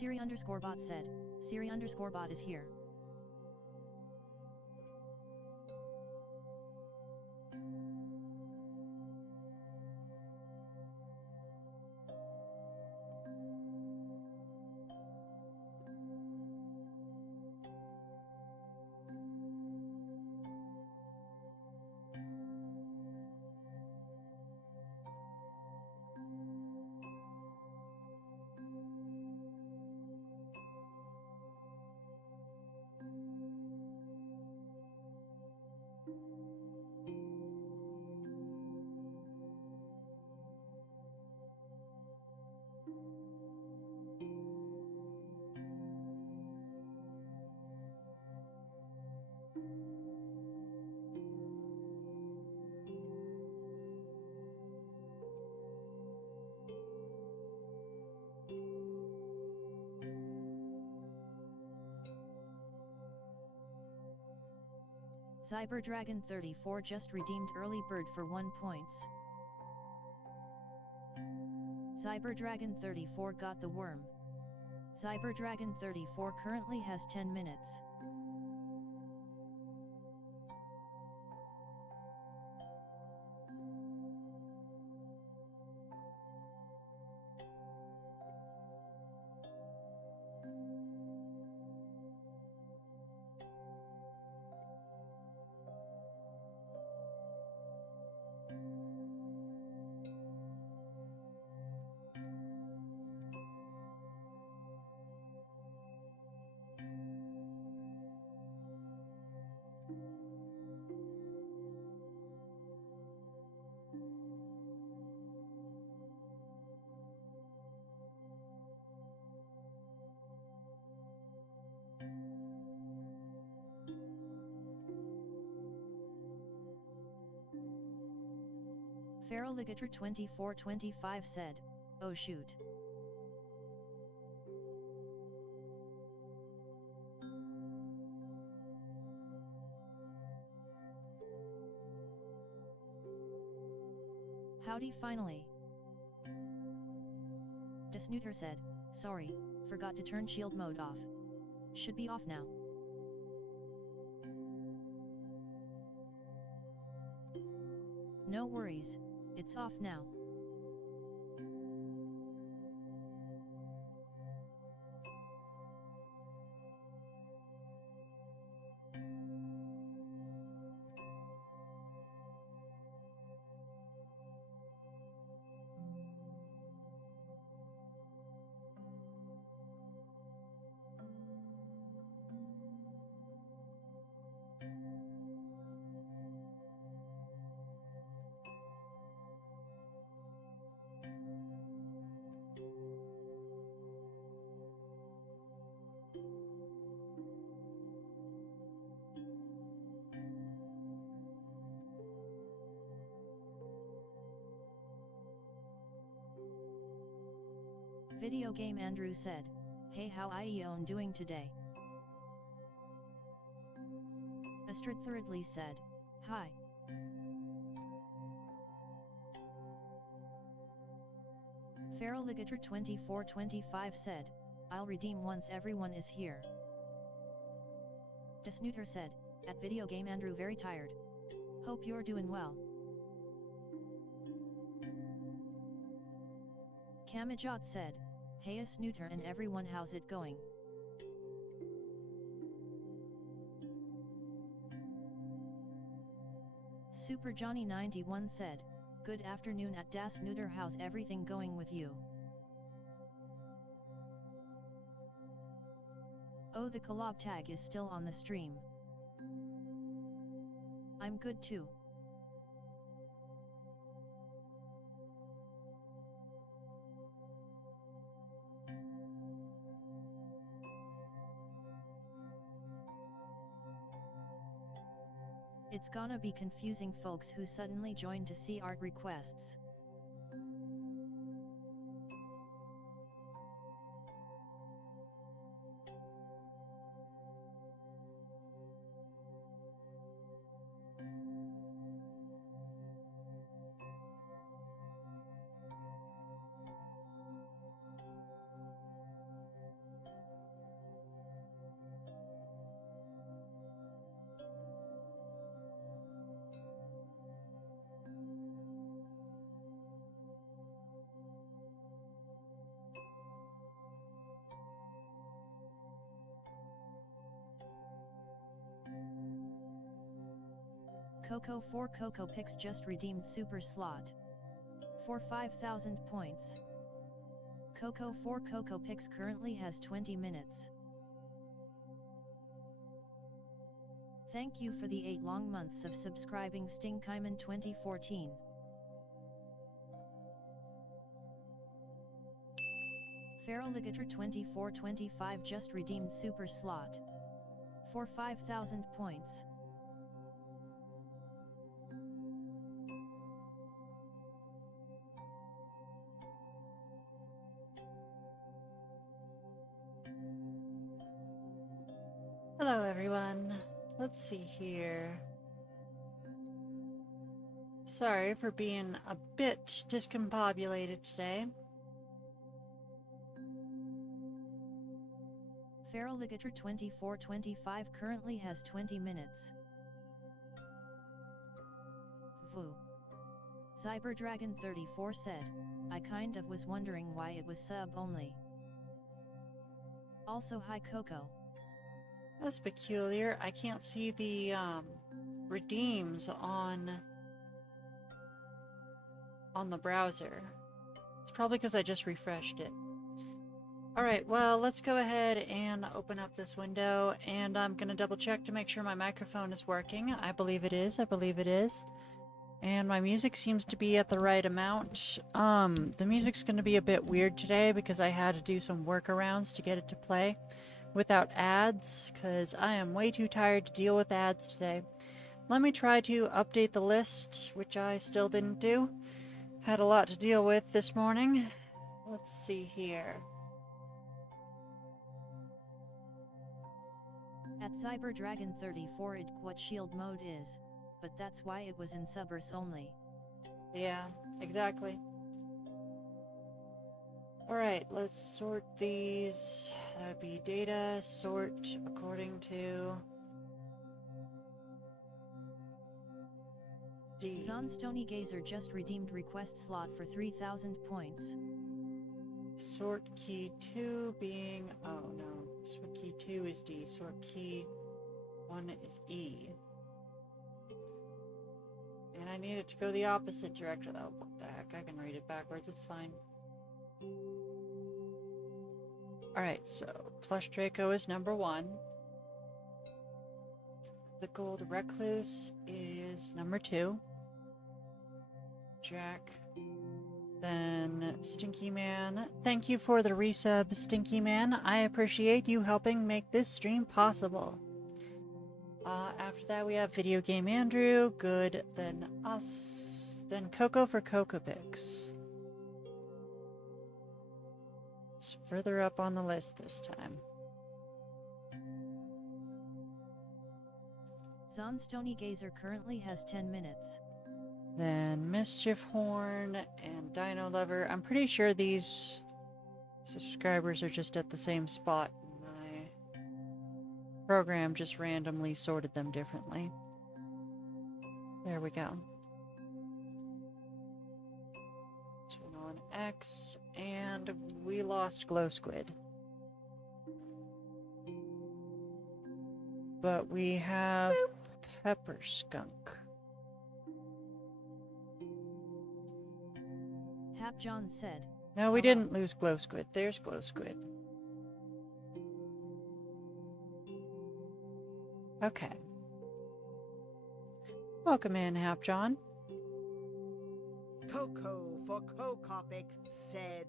Siri_bot said, Siri_bot is here. Cyberdragon 34 just redeemed early bird for 1 points. Cyberdragon 34 got the worm. Cyberdragon 34 currently has 10 minutes. Feraligator 2425 said, "Oh shoot. Howdy finally." Desnooter said, "Sorry, forgot to turn shield mode off. Should be off now." No worries, it's off now. Video Game Andrew said, "Hey, how Ion doing today?" Astrid Thirdly said, "Hi." Feraligator 2425 said, "I'll redeem once everyone is here." Desnooter said, "At Video Game Andrew very tired. Hope you're doing well." Kamajot said, "Hey Snooter and everyone, how's it going?" Super Johnny 91 said, "Good afternoon at Das Snooter, how's everything going with you?" Oh, the collab tag is still on the stream. I'm good too. It's gonna be confusing folks who suddenly join to see art requests. Coco 4 Coco Pix just redeemed super slot. For 5,000 points. Coco 4 Coco Pix currently has 20 minutes. Thank you for the 8 long months of subscribing Sting Kaiman 2014. Feraligator 2425 just redeemed super slot. For 5,000 points. Hello everyone, let's see here. Sorry for being a bit discombobulated today. Feraligator 2425 currently has 20 minutes. Voo. Cyberdragon 34 said, I kind of was wondering why it was sub only. Also hi Coco. That's peculiar. I can't see the redeems on the browser. It's probably because I just refreshed it. Alright, well, let's go ahead and open up this window, and I'm going to double check to make sure my microphone is working. I believe it is. And my music seems to be at the right amount. The music's going to be a bit weird today because I had to do some workarounds to get it to play without ads, because I am way too tired to deal with ads today. Let me try to update the list, which I still didn't do. Had a lot to deal with this morning. Let's see here. At Cyberdragon 34 it what shield mode is, but that's why it was in subbers only. Yeah, exactly. Alright, let's sort these. That'd be data, sort according to D. Zonstony Gazer just redeemed request slot for 3,000 points. Sort key 2 being, oh no, sort key 2 is D, sort key 1 is E. And I need it to go the opposite direction. Oh, what the heck, I can read it backwards, it's fine. Alright, so Plush Draco is number 1. The Gold Recluse is number 2. Jack. Then Stinky Man. Thank you for the resub, Stinky Man. I appreciate you helping make this stream possible. After that we have Video Game Andrew, good, then us, then Coco for Coco Pix. It's further up on the list this time. Zonstony Gazer currently has 10 minutes. Then Mischief Horn and Dino Lover. I'm pretty sure these subscribers are just at the same spot. My program just randomly sorted them differently. There we go. Turn on X, and we lost Glow Squid. But we have Pepper Skunk. Hap John said. No, we didn't lose Glow Squid. There's Glow Squid. Okay. Welcome in, Hap John. Coco for Cocopic said,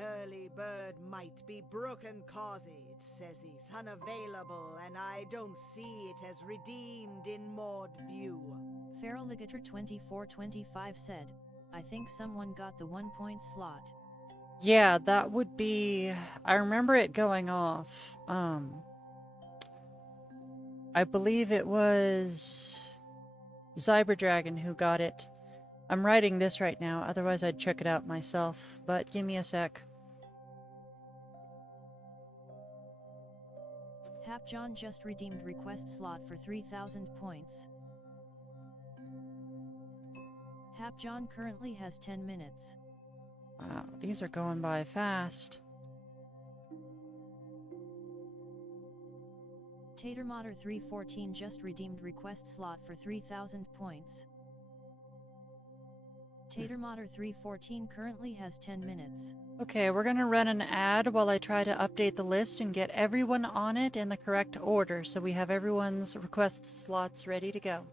Early bird might be broken cause it says he's unavailable and I don't see it as redeemed in mod view. Feraligator 2425 said, I think someone got the 1 point slot. Yeah, that would be... I remember it going off. I believe it was Cyberdragon who got it. I'm writing this right now, otherwise I'd check it out myself, but give me a sec. Hap John just redeemed request slot for 3,000 points. Hap John currently has 10 minutes. Wow, these are going by fast. Tatermotter 314 just redeemed request slot for 3,000 points. Tatermotter 314 currently has 10 minutes. Okay, we're gonna run an ad while I try to update the list and get everyone on it in the correct order so we have everyone's request slots ready to go.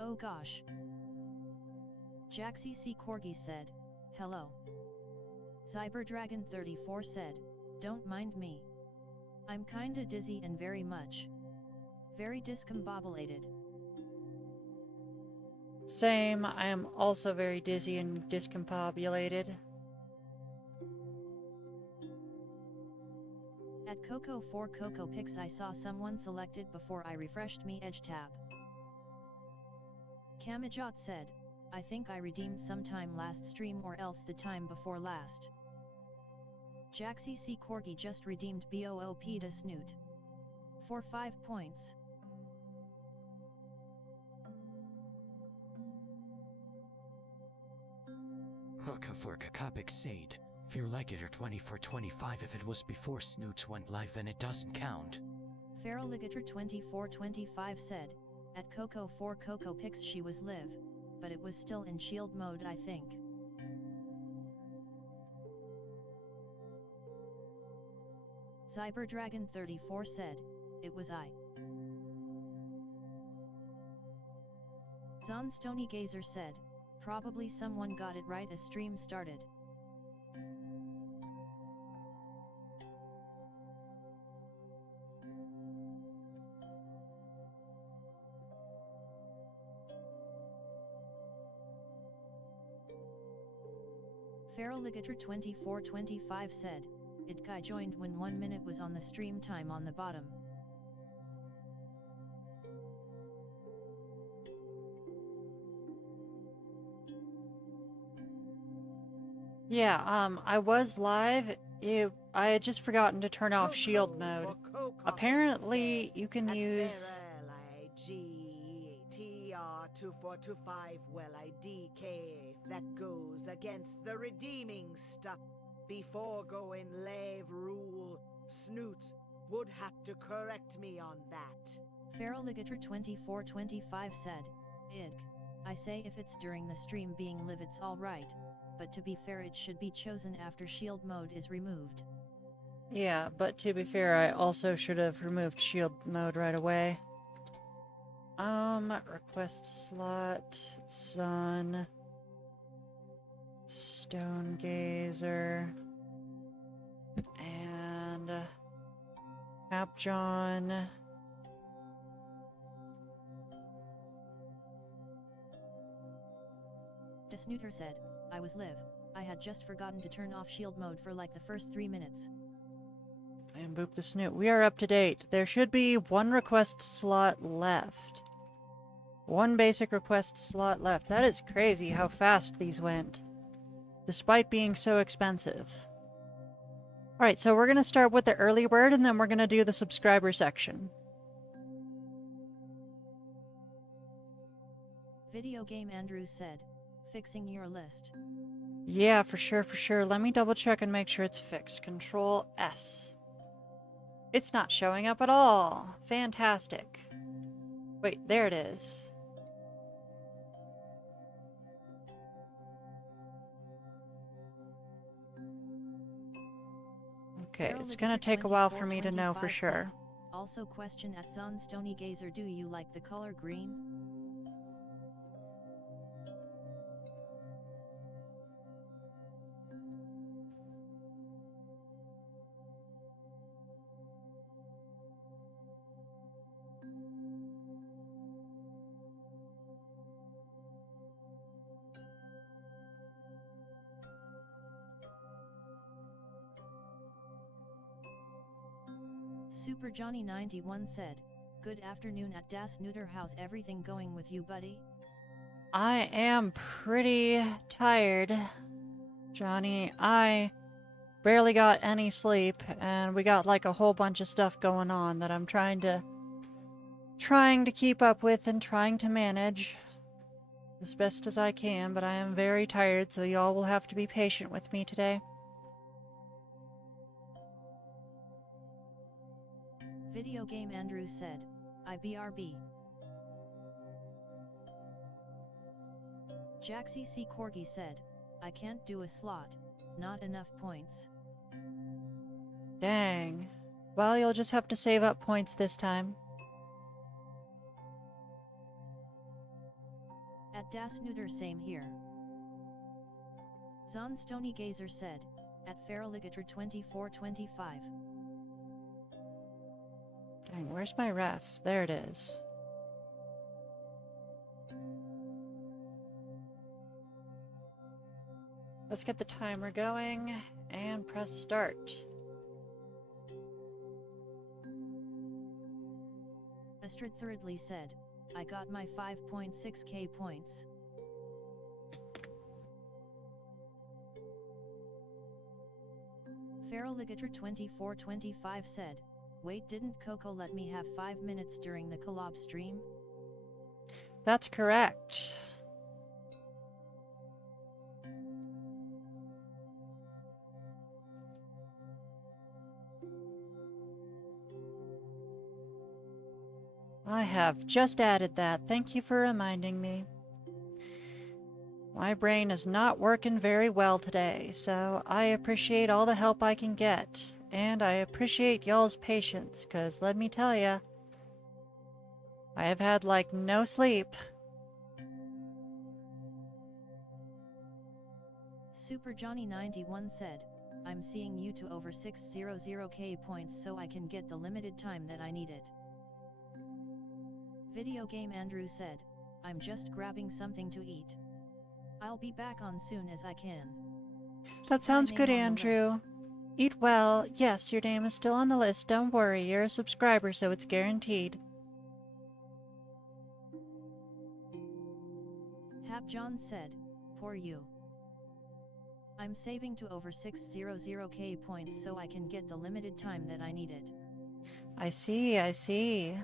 Oh gosh. Jaxie C. Corgi said, hello. Cyberdragon34 said, don't mind me. I'm kinda dizzy and very discombobulated. Same, I am also very dizzy and discombobulated. At Coco4 Coco Pix I saw someone selected before I refreshed me Edge tab. Kamajot said, I think I redeemed sometime last stream or else the time before last. Jaxie C. Corgi just redeemed BOOP to Snoot. For 5 points. Hook for Kakapik Sade. Fear like it or 2425 if it was before Snoots went live then it doesn't count. Feraligator 2425 said, at Coco4 Coco Pix she was live, but it was still in shield mode I think. Cyberdragon34 said, it was I. Zon Stony Gazer said, probably someone got it right as stream started. Feraligator 2425 said, it guy joined when 1 minute was on the stream time on the bottom. Yeah, I was live. I had just forgotten to turn off shield mode. Apparently, you can use... GTR2425 well I DK that goes against the redeeming stuff. Before going lave rule, Snoot would have to correct me on that. Feraligator 2425 said, I say if it's during the stream being live it's alright, but to be fair it should be chosen after shield mode is removed. Yeah, but to be fair, I also should have removed shield mode right away. Request slot, Sun, Stone Gazer, and Capjohn. Desnooter said, I was live, I had just forgotten to turn off shield mode for like the first 3 minutes. And boop the snoot. We are up to date. There should be one request slot left. One basic request slot left. That is crazy how fast these went. Despite being so expensive. Alright, so we're going to start with the early bird and then we're going to do the subscriber section. Video Game Andrews said, fixing your list. Yeah, for sure, for sure. Let me double check and make sure it's fixed. Control S. It's not showing up at all. Fantastic. Wait, there it is. Okay, it's gonna take a while for me to know for sure. Also question at Zon Stony Gazer, do you like the color green? Super Johnny 91 said, good afternoon at Das Neuter, how's everything going with you buddy? I am pretty tired, Johnny. I barely got any sleep and we got like a whole bunch of stuff going on that I'm trying to keep up with and trying to manage as best as I can, but I am very tired, so y'all will have to be patient with me today. Video Game Andrew said, IBRB. Jaxie C. Corgi said, I can't do a slot, not enough points. Dang. Well, you'll just have to save up points this time. At Das Neuter same here. Zon Stony Gazer said, at Farrelligator 2425. Dang, where's my ref? There it is. Let's get the timer going and press start. Astrid Thirdly said, I got my 5.6k points. Farrelligator 2425 said, wait, didn't Coco let me have 5 minutes during the collab stream? That's correct. I have just added that. Thank you for reminding me. My brain is not working very well today, so I appreciate all the help I can get. And I appreciate y'all's patience, because let me tell ya, I have had like no sleep. Super Johnny 91 said, I'm seeing you to over 600k points so I can get the limited time that I need it. Video Game Andrew said, I'm just grabbing something to eat. I'll be back on soon as I can. That sounds good, Andrew. Eat well. Yes, your name is still on the list. Don't worry, you're a subscriber, so it's guaranteed. Hap John said, poor you. I'm saving to over 600k points so I can get the limited time that I need it. I see, I see.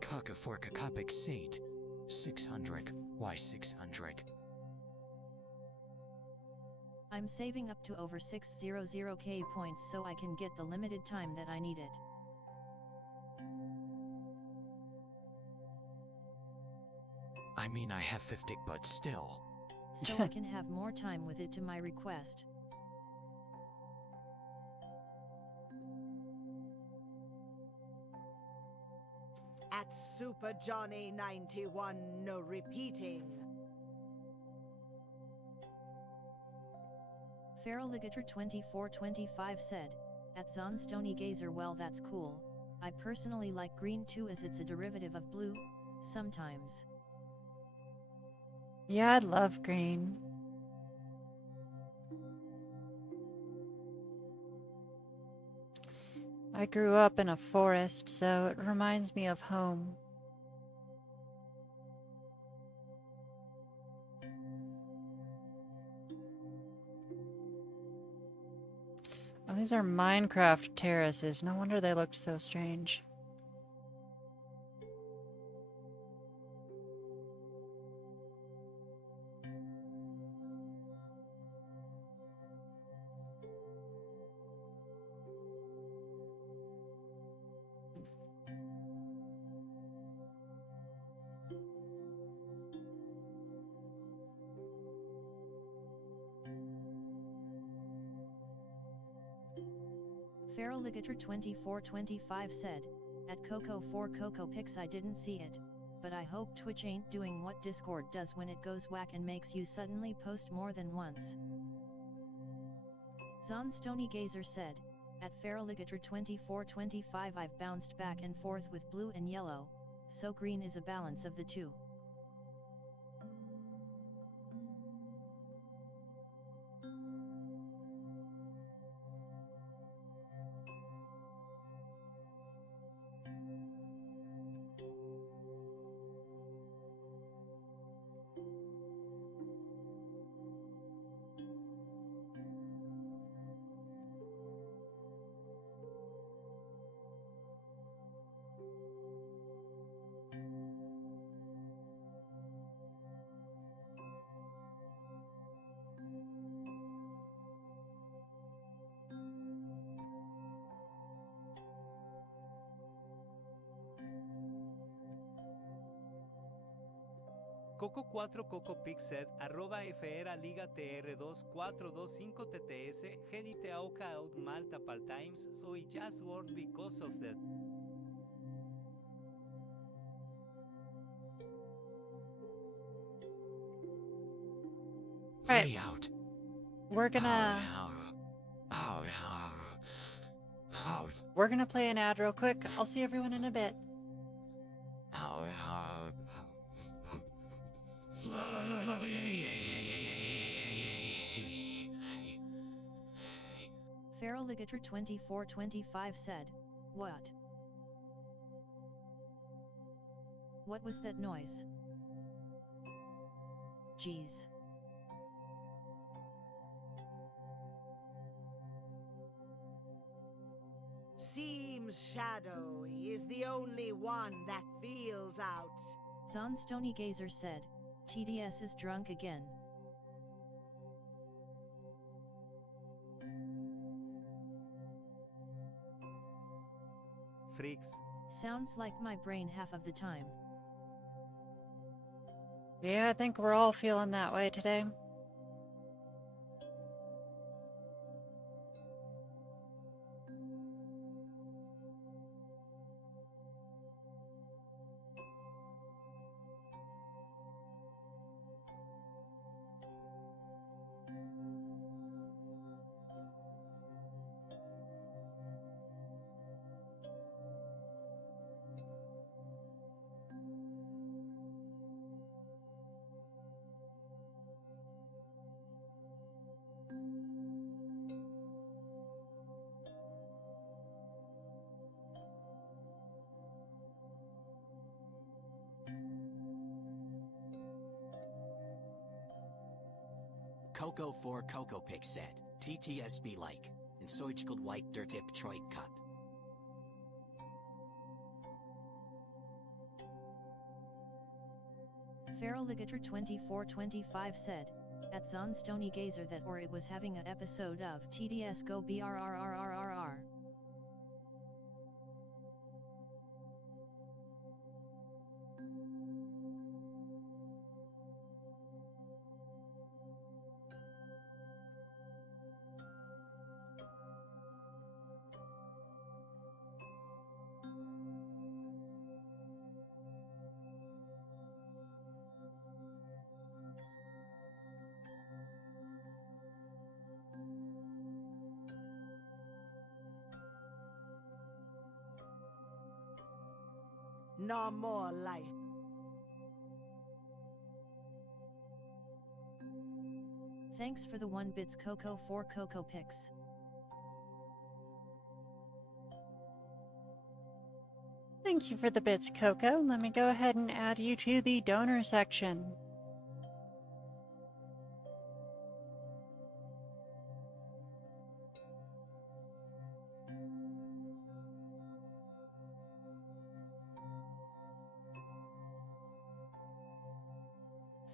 Kaka for Kakapik Seed. 600. Why 600? I'm saving up to over 600k points so I can get the limited time that I need it. I mean, I have 50, but still. So I can have more time with it to my request. At Super Johnny 91, no repeating. Farrelligator 2425 said, at Zon Stony Gazer, well, that's cool. I personally like green too, as it's a derivative of blue, sometimes. Yeah, I'd love green. I grew up in a forest, so it reminds me of home. Oh, these are Minecraft terraces. No wonder they looked so strange. Farrelligator 2425 said, at Coco for Coco Pix, I didn't see it, but I hope Twitch ain't doing what Discord does when it goes whack and makes you suddenly post more than once. Zon Stony Gazer said, at Farrelligator 2425, I've bounced back and forth with blue and yellow, so green is a balance of the two. Coco4 Coco Pixed @FR Liga TR2425 TTS Hedite Auka out multiple times so it just worked because of that. Right. Play out. We're gonna play an ad real quick. I'll see everyone in a bit. Feraligator2425 said, "What? What was that noise? Jeez." Seems shadowy is the only one that feels out. Zon Stony Gazer said, "TDS is drunk again." Freaks. Sounds like my brain half of the time. Yeah, I think we're all feeling that way today. Coco for Coco Pick said, TTSB like, and Soichkald White Dirtip Troit Cup. Feraligator2425 said, at Zon Stony Gazer that or it was having a episode of TDS Go BRRRRRR. No more life. Thanks for the 1 bits Coco for Coco Picks. Thank you for the bits, Coco. Let me go ahead and add you to the donor section.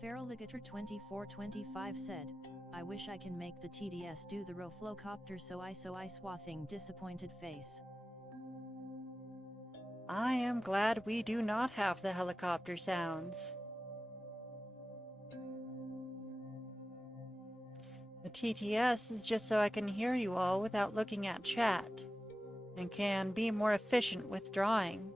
Feraligator2425 said, I wish I can make the TDS do the Roflocopter so I swathing disappointed face. I am glad we do not have the helicopter sounds. The TTS is just so I can hear you all without looking at chat, and can be more efficient with drawing.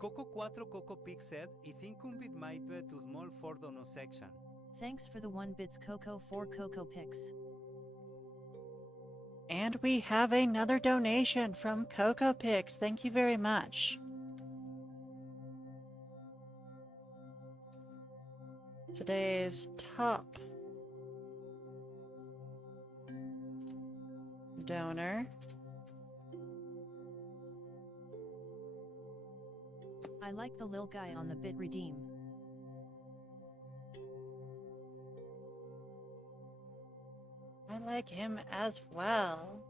Coco4 Coco Pig said, I think un bit might be too small for dono section. Thanks for the 1 bits Coco for Coco Picks. And we have another donation from Coco Picks. Thank you very much. Today's top donor. I like the lil guy on the bit redeem. I like him as well.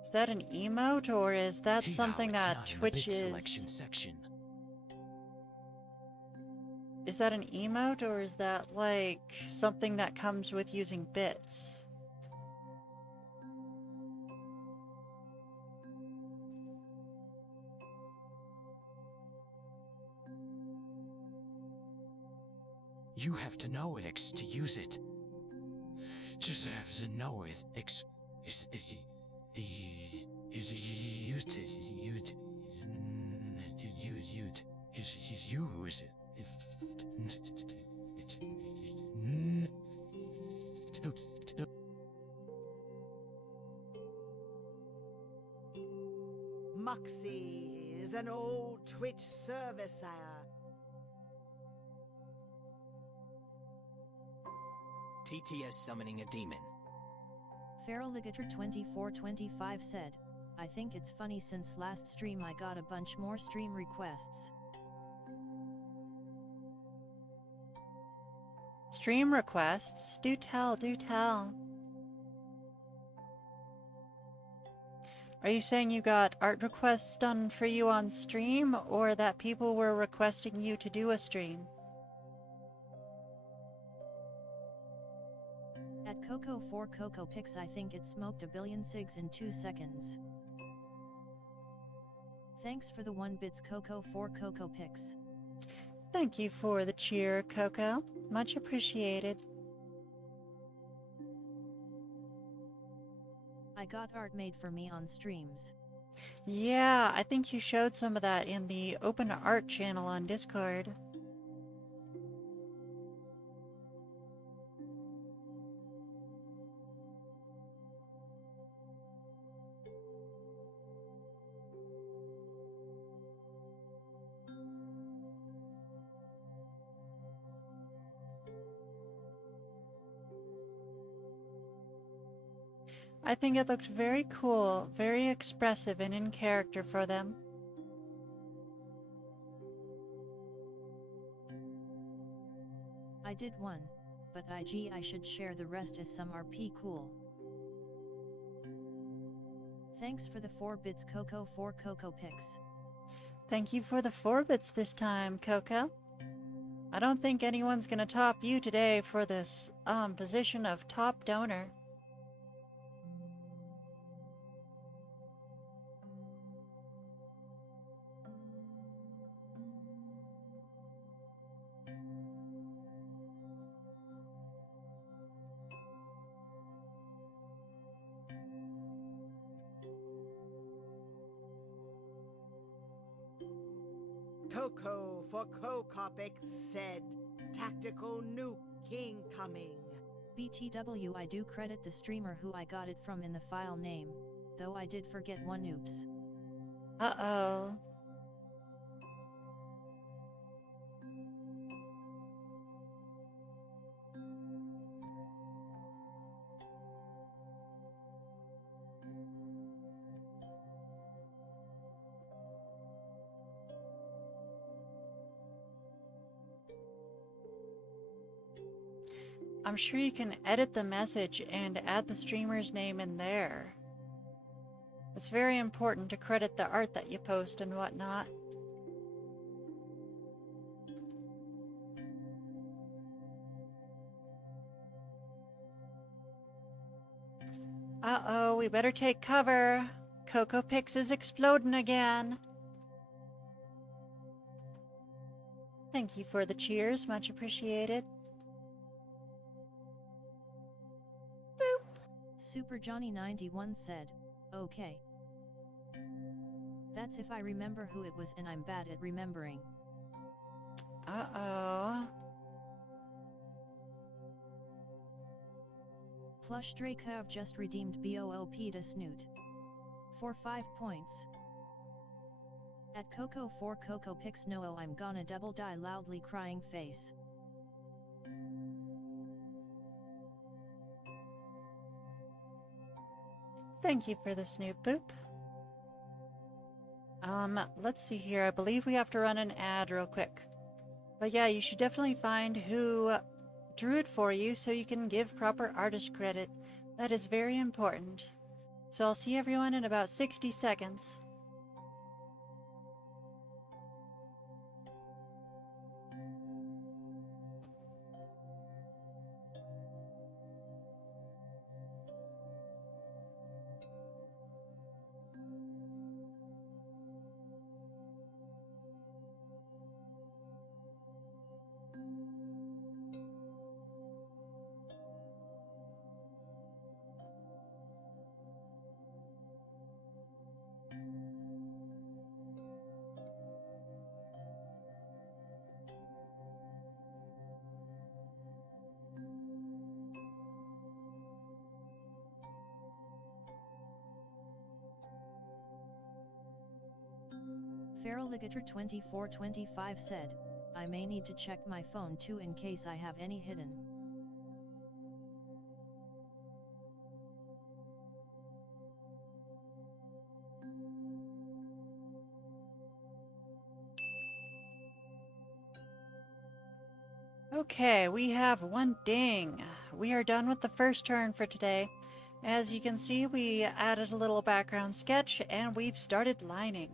Is that an emote, or is that Hey, something it's that not in the Twitch bid is? selection section. Is that an emote or is that like something that comes with using bits? You have to know it to use it. Just have to know it used it. Muxie is an old Twitch server, sire. TTS summoning a demon. Feral Ligator 2425 said, I think it's funny since last stream I got a bunch more stream requests. Stream requests? Do tell, do tell. Are you saying you got art requests done for you on stream, or that people were requesting you to do a stream? At Coco 4 Coco Pix I think it smoked a billion cigs in 2 seconds. Thanks for the 1 bits Coco 4 Coco Pix. Thank you for the cheer, Coco. Much appreciated. I got art made for me on streams. Yeah, I think you showed some of that in the Open Art channel on Discord. I think it looked very cool, very expressive and in character for them. I did one, but I should share the rest as some RP cool. Thanks for the 4 bits Coco 4 Coco Pix. Thank you for the 4 bits this time, Coco. I don't think anyone's gonna top you today for this position of top donor. Coco for Cocopic said, tactical nuke king coming. BTW I do credit the streamer who I got it from in the file name, though I did forget one oops. Uh-oh. I'm sure you can edit the message and add the streamer's name in there. It's very important to credit the art that you post and whatnot. Uh-oh, we better take cover. Coco Pix is exploding again. Thank you for the cheers, much appreciated. Super Johnny 91 said, okay. That's if I remember who it was and I'm bad at remembering. Uh-oh. Plush Dracov just redeemed BOOP to Snoot. For 5 points. At Coco 4 Coco Pix no I'm gonna double die loudly crying face. Thank you for the snoop boop. Let's see here. I believe we have to run an ad real quick. But yeah, you should definitely find who drew it for you so you can give proper artist credit. That is very important. So I'll see everyone in about 60 seconds. Feraligator2425 said, I may need to check my phone too in case I have any hidden. Okay, we have one ding. We are done with the first turn for today. As you can see, we added a little background sketch and we've started lining.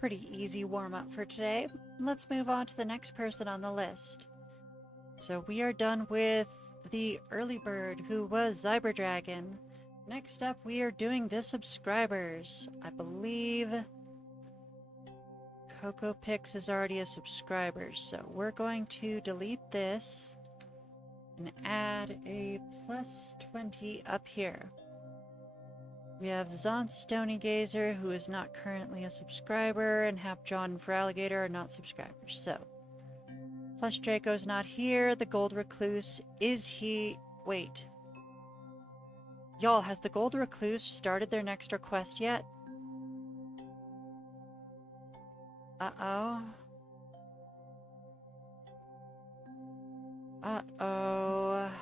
Pretty easy warm-up for today. Let's move on to the next person on the list. So we are done with the early bird, who was Zyberdragon. Next up, we are doing the subscribers. I believe Coco Pix is already a subscriber, so we're going to delete this and add a +20 up here. We have Zon Stony Gazer, who is not currently a subscriber, and Hap John for Alligator are not subscribers. So, Plush Draco's not here. The Gold Recluse, is he... Wait. Y'all, has the Gold Recluse started their next request yet? Uh-oh. Uh-oh.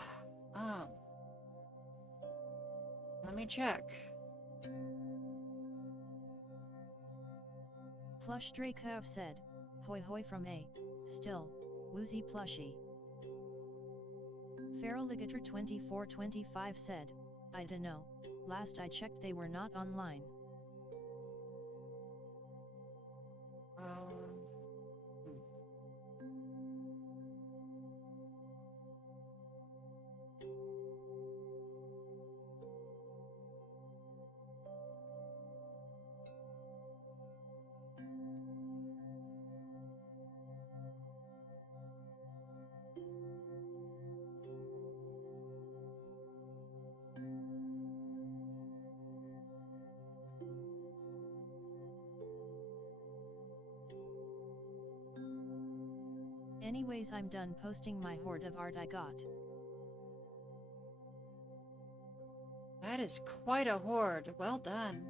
Let me check. Plush Draco said, hoi hoi from A, still, woozy plushie. Feraligator2425 said, I dunno, last I checked they were not online. Anyways, I'm done posting my hoard of art I got. That is quite a hoard. Well done.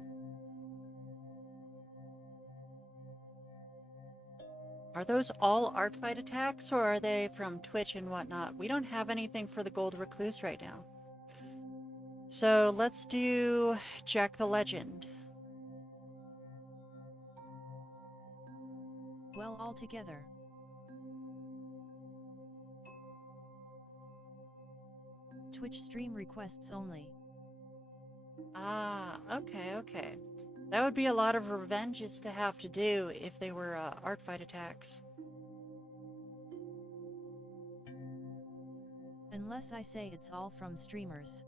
Are those all art fight attacks, or are they from Twitch and whatnot? We don't have anything for the Gold Recluse right now. So let's do Jack the Legend. Well, all together. Twitch stream requests only. Ah, okay. That would be a lot of revenges to have to do if they were art fight attacks. Unless I say it's all from streamers.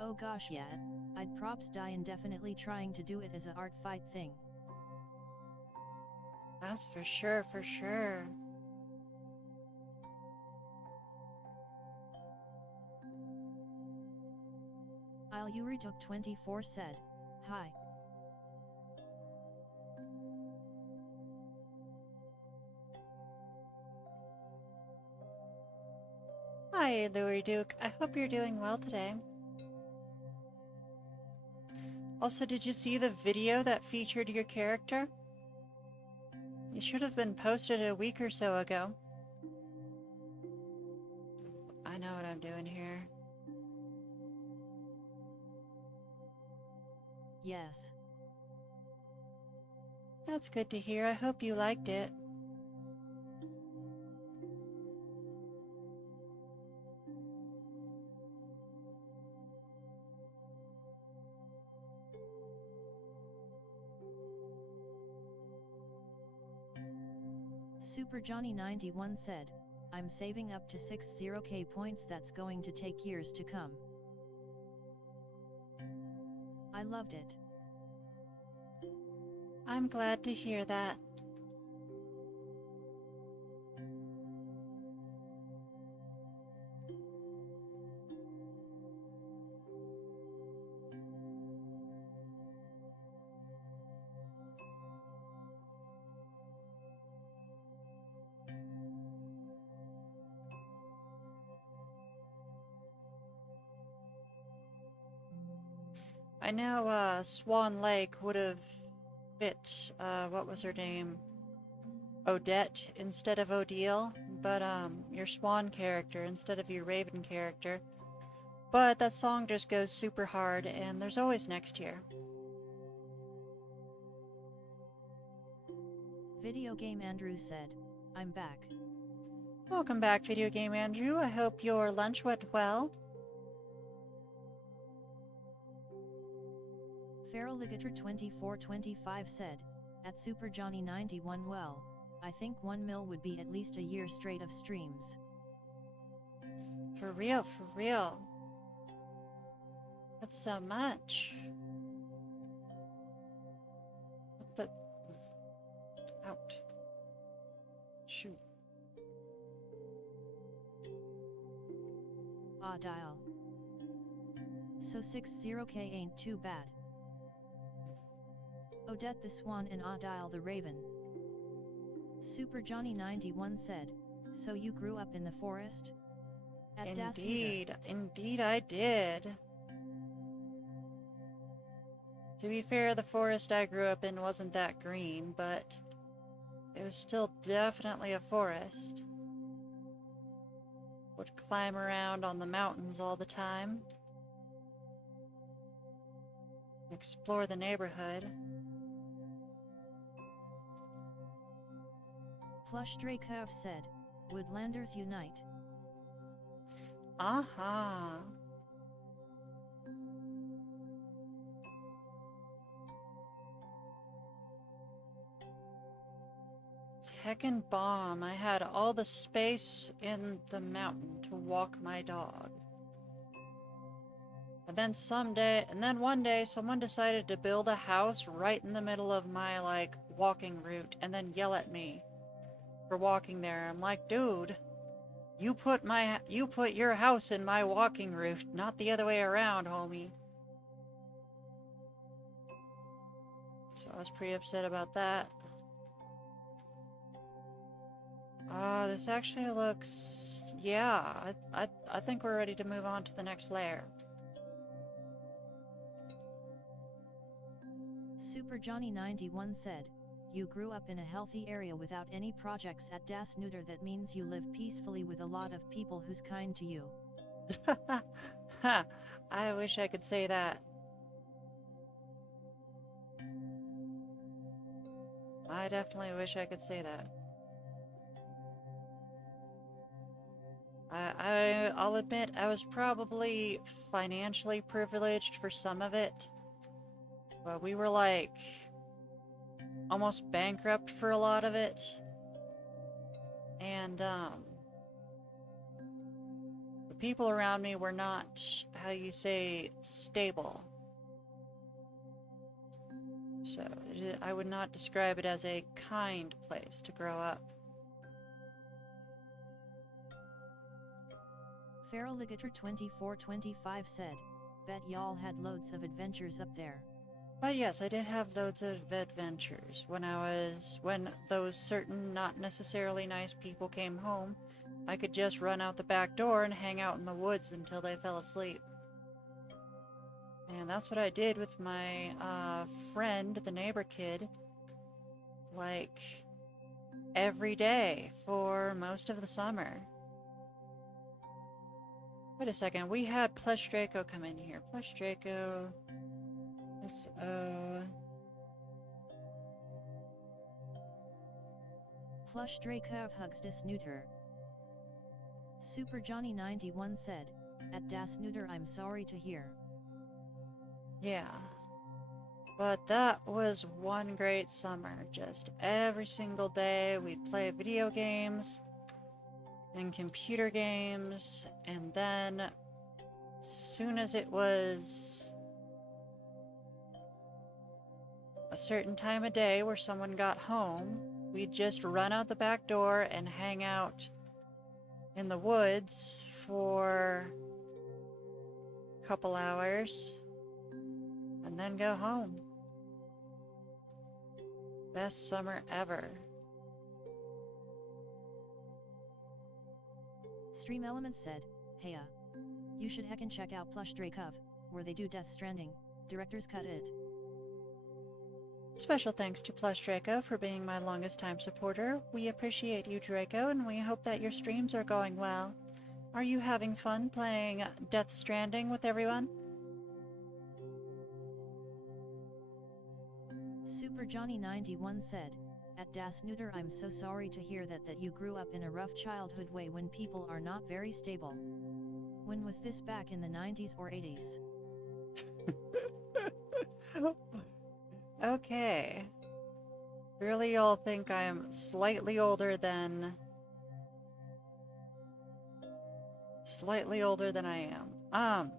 Oh gosh, yeah, I'd props die indefinitely trying to do it as a art fight thing. That's for sure. Yurituk24 said, hi. Hi, Louis Duke. I hope you're doing well today. Also, did you see the video that featured your character? It should have been posted a week or so ago. I know what I'm doing here. Yes. That's good to hear. I hope you liked it. Super Johnny 91 said, I'm saving up to 60k points that's going to take years to come. I loved it. I'm glad to hear that. I know Swan Lake would have fit, what was her name? Odette instead of Odile, but your Swan character instead of your Raven character. But that song just goes super hard, and there's always next year. Video Game Andrew said, I'm back. Welcome back, Video Game Andrew. I hope your lunch went well. Feraligator2425 said, at Super Johnny 91 well, I think 1 mil would be at least a year straight of streams. For real, for real. That's so much. What the... Out. Shoot. Ah dial. So 60k ain't too bad. Odette the Swan and Ah dial the Raven. Super Johnny 91 said, so you grew up in the forest? At Indeed, indeed I did. To be fair, the forest I grew up in wasn't that green, but it was still definitely a forest. Would climb around on the mountains all the time. Explore the neighborhood. Plush Drakov said, Woodlanders unite. Aha. Heckin' bomb. I had all the space in the mountain to walk my dog. And then one day someone decided to build a house right in the middle of my like walking route and then yell at me for walking there. I'm like, dude, you put your house in my walking route, not the other way around, homie. So I was pretty upset about that. This actually looks... yeah, I think we're ready to move on to the next layer. Super Johnny 91 said, you grew up in a healthy area without any projects at Das Neuter. That means you live peacefully with a lot of people who's kind to you. Ha! I wish I could say that. I definitely wish I could say that. I'll admit I was probably financially privileged for some of it, but we were like almost bankrupt for a lot of it, and the people around me were not, how you say, stable. So I would not describe it as a kind place to grow up. Feraligator2425 said, bet y'all had loads of adventures up there. But yes, I did have loads of adventures. When those certain not necessarily nice people came home, I could just run out the back door and hang out in the woods until they fell asleep. And that's what I did with my friend, the neighbor kid, like every day for most of the summer. Wait a second, we had Plush Draco come in here. Plush Draco... S-O... Plush Drakov hugs Das Neuter. Super Johnny 91 said, at Das Neuter I'm sorry to hear. Yeah. But that was one great summer. Just every single day we'd play video games and computer games, and then soon as it was a certain time of day where someone got home, we'd just run out the back door and hang out in the woods for a couple hours and then go home. Best summer ever. Stream Elements said, heya. You should heckin' check out Plush Drakov, where they do Death Stranding. Director's cut it. Special thanks to Plush Draco for being my longest time supporter. We appreciate you, Draco, and we hope that your streams are going well. Are you having fun playing Death Stranding with everyone? Super Johnny 91 said, at Das Neuter, I'm so sorry to hear that you grew up in a rough childhood way when people are not very stable. When was this, back in the 90s or 80s? Okay. Really, y'all think I'm slightly older than I am.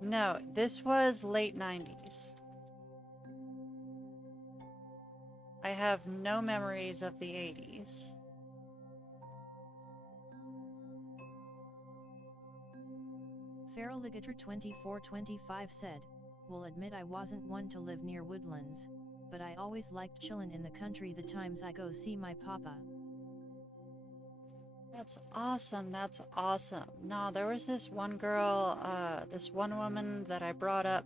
No, this was late 90s. I have no memories of the 80s. Feral Ligator 2425 said, will admit I wasn't one to live near woodlands, but I always liked chillin' in the country the times I go see my papa. That's awesome, that's awesome. No, there was this one girl, this one woman that I brought up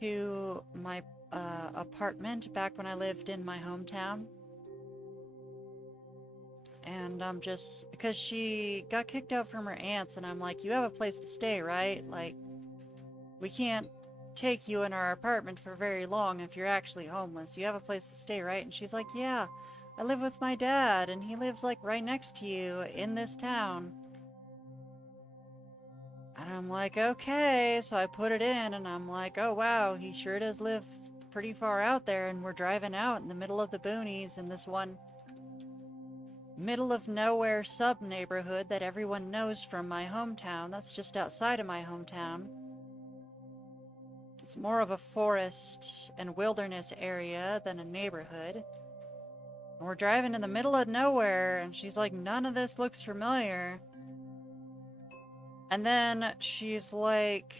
to my apartment back when I lived in my hometown. And I'm just, because she got kicked out from her aunt's, and I'm like, you have a place to stay, right? Like, we can't take you in our apartment for very long if you're actually homeless. You have a place to stay, right? And she's like, yeah, I live with my dad, and he lives like right next to you in this town. And I'm like, okay, so I put it in, and I'm like, oh wow, he sure does live pretty far out there, and we're driving out in the middle of the boonies in this one middle of nowhere sub-neighborhood that everyone knows from my hometown. That's just outside of my hometown. It's more of a forest and wilderness area than a neighborhood. And we're driving in the middle of nowhere, and she's like, none of this looks familiar. And then she's like,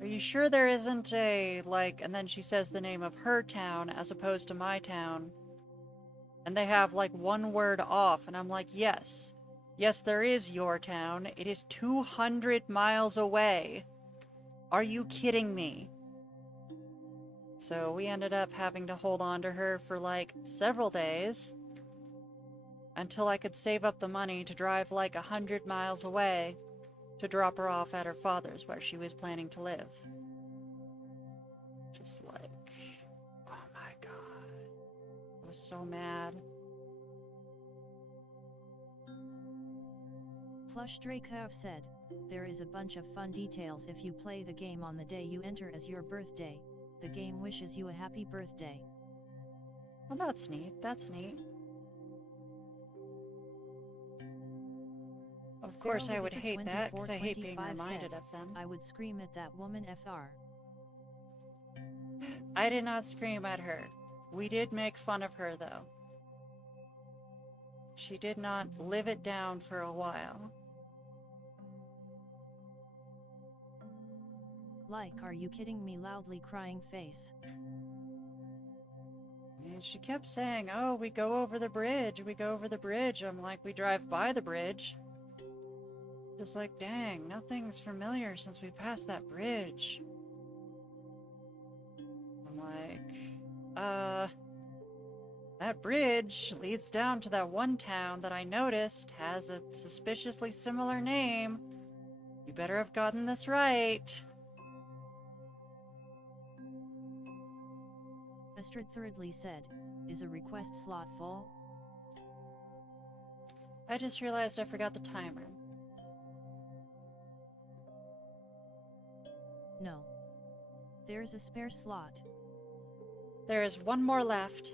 are you sure there isn't a, like, and then she says the name of her town as opposed to my town. And they have like one word off, and I'm like, yes. Yes, there is your town. It is 200 miles away. Are you kidding me? So we ended up having to hold on to her for like several days until I could save up the money to drive like 100 miles away to drop her off at her father's where she was planning to live. Just like, oh my god. I was so mad. Plush Dracov said, there is a bunch of fun details if you play the game on the day you enter as your birthday. The game wishes you a happy birthday. Well, that's neat. That's neat. Of course, I would hate that, because I hate being reminded of them. I would scream at that woman FR. I did not scream at her. We did make fun of her, though. She did not live it down for a while. Like, are you kidding me? Loudly crying face. And she kept saying, oh, we go over the bridge, we go over the bridge. I'm like, we drive by the bridge. Just like, dang, nothing's familiar since we passed that bridge. I'm like, that bridge leads down to that one town that I noticed has a suspiciously similar name. You better have gotten this right. Astrid Thirdly said, is a request slot full? I just realized I forgot the timer. No. There's a spare slot. There is one more left.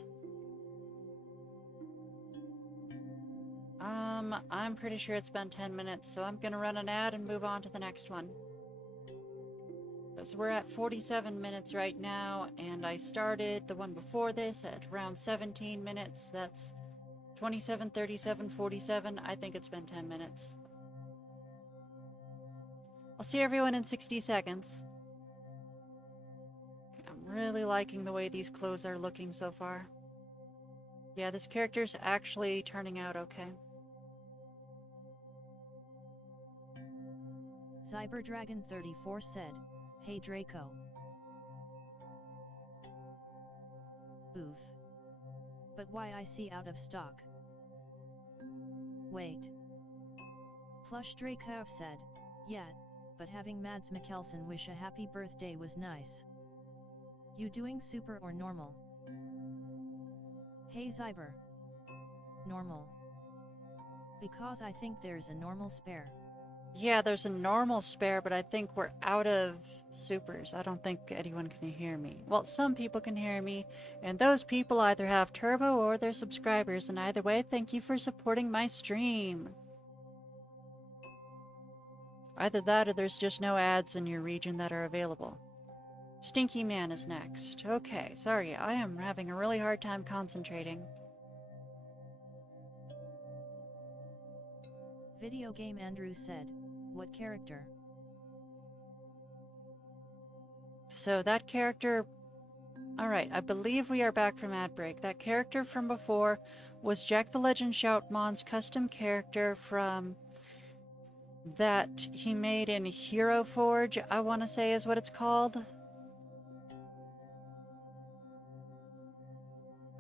I'm pretty sure it's been 10 minutes, so I'm gonna run an ad and move on to the next one. So we're at 47 minutes right now, and I started the one before this at around 17 minutes. That's 27, 37, 47. I think it's been 10 minutes. I'll see everyone in 60 seconds. I'm really liking the way these clothes are looking so far. Yeah, this character's actually turning out okay. Cyberdragon34 said, Hey Draco. Oof. But why I see out of stock? Wait. Plush Draco said, yeah, but having Mads Mikkelsen wish a happy birthday was nice. You doing super or normal? Hey Zyber. Normal. Because I think there's a normal spare. Yeah, there's a normal spare, but I think we're out of supers. I don't think anyone can hear me. Well, some people can hear me, and those people either have turbo or they're subscribers, and either way, thank you for supporting my stream. Either that or there's just no ads in your region that are available. Stinky Man is next. Okay, sorry, I am having a really hard time concentrating. Video Game Andrew said, what character? So that character... Alright, I believe we are back from ad break. That character from before was Jack the Legend Shoutmon's custom character from... that he made in Hero Forge, I want to say is what it's called.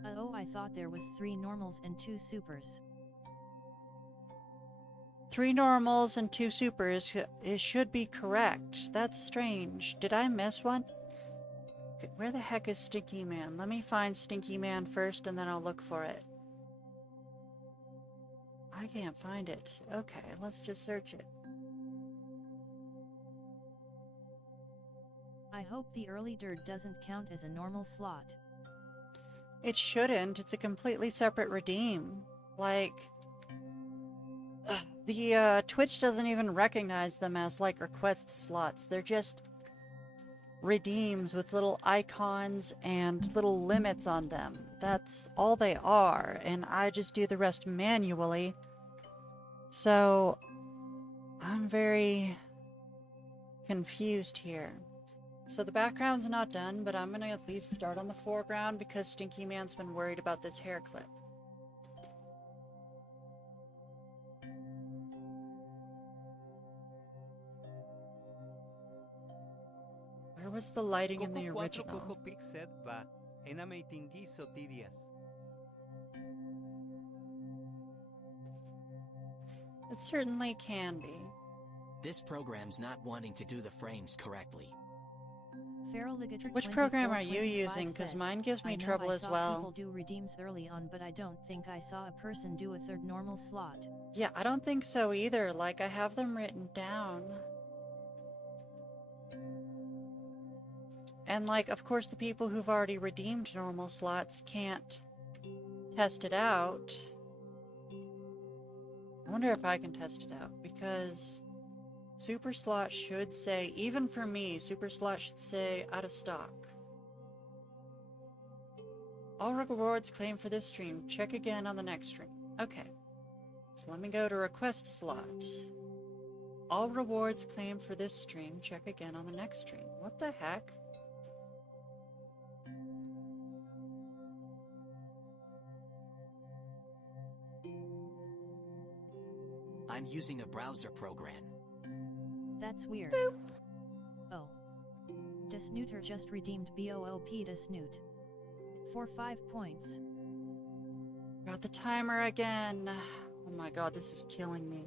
Oh, I thought there was 3 normals and 2 supers. 3 normals and 2 supers. It should be correct. That's strange. Did I miss one? Where the heck is Stinky Man? Let me find Stinky Man first and then I'll look for it. I can't find it. Okay, let's just search it. I hope the early dirt doesn't count as a normal slot. It shouldn't. It's a completely separate redeem. Like... the Twitch doesn't even recognize them as like request slots. They're just redeems with little icons and little limits on them. That's all they are, and I just do the rest manually. So I'm very confused here. So the background's not done, but I'm gonna at least start on the foreground because Stinky Man's been worried about this hair clip. Where was the lighting in the original? Coco Pig said va, ename tinguiso tidias. It certainly can be. This program's not wanting to do the frames correctly. Which program are you using? Because mine gives me trouble as well. People do redeems early on, but I don't think I saw a person do a 3rd normal slot. Yeah, I don't think so either. Like, I have them written down. And, like, of course the people who've already redeemed normal slots can't test it out. I wonder if I can test it out, because super slot should say, even for me, super slot should say out of stock. All rewards claimed for this stream. Check again on the next stream. Okay. So let me go to request slot. All rewards claimed for this stream. Check again on the next stream. What the heck? I'm using a browser program. That's weird. Boop. Oh. Desnooter just redeemed BOOP Desnoot. For 5 points. Got the timer again. Oh my god, this is killing me.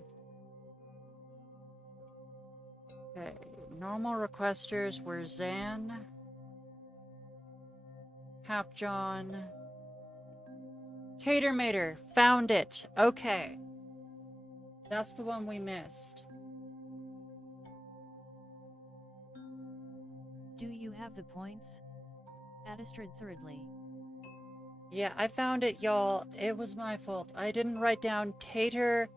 Okay, normal requesters were Zan, Hapjohn, Tater Mater. Found it. Okay. That's the one we missed. Do you have the points? Adistrid thirdly. Yeah, I found it, y'all. It was my fault. I didn't write down Tater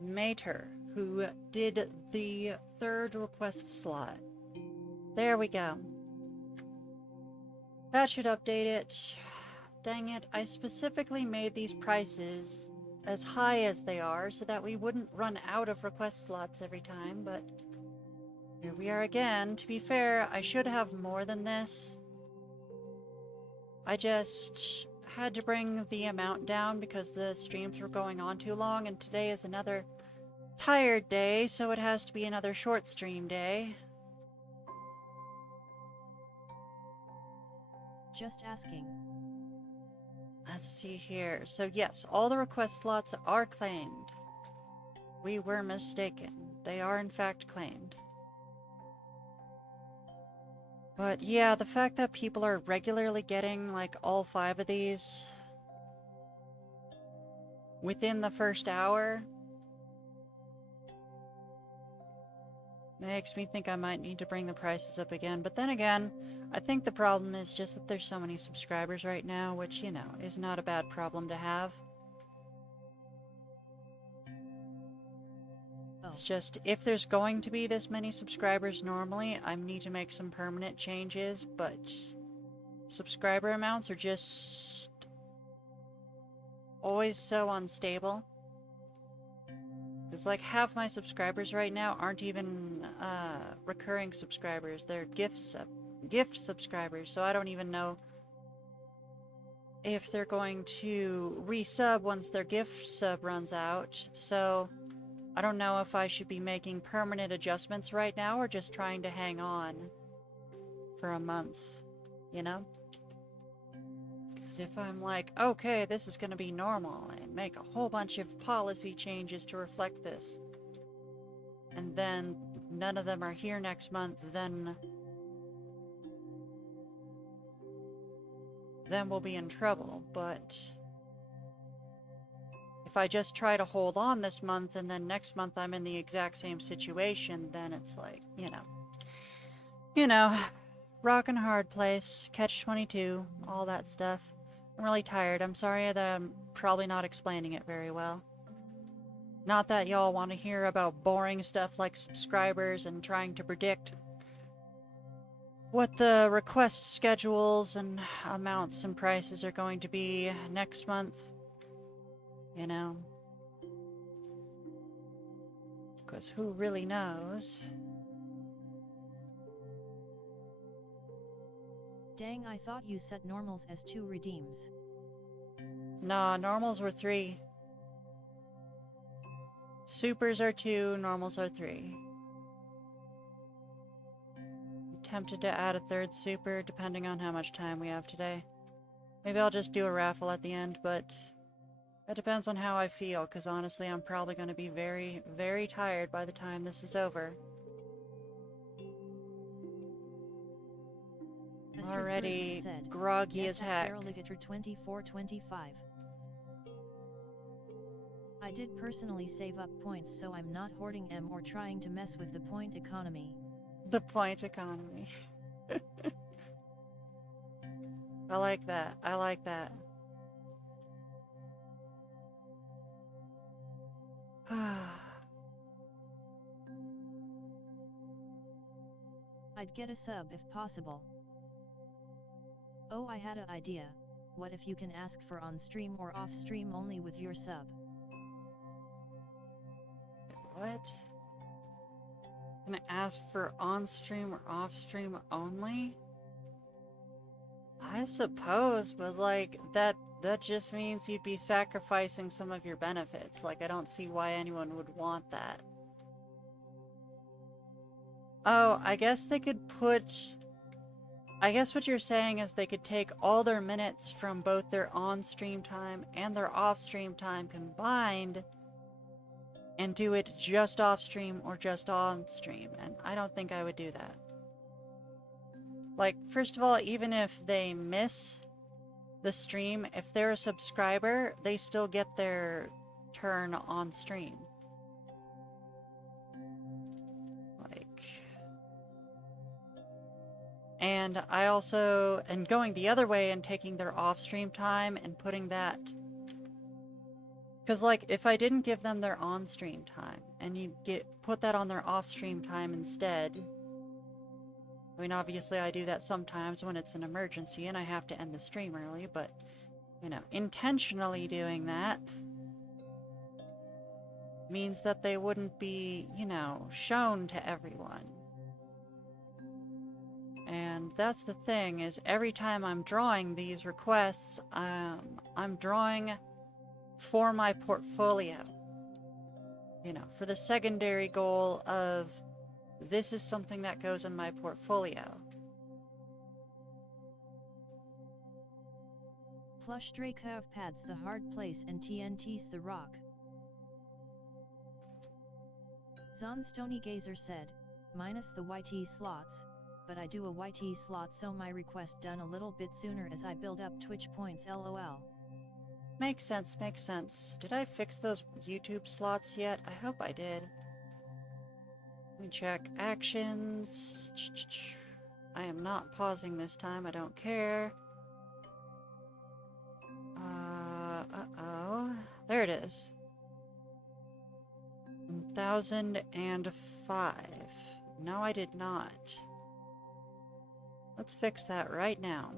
Mater, who did the 3rd request slot. There we go. That should update it. Dang it, I specifically made these prices as high as they are so that we wouldn't run out of request slots every time, but here we are again. To be fair, I should have more than this. I just had to bring the amount down because the streams were going on too long, and today is another tired day, so it has to be another short stream day. Just asking. Let's see here. So yes, all the request slots are claimed. We were mistaken. They are in fact claimed. But yeah, the fact that people are regularly getting like all 5 of these within the first hour makes me think I might need to bring the prices up again. But then again, I think the problem is just that there's so many subscribers right now, which, you know, is not a bad problem to have. It's just, if there's going to be this many subscribers normally, I need to make some permanent changes, but subscriber amounts are just always so unstable. Because like half my subscribers right now aren't even recurring subscribers, they're gift subscribers, so I don't even know if they're going to resub once their gift sub runs out. So I don't know if I should be making permanent adjustments right now or just trying to hang on for a month, you know? Because if I'm like, okay, this is going to be normal and make a whole bunch of policy changes to reflect this, and then none of them are here next month, then we'll be in trouble. But if I just try to hold on this month and then next month I'm in the exact same situation, then it's like, you know, rock and hard place, catch-22, all that stuff. I'm really tired. I'm sorry that I'm probably not explaining it very well. Not that y'all want to hear about boring stuff like subscribers and trying to predict what the request schedules and amounts and prices are going to be next month. You know, because who really knows? Dang, I thought you set normals as 2 redeems. Nah, normals were 3. Supers are 2, normals are 3. I'm tempted to add a 3rd super depending on how much time we have today. Maybe I'll just do a raffle at the end, but it depends on how I feel, because honestly I'm probably going to be very, very tired by the time this is over. Mr. Already said, groggy yes, as heck. 2425. I did personally save up points, so I'm not hoarding M or trying to mess with the point economy. The point economy. I like that. I like that. I'd get a sub if possible. Oh, I had an idea. What if you can ask for on-stream or off-stream only with your sub? What? Can I ask for on-stream or off-stream only? I suppose, but like, that just means you'd be sacrificing some of your benefits. Like, I don't see why anyone would want that. Oh, I guess they could put... I guess what you're saying is they could take all their minutes from both their on-stream time and their off-stream time combined and do it just off-stream or just on-stream, and I don't think I would do that. Like, first of all, even if they miss the stream, if they're a subscriber, they still get their turn on-stream. And I also, and going the other way and taking their off-stream time and putting that, because like, if I didn't give them their on-stream time, and you put that on their off-stream time instead, I mean, obviously I do that sometimes when it's an emergency and I have to end the stream early, but, you know, intentionally doing that means that they wouldn't be, you know, shown to everyone. And that's the thing, is every time I'm drawing these requests, I'm drawing for my portfolio. You know, for the secondary goal of, this is something that goes in my portfolio. Flush Dracov pads the hard place and TNT's the rock. Zon Stony Gazer said, minus the YT slots, but I do a YT slot so my request done a little bit sooner as I build up Twitch points lol. Makes sense, makes sense. Did I fix those YouTube slots yet? I hope I did. Let me check actions. I am not pausing this time, I don't care. Uh-oh. There it is. 1005. No, I did not. Let's fix that right now.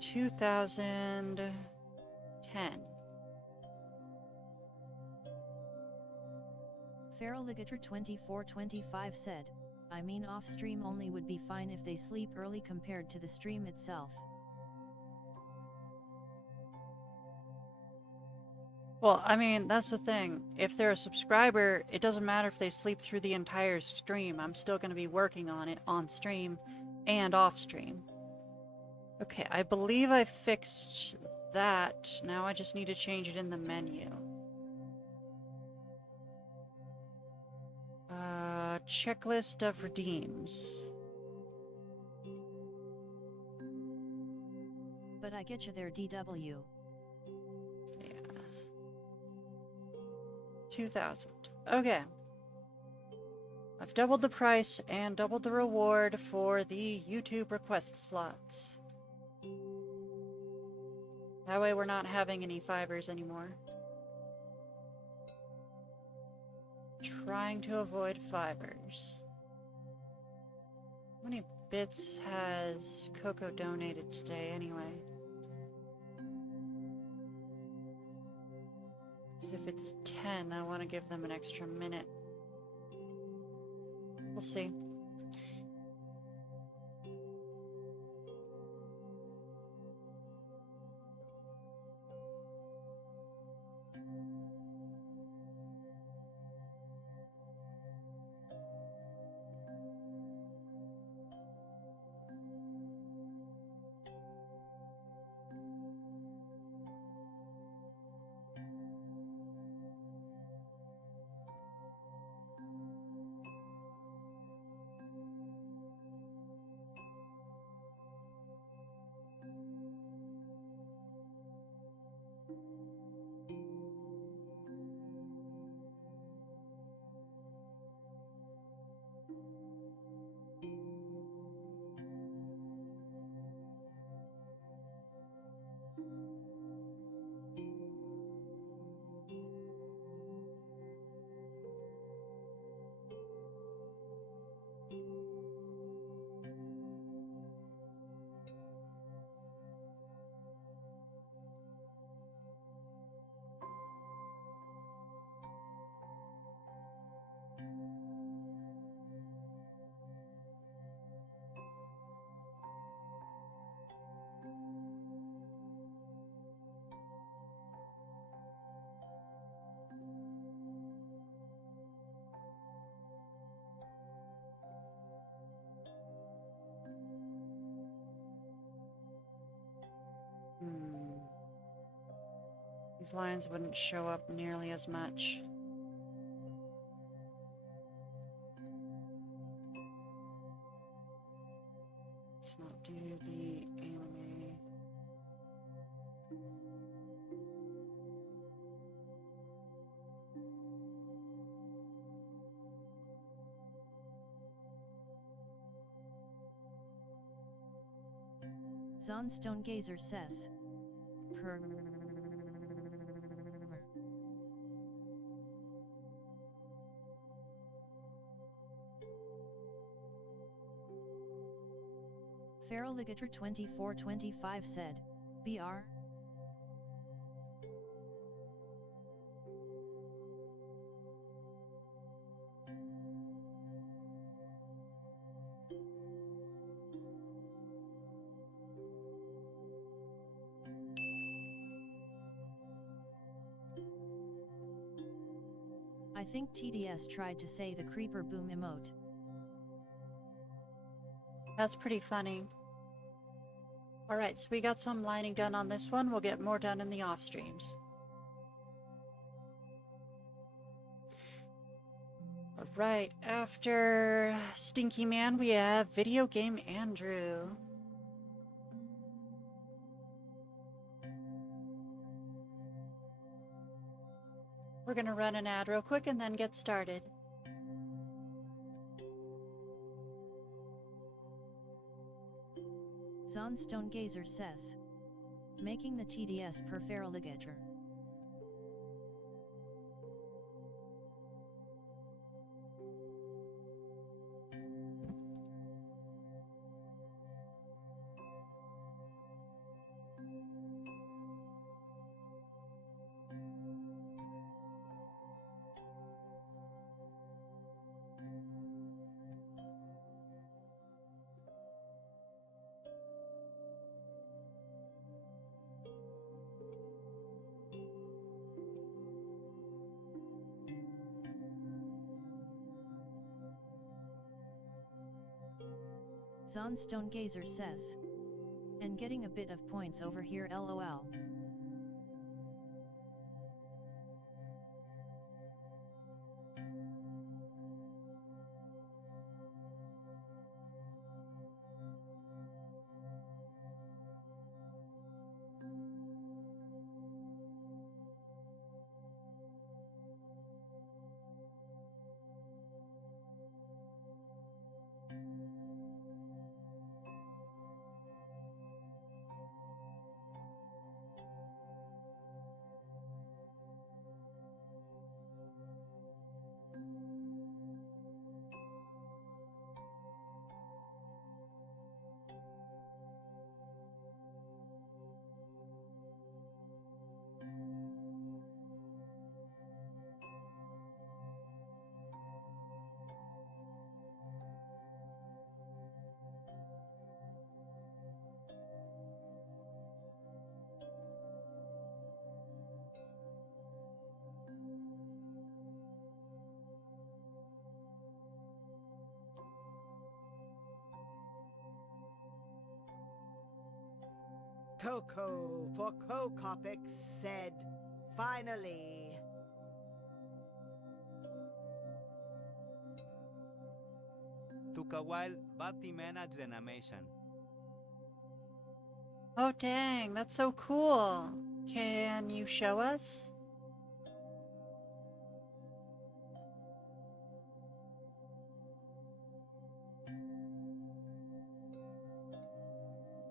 2010. Feraligator 2425 said, I mean off stream only would be fine if they sleep early compared to the stream itself. Well, I mean, that's the thing. If they're a subscriber, it doesn't matter if they sleep through the entire stream. I'm still going to be working on it on stream and off stream. Okay, I believe I fixed that. Now I just need to change it in the menu. Checklist of redeems. But I get you there, DW. Yeah. 2,000. Okay. I've doubled the price and doubled the reward for the YouTube request slots. That way we're not having any fibers anymore. Trying to avoid fibers. How many bits has Coco donated today anyway? So if it's 10, I want to give them an extra minute. We'll see. These lines wouldn't show up nearly as much. Let's not do the anime. Zon Stonegazer says. Feraligator 2425 said, BR? I think TDS tried to say the creeper boom emote. That's pretty funny. Alright, so we got some lining done on this one. We'll get more done in the off streams. Alright, after Stinky Man, we have Video Game Andrew. We're gonna run an ad real quick and then get started. Zon Stonegazer says, making the TDS per feraligator. Zon Stonegazer says, and getting a bit of points over here lol. Coco for Cocopic said, finally. Tukawal Bati managed animation. Oh dang, that's so cool. Can you show us?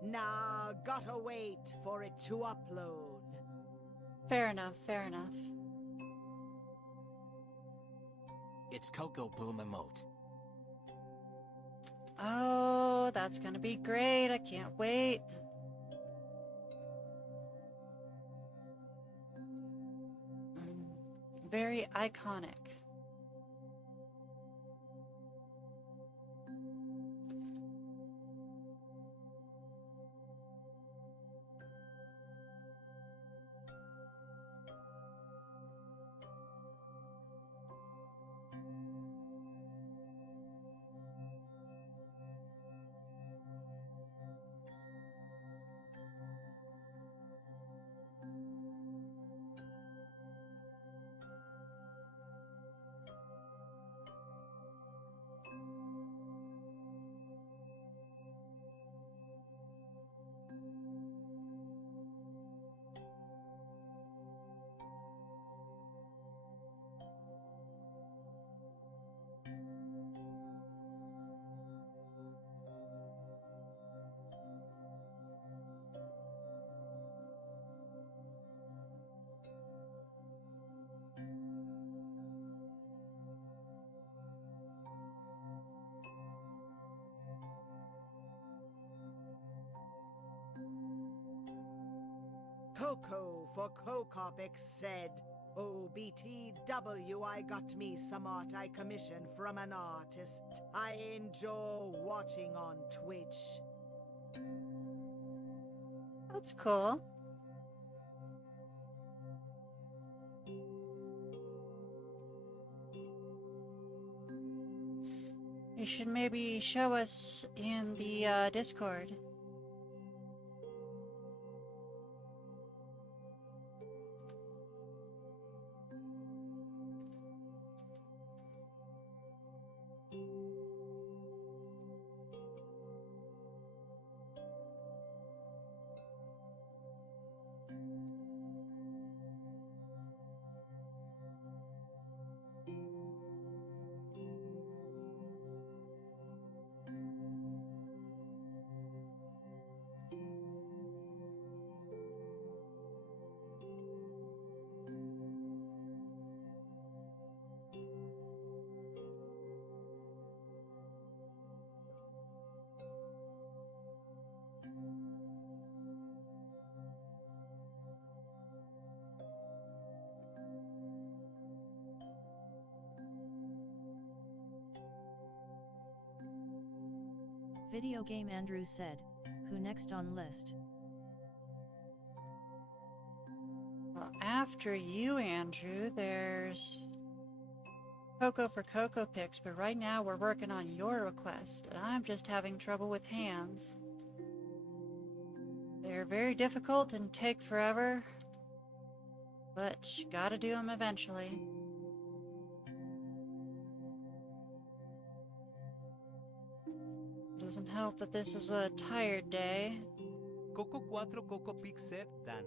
Nah, gotta wait for it to upload. Fair enough, fair enough. It's Coco Boom emote. Oh, that's gonna be great. I can't wait. Very iconic. Coco for Cocopic said, oh, BTW, I got me some art I commissioned from an artist I enjoy watching on Twitch. That's cool. You should maybe show us in the Discord. Video Game Andrew said, who next on list? Well, after you, Andrew, there's Coco for Coco Picks, but right now we're working on your request, and I'm just having trouble with hands. They're very difficult and take forever, but you gotta do them eventually. Doesn't help that this is a tired day. Coco 4 Coco Pick said, done.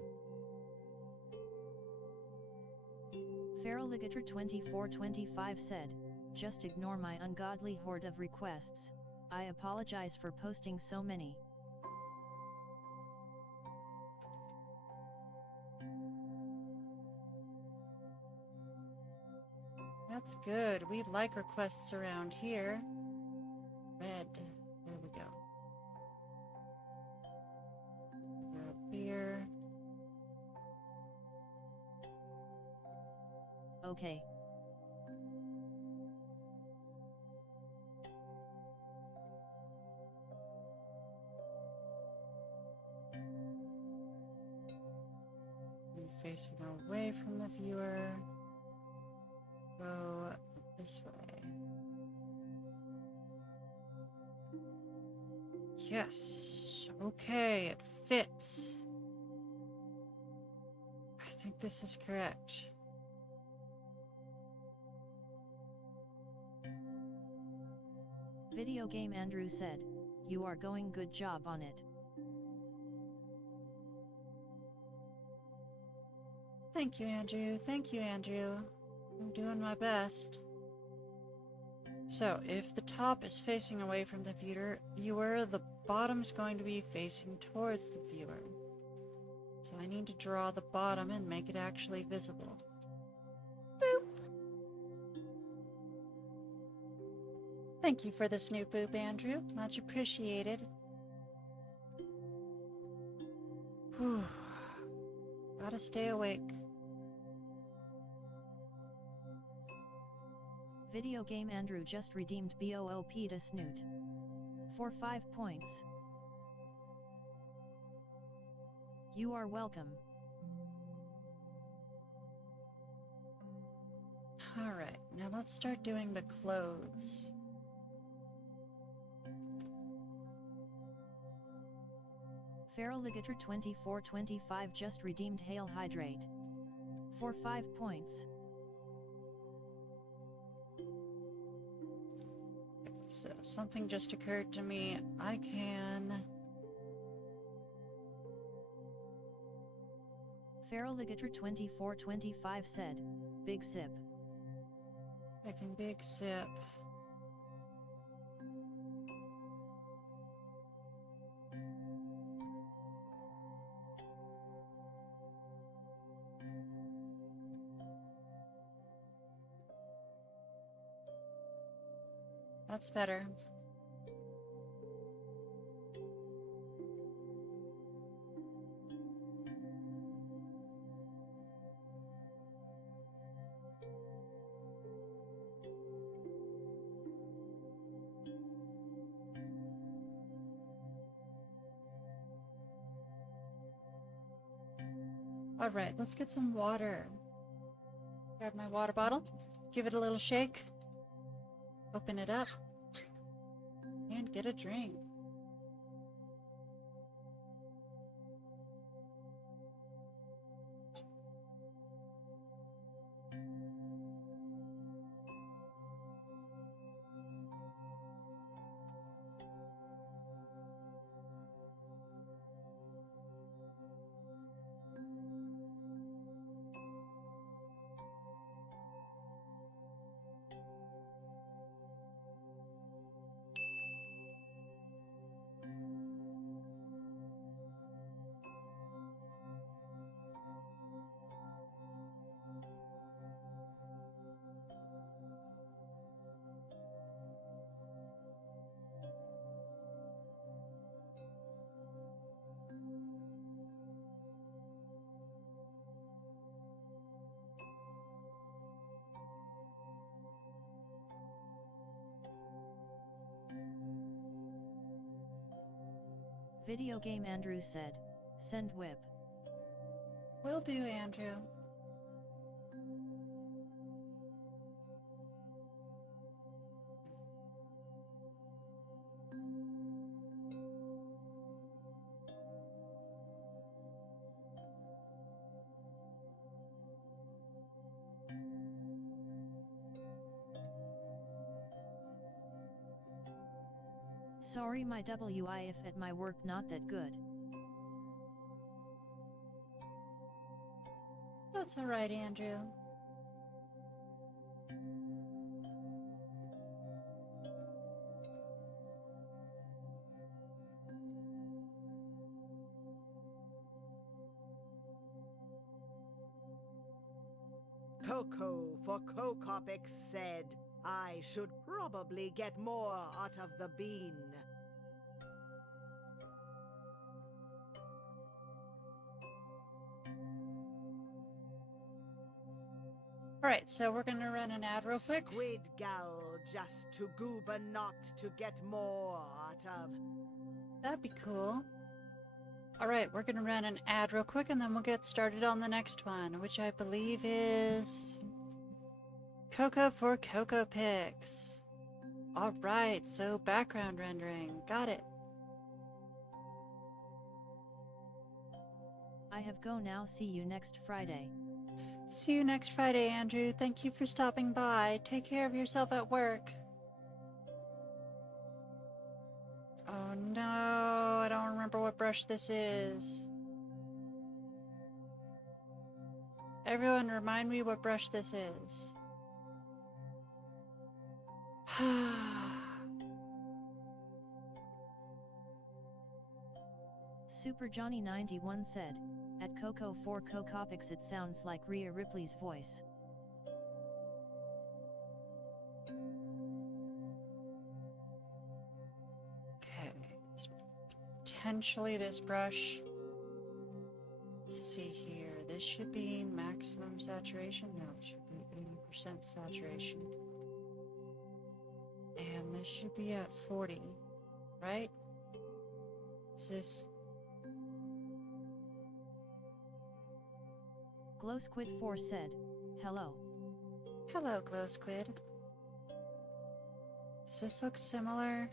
Feraligator 2425 said, just ignore my ungodly horde of requests, I apologize for posting so many. That's good. We like requests around here. Red. There we go. Over up here. Okay. I'm facing away from the viewer. Go this way. Yes. Okay, it fits. I think this is correct. Video Game Andrew said, you are going good job on it. Thank you, Andrew. Thank you, Andrew. I'm doing my best. So, if the top is facing away from the viewer, the bottom's going to be facing towards the viewer. So I need to draw the bottom and make it actually visible. Boop! Thank you for this new boop, Andrew. Much appreciated. Whew. Gotta stay awake. Video Game Andrew just redeemed BOOP to Snoot. For 5 points. You are welcome. Alright, now let's start doing the clothes. Feraligator 2425 just redeemed Hail Hydrate. For 5 points. So, something just occurred to me. I can... Feraligator 2425 said, big sip. I can big sip. That's better. All right, let's get some water. Grab my water bottle, give it a little shake, open it up, and get a drink. Video game Andrew said. Send whip. Will do, Andrew. Sorry my WIF at my work not that good. That's alright, Andrew. Coco for Cocopic said, I should probably get more out of the bean. Alright, so we're gonna run an ad real quick. Squid gal just to goober not to get more out of. That'd be cool. Alright, we're gonna run an ad real quick and then we'll get started on the next one, which I believe is Coco for Coco Picks. Alright, so background rendering. Got it. I have go now, see you next Friday. See you next Friday, Andrew. Thank you for stopping by. Take care of yourself at work. Oh no, I don't remember what brush this is. Everyone remind me what brush this is. Super Johnny 91 said, at Coco for Cocopics it sounds like Rhea Ripley's voice. Okay, it's potentially this brush. Let's see here. This should be maximum saturation. No, it should be 80% saturation. And this should be at 40, right? Is this... Glow Squid 4 said, hello. Hello, Glow Squid. Does this look similar?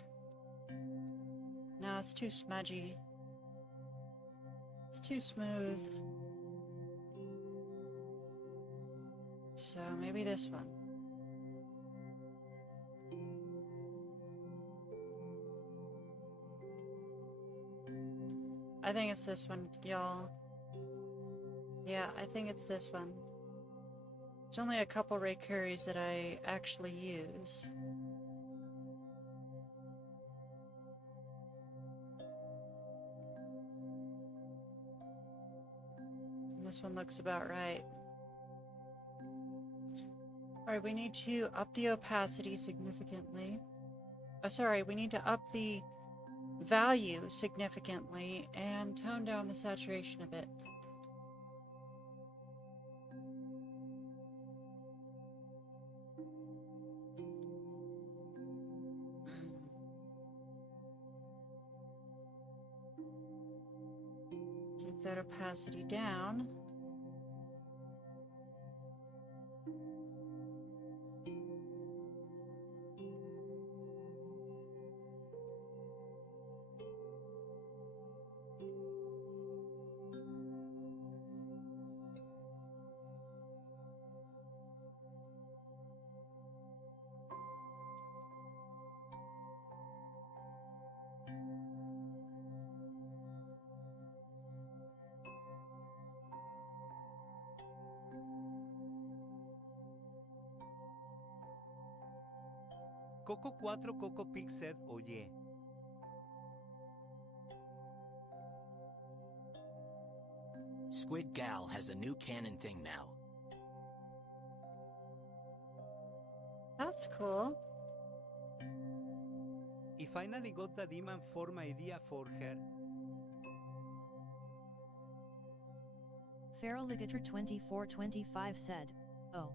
No, it's too smudgy. It's too smooth. So maybe this one. I think it's this one, y'all. Yeah, I think it's this one. There's only a couple Ray Curries that I actually use. And this one looks about right. Alright, we need to up the opacity significantly. Oh, sorry, we need to up the value significantly and tone down the saturation a bit. Keep that opacity down. Coco 4 Coco Pig said, oye. Squid Gal has a new canon thing now. That's cool. He finally got the demand for my idea for her. Feral Ligator 2425 said, oh.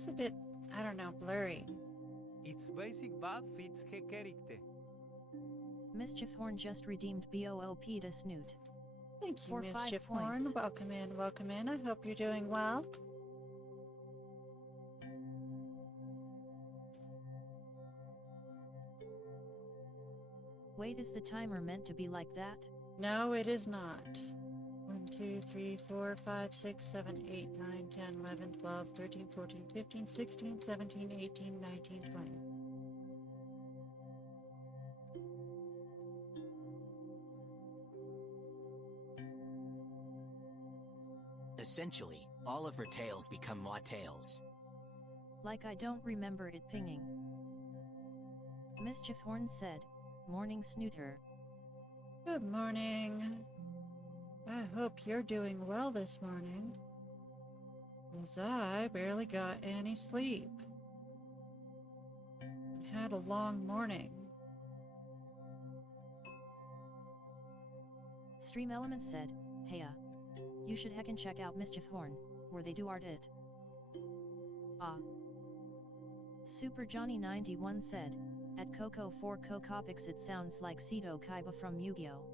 looks a bit, I don't know, blurry. It's basic but fits her character. Mischief Horn just redeemed BOOP to Snoot. Thank you, For 5 Mischief Horn. points. Welcome in, welcome in. I hope you're doing well. Wait, is the timer meant to be like that? No, it is not. 1, 2, 3, 4, 5, 6, 7, 8, 9, 10, 11, 12, 13, 14, 15, 16, 17, 18, 19, 20. Essentially, all of her tails become maw tails. Like I don't remember it pinging. Mischief Horn said, "Morning Snooter." Good morning. I hope you're doing well this morning, as I barely got any sleep. Had a long morning. Stream Element said, "Heya. You should heckin' check out Mischief Horn, where they do art it." Ah. Super Johnny 91 said, "At Coco 4 Cocopics it sounds like Seto Kaiba from Yu-Gi-Oh!"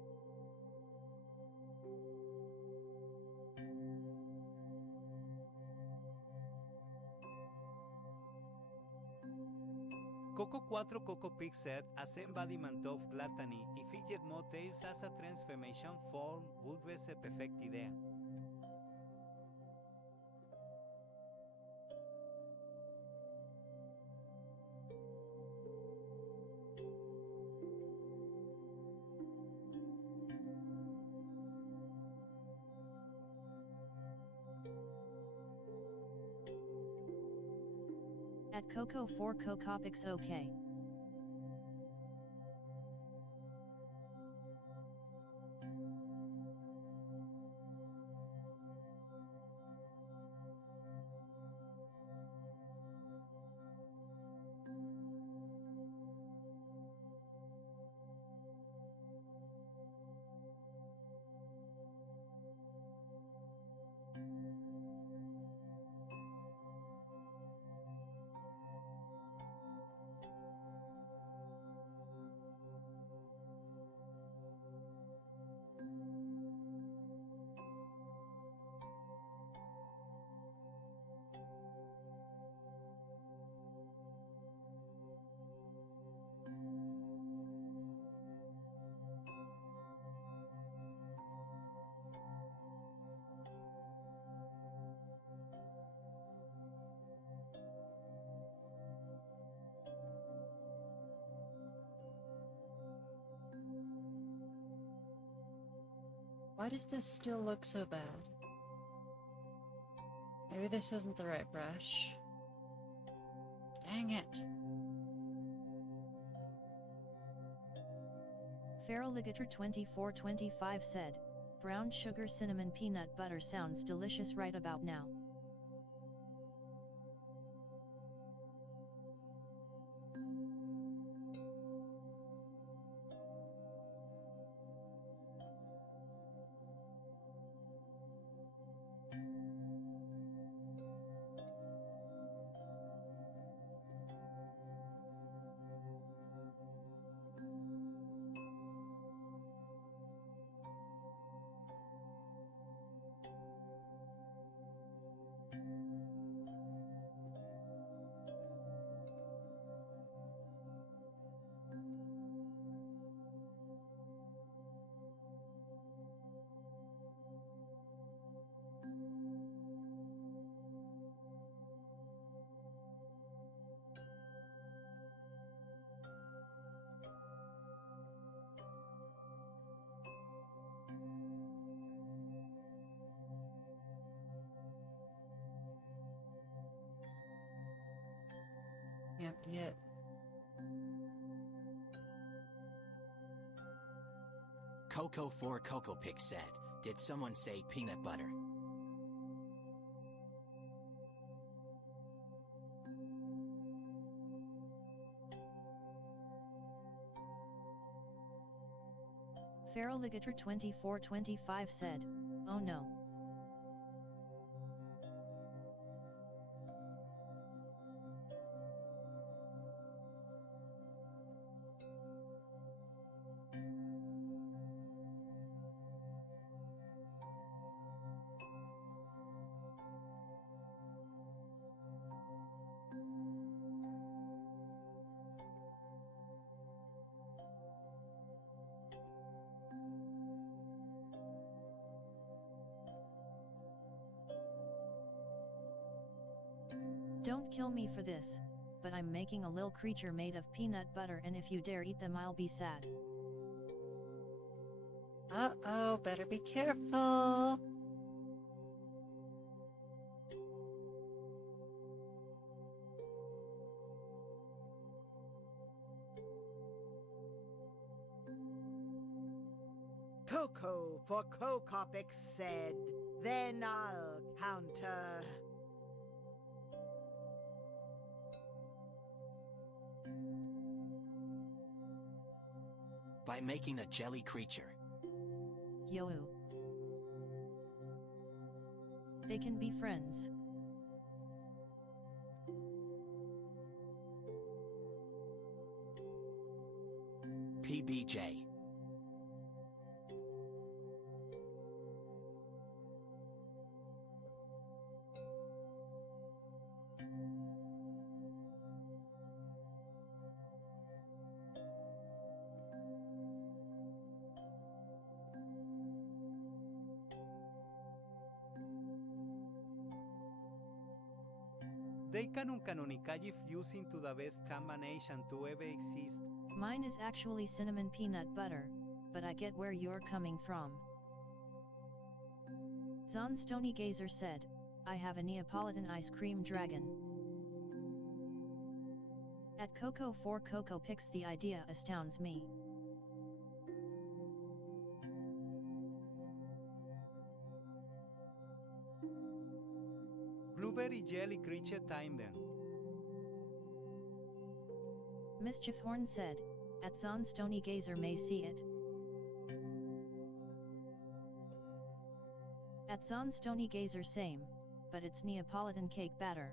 Coco 4 Coco Pig said, as embodiment of gluttony, if you get more tails as a transformation form, would be a perfect idea. At Coco 4 Cocopics OK. Why does this still look so bad? Maybe this isn't the right brush. Dang it. Feraligator 2425 said, "Brown sugar cinnamon peanut butter sounds delicious right about now." Yep. Coco 4 Coco Pig said, did someone say peanut butter? Feraligator 2425 said, "Oh no." kill me for this, but I'm making a little creature made of peanut butter, and if you dare eat them I'll be sad. Uh-oh, better be careful. Coco for Cocopic said, then I'll counter. By making a jelly creature. Yo. They can be friends. PBJ. They can canonically fuse into the best combination to ever exist. Mine is actually cinnamon peanut butter, but I get where you're coming from. Zon Stony Gazer said, I have a Neapolitan ice cream dragon. At Coco for Coco Picks, the idea astounds me. Blueberry jelly creature time then. Mischief Horn said, at Zon Stony Gazer may see it. At Zon Stony Gazer same, but it's Neapolitan cake batter.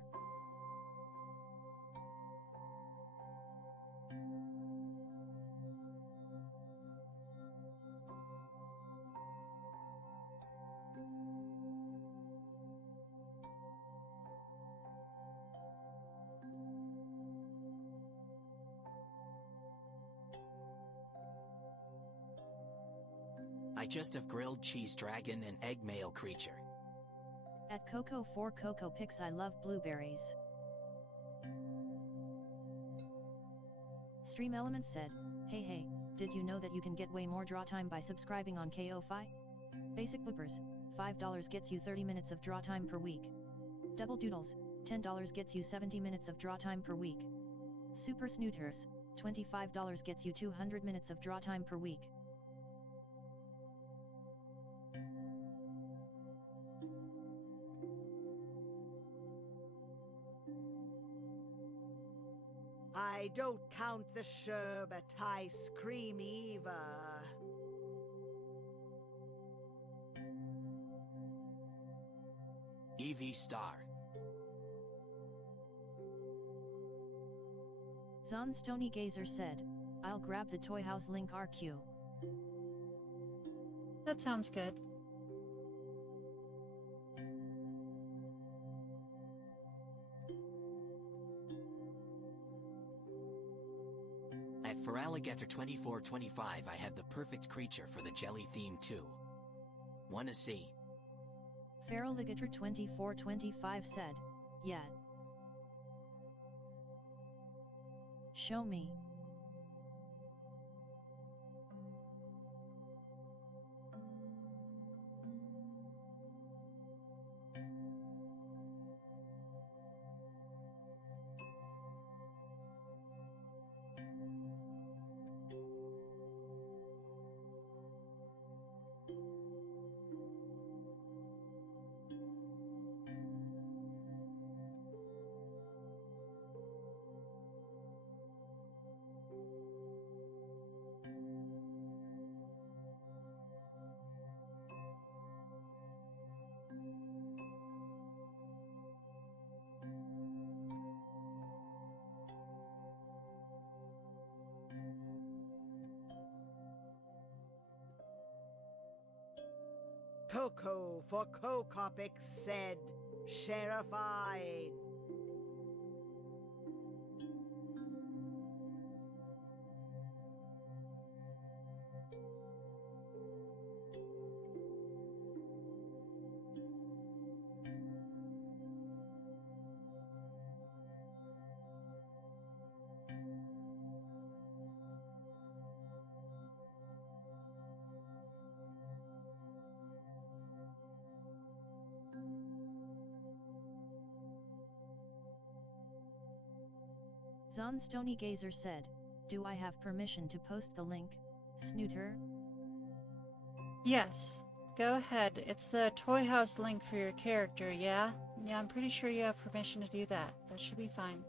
I just have grilled cheese dragon and egg male creature. At Coco for Coco Picks, I love blueberries. Stream Elements said, hey, did you know that you can get way more draw time by subscribing on KO-Fi? Basic Whippers, $5 gets you 30 minutes of draw time per week. Double Doodles, $10 gets you 70 minutes of draw time per week. Super Snooters, $25 gets you 200 minutes of draw time per week. I don't count the sherbet ice cream either. EV Star. Zon Stony Gazer said, I'll grab the Toy House link RQ. That sounds good. At Feraligator 2425 I have the perfect creature for the jelly theme too. Wanna see? Feraligator 2425 said, yeah. Show me. Coco for Cocopic said, Sherified. Zon Stony Gazer said, "Do I have permission to post the link, Snooter?" Yes. Go ahead. It's the Toy House link for your character, yeah? Yeah, I'm pretty sure you have permission to do that. That should be fine.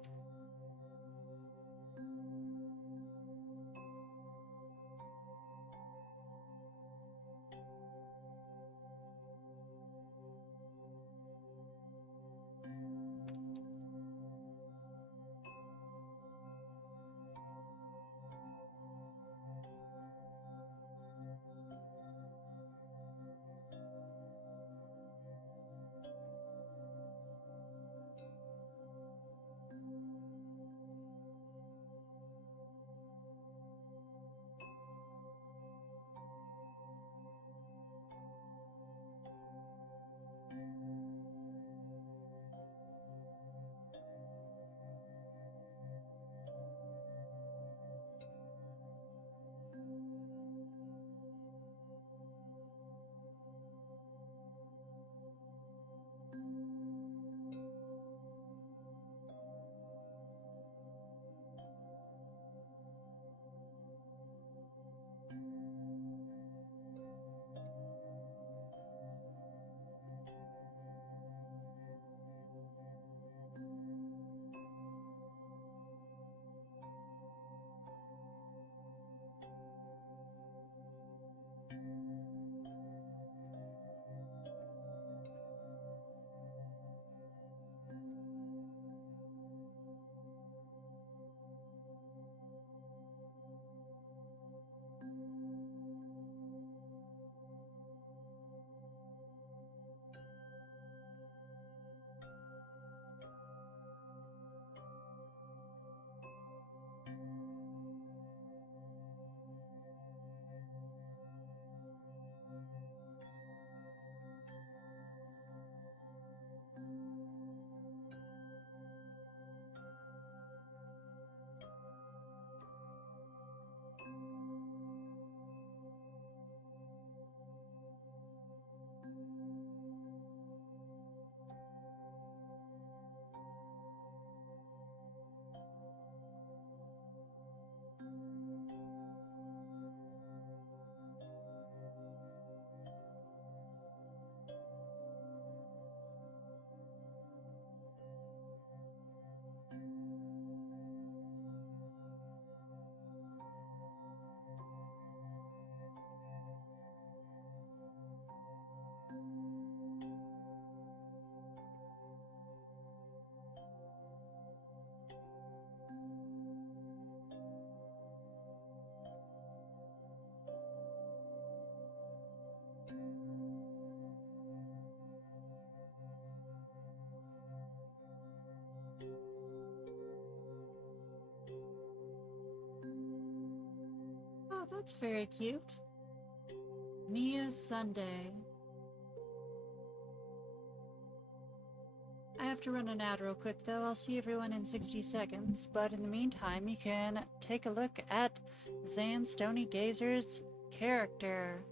Oh, that's very cute. Mia's Sunday. I have to run an ad real quick though. I'll see everyone in 60 seconds. But in the meantime, you can take a look at Zan Stony Gazer's character.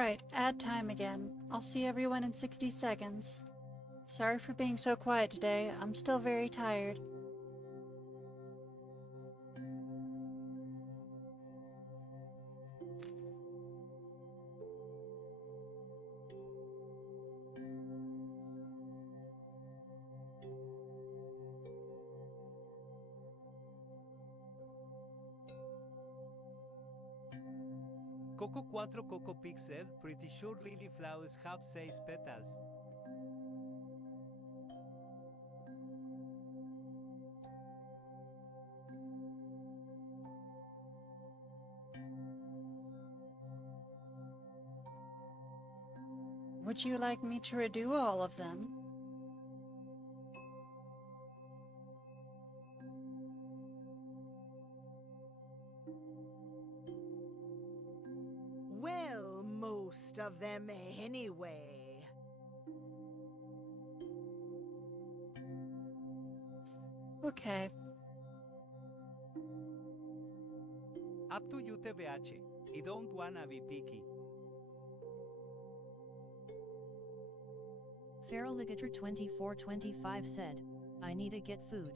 Right, ad time again. I'll see everyone in 60 seconds. Sorry for being so quiet today. I'm still very tired. Coco 4 Coco Pixel, pretty sure lily flowers have 6 petals. Would you like me to redo all of them? Well, most of them anyway. Okay. Up to you TVH, I don't wanna be picky. Feraligator 2425 said, I need to get food,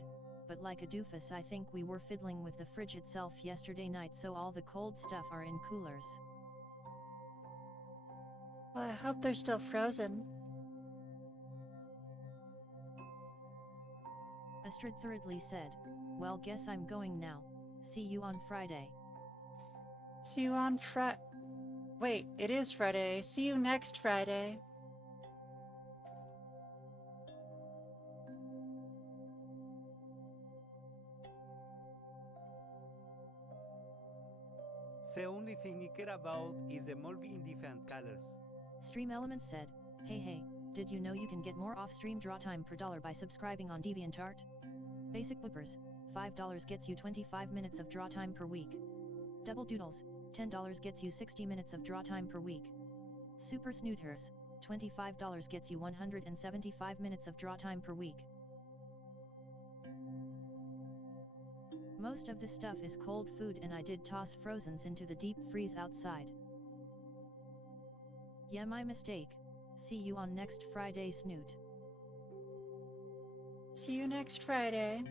but like a doofus I think we were fiddling with the fridge itself yesterday night so all the cold stuff are in coolers. Well, I hope they're still frozen. Astrid Thirdly said, well guess I'm going now, see you on Friday. See you on Wait, it is Friday. See you next Friday. The only thing I care about is the multi in different colors. Stream Elements said, hey, did you know you can get more off-stream draw time per dollar by subscribing on DeviantArt? Basic Whippers, $5 gets you 25 minutes of draw time per week. Double Doodles, $10 gets you 60 minutes of draw time per week. Super Snooters, $25 gets you 175 minutes of draw time per week. Most of the stuff is cold food and I did toss frozens into the deep freeze outside. Yeah, my mistake. See you on next Friday, Snoot. See you next Friday.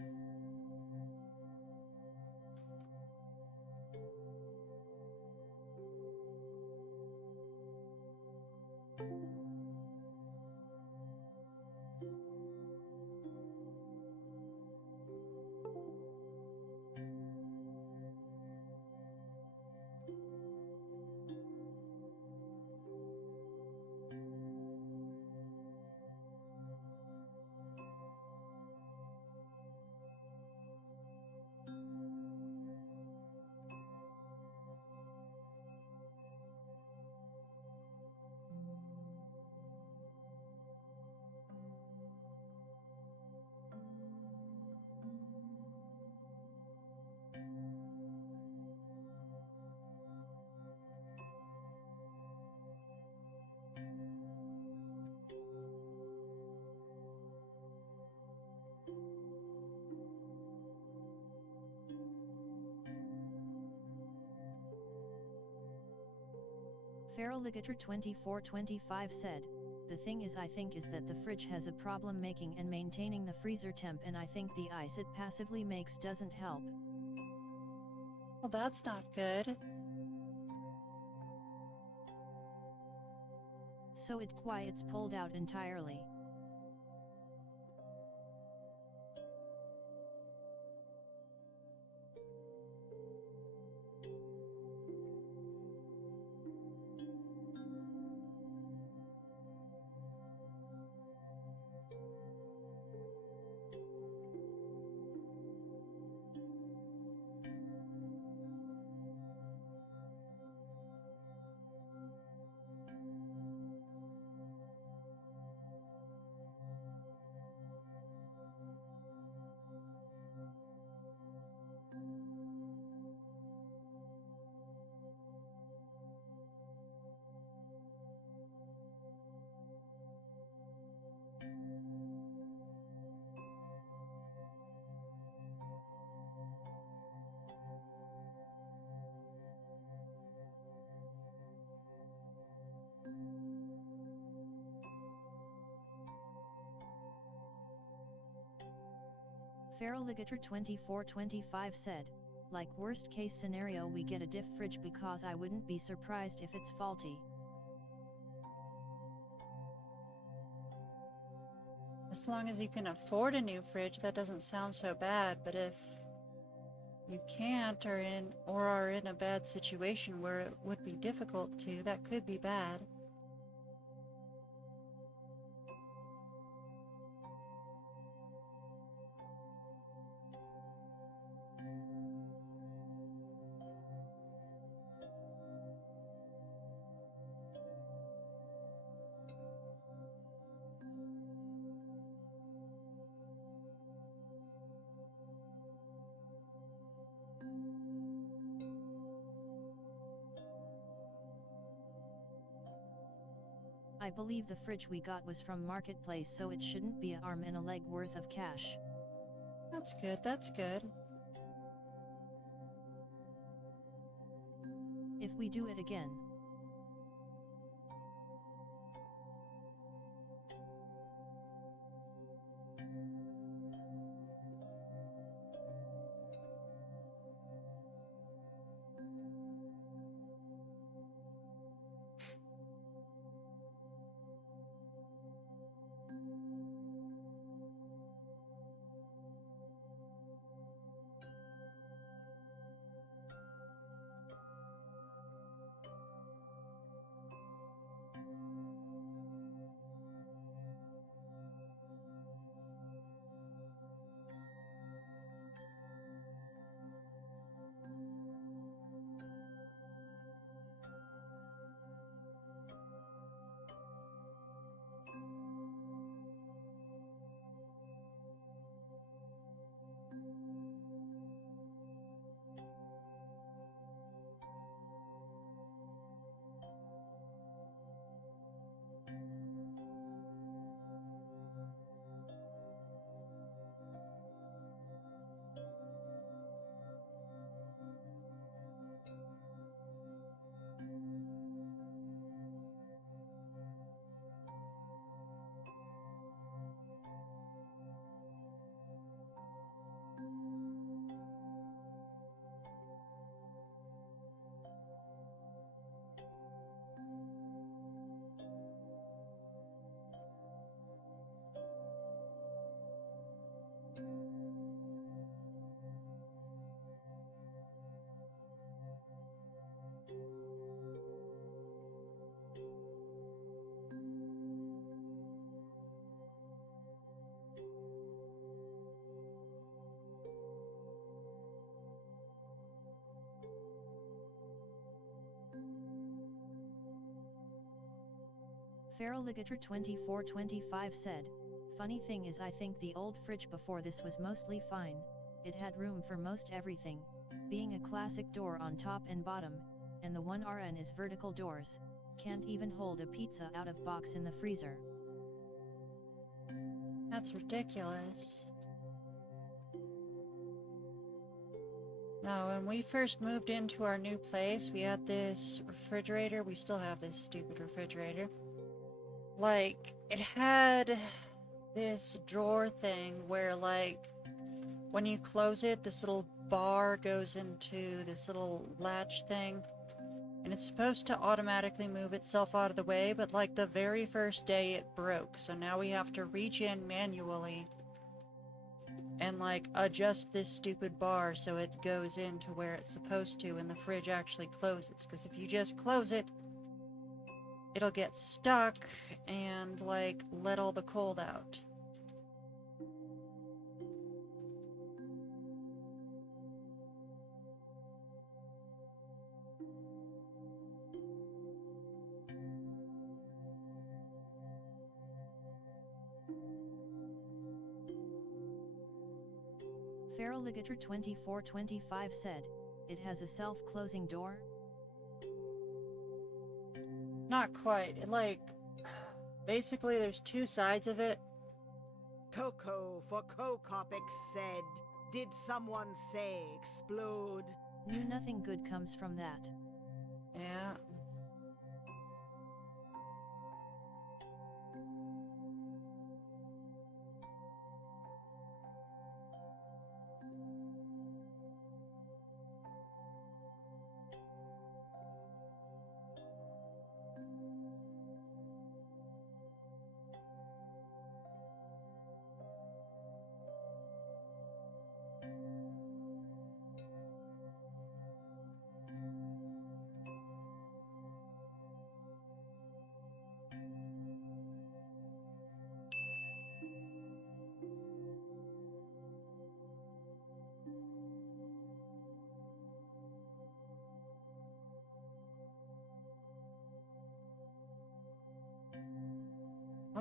Feraligator 2425 said, the thing is I think is that the fridge has a problem making and maintaining the freezer temp and I think the ice it passively makes doesn't help. Well, that's not good. So it quiets pulled out entirely. Feraligator2425 said, like worst case scenario we get a diff fridge because I wouldn't be surprised if it's faulty. As long as you can afford a new fridge, that doesn't sound so bad, but if you can't or are in a bad situation where it would be difficult to, that could be bad. I believe the fridge we got was from Marketplace, so it shouldn't be an arm and a leg worth of cash. That's good, that's good. If we do it again. Feraligator2425 said, funny thing is I think the old fridge before this was mostly fine, it had room for most everything, being a classic door on top and bottom, and the one RN is vertical doors, can't even hold a pizza out of box in the freezer. That's ridiculous. Now, when we first moved into our new place, we had this refrigerator. We still have this stupid refrigerator. Like, it had this drawer thing where, like, when you close it, this little bar goes into this little latch thing. And it's supposed to automatically move itself out of the way, but like the very first day it broke. So now we have to reach in manually and like adjust this stupid bar so it goes into where it's supposed to and the fridge actually closes. Because if you just close it, it'll get stuck and like let all the cold out. Feraligator2425 said, it has a self-closing door? Not quite. It, like, basically there's two sides of it. Coco for Cocopic said, did someone say explode? Knew nothing good comes from that. Yeah.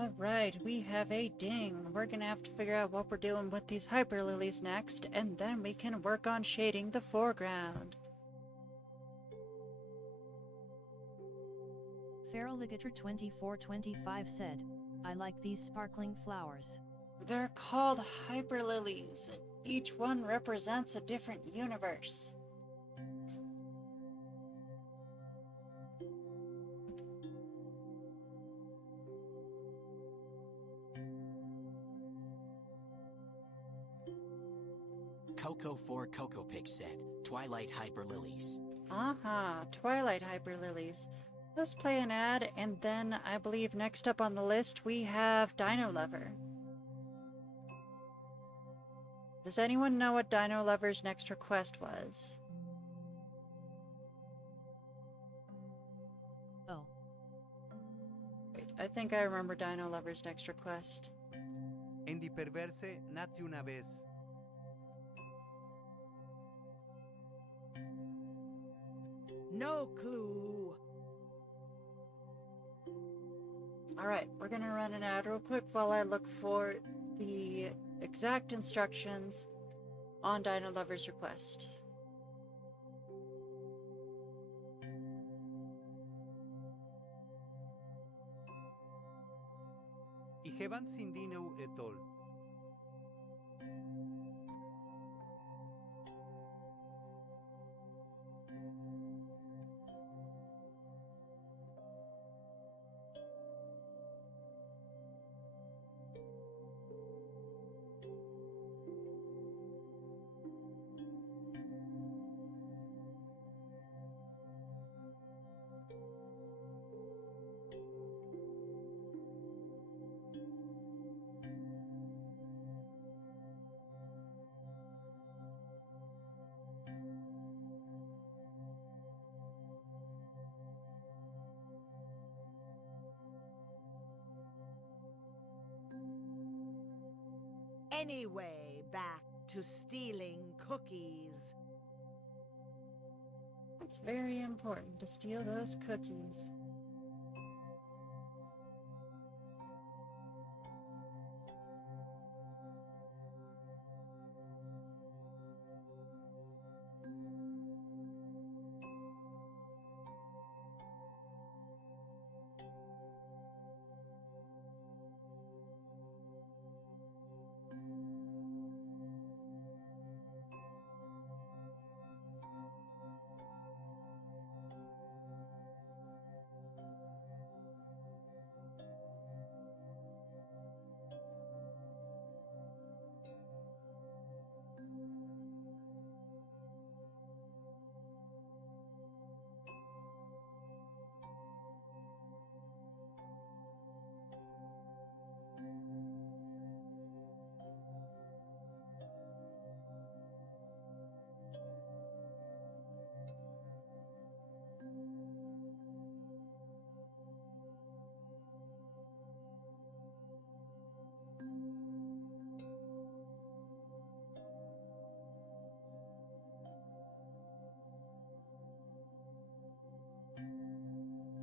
Alright, we have a ding. We're gonna have to figure out what we're doing with these hyper lilies next, and then we can work on shading the foreground. Feraligator 2425 said, I like these sparkling flowers. They're called hyper lilies. Each one represents a different universe. Coco 4 Coco Pig said, Twilight Hyper Lilies. Twilight hyper lilies. Let's play an ad, and then I believe next up on the list we have Dino Lover. Does anyone know what Dino Lover's next request was? Oh. Wait, I think I remember Dino Lover's next request. En di perverse nati una vez. No clue. Alright, we're gonna run an ad real quick while I look for the exact instructions on Dino Lover's request. Ijeban Sindineu et al. Anyway, back to stealing cookies. It's very important to steal those cookies.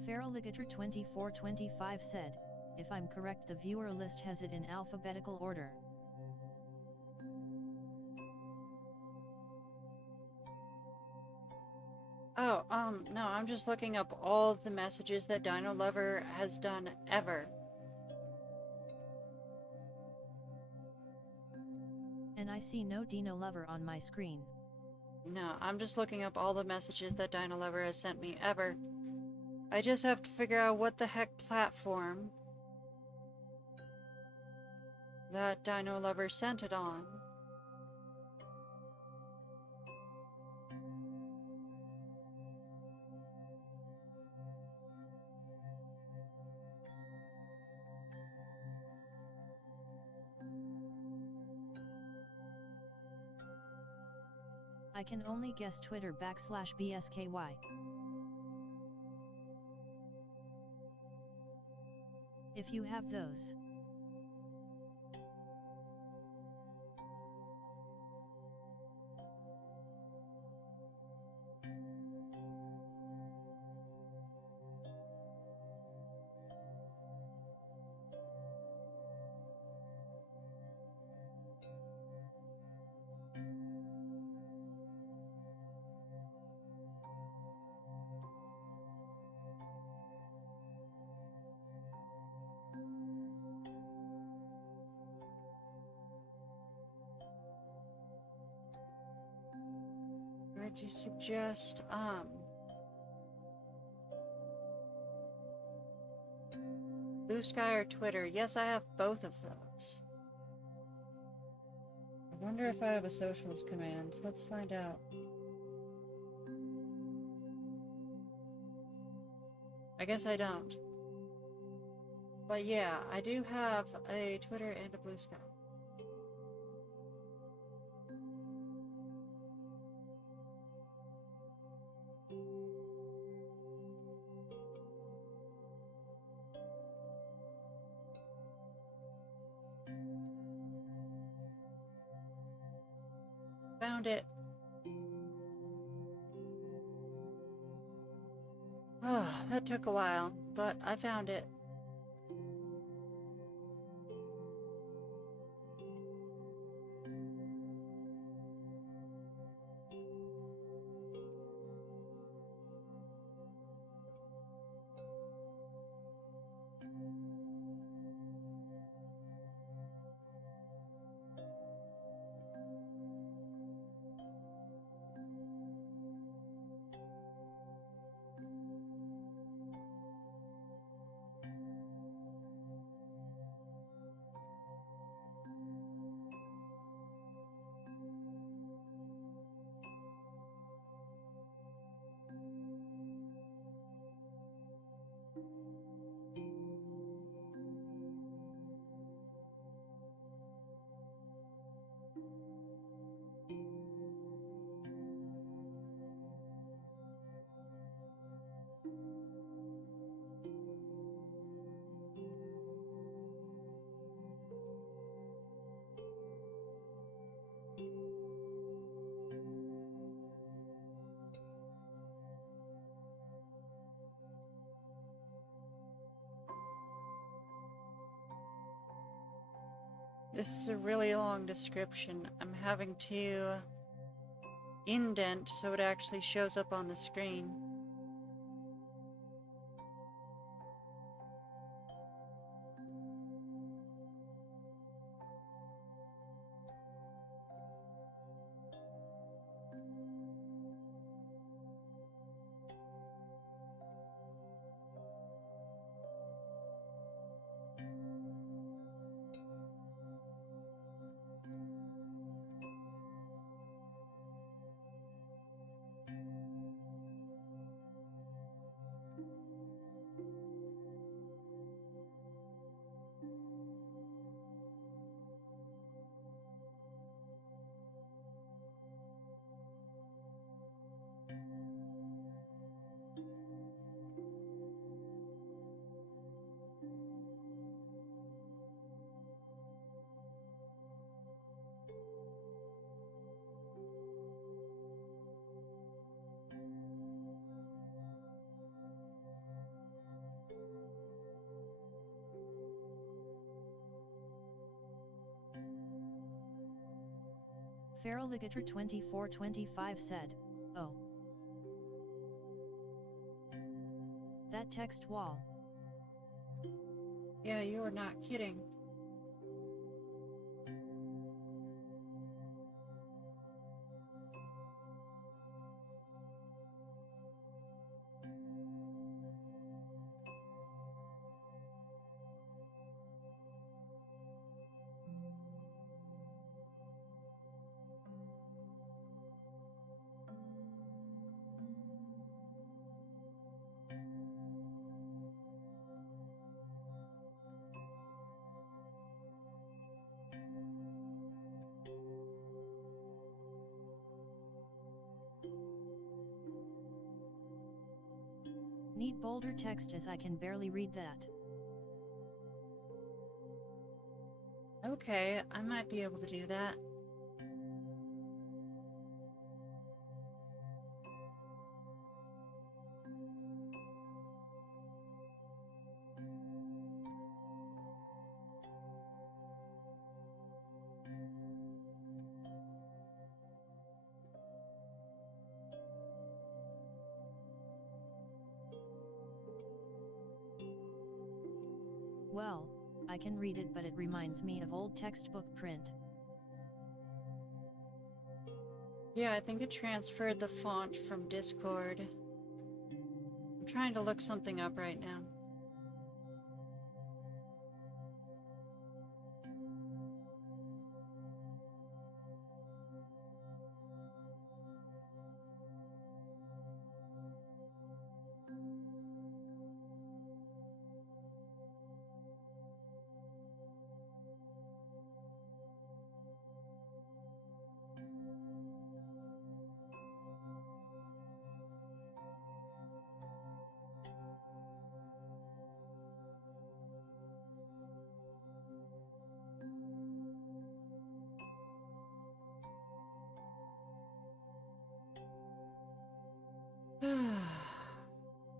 Feraligator 2425 said, if I'm correct the viewer list has it in alphabetical order. Oh, no, I'm just looking up all the messages that Dino Lover has done ever. And I see no Dino Lover on my screen. No, I'm just looking up all the messages that Dino Lover has sent me ever. I just have to figure out what the heck platform that Dino Lover sent it on. I can only guess Twitter /BSKY. If you have those. would you suggest, Blue Sky or Twitter? Yes, I have both of those. I wonder if I have a socials command. Let's find out. I guess I don't. But yeah, I do have a Twitter and a Blue Sky. Found it. Oh, that took a while, but I found it. This is a really long description. I'm having to indent so it actually shows up on the screen. Feraligator 2425 said, "Oh. That text wall." Yeah, you are not kidding. Need bolder text as I can barely read that. Okay, I might be able to do that. Well, I can read it, but it reminds me of old textbook print. Yeah, I think it transferred the font from Discord. I'm trying to look something up right now.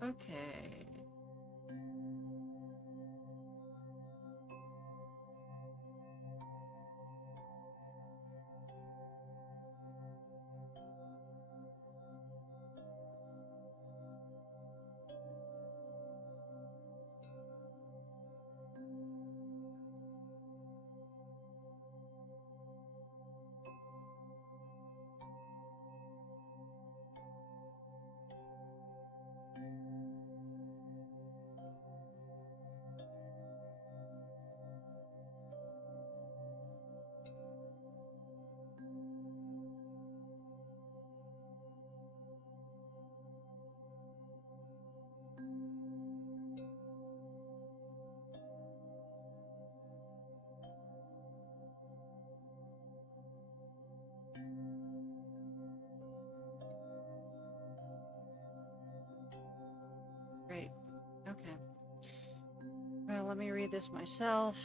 Okay. Great. Okay. Well, let me read this myself.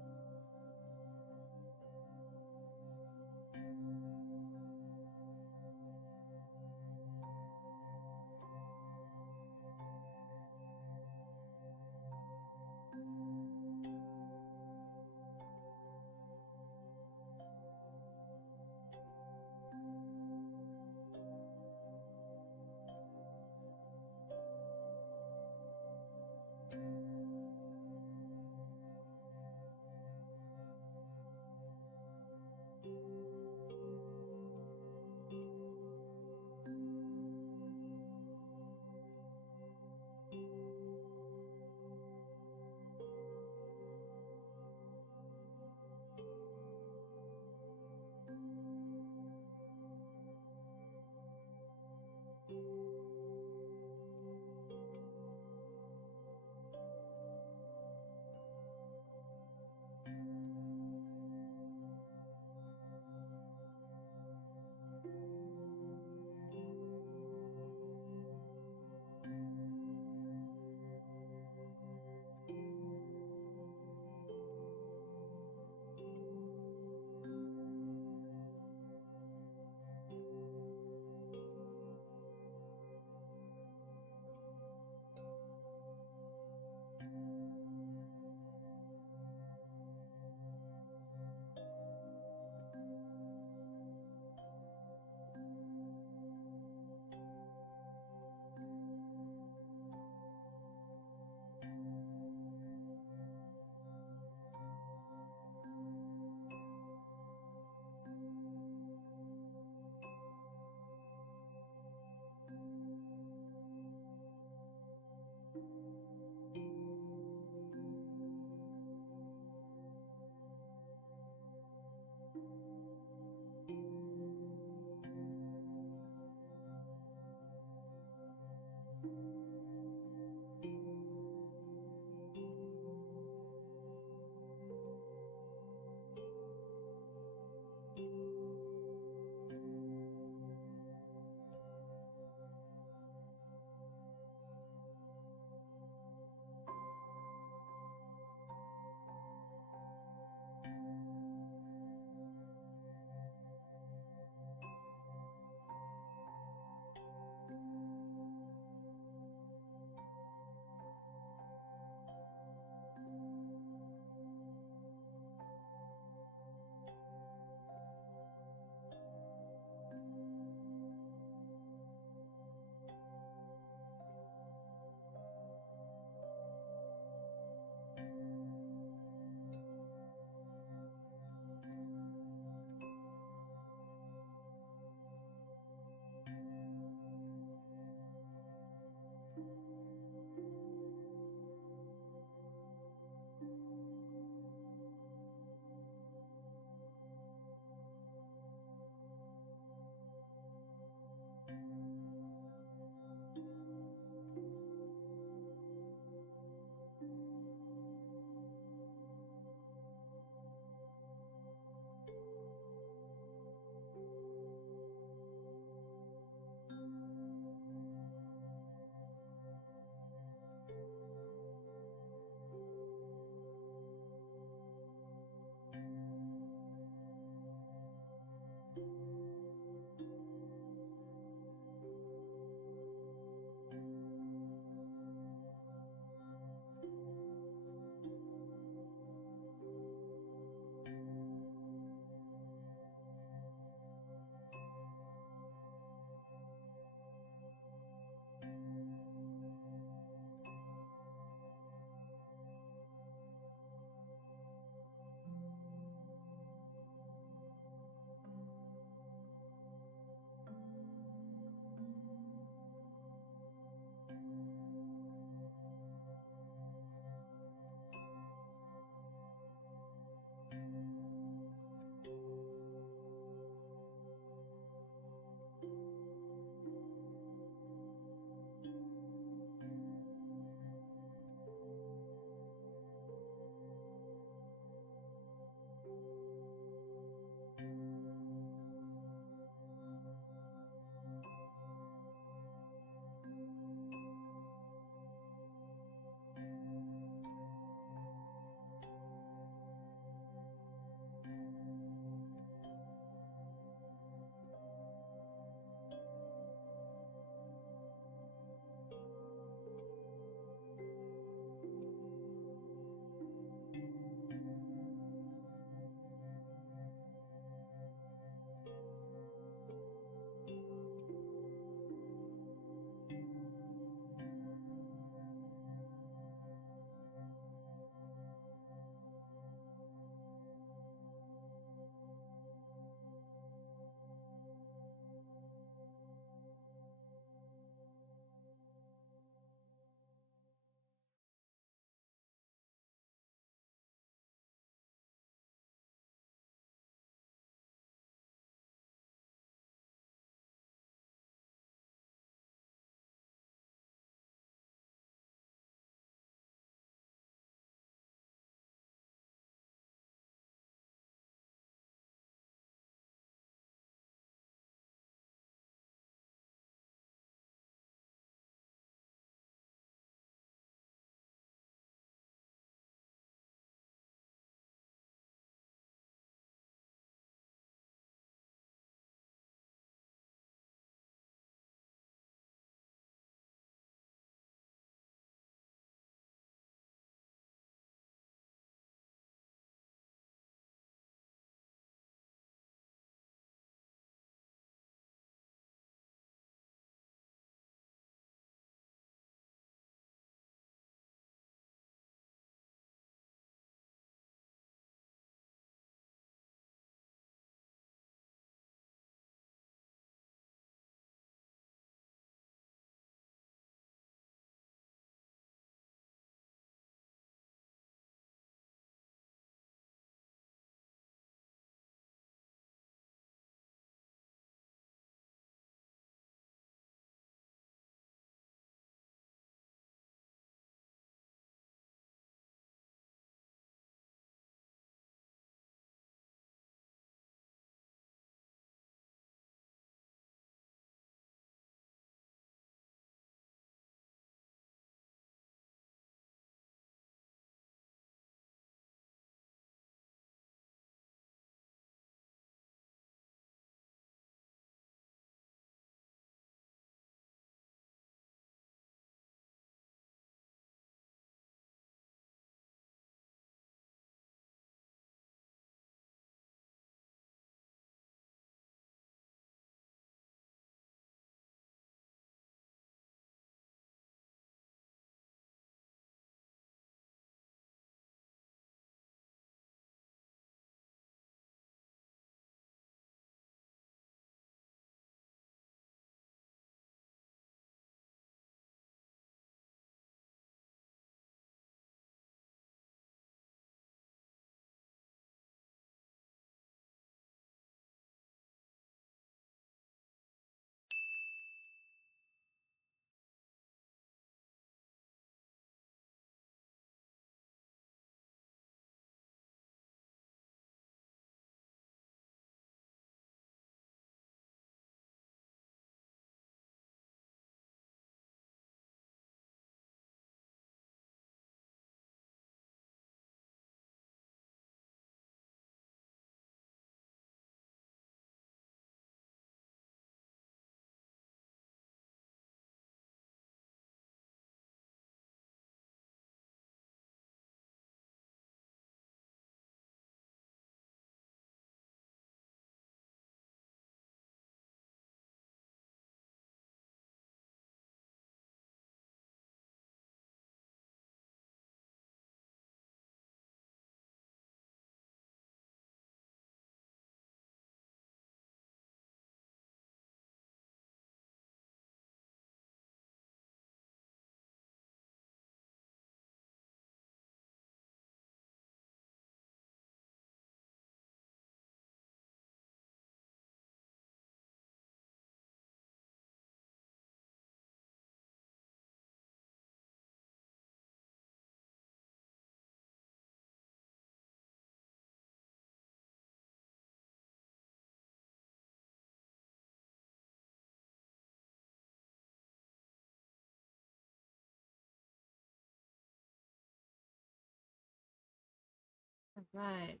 Alright,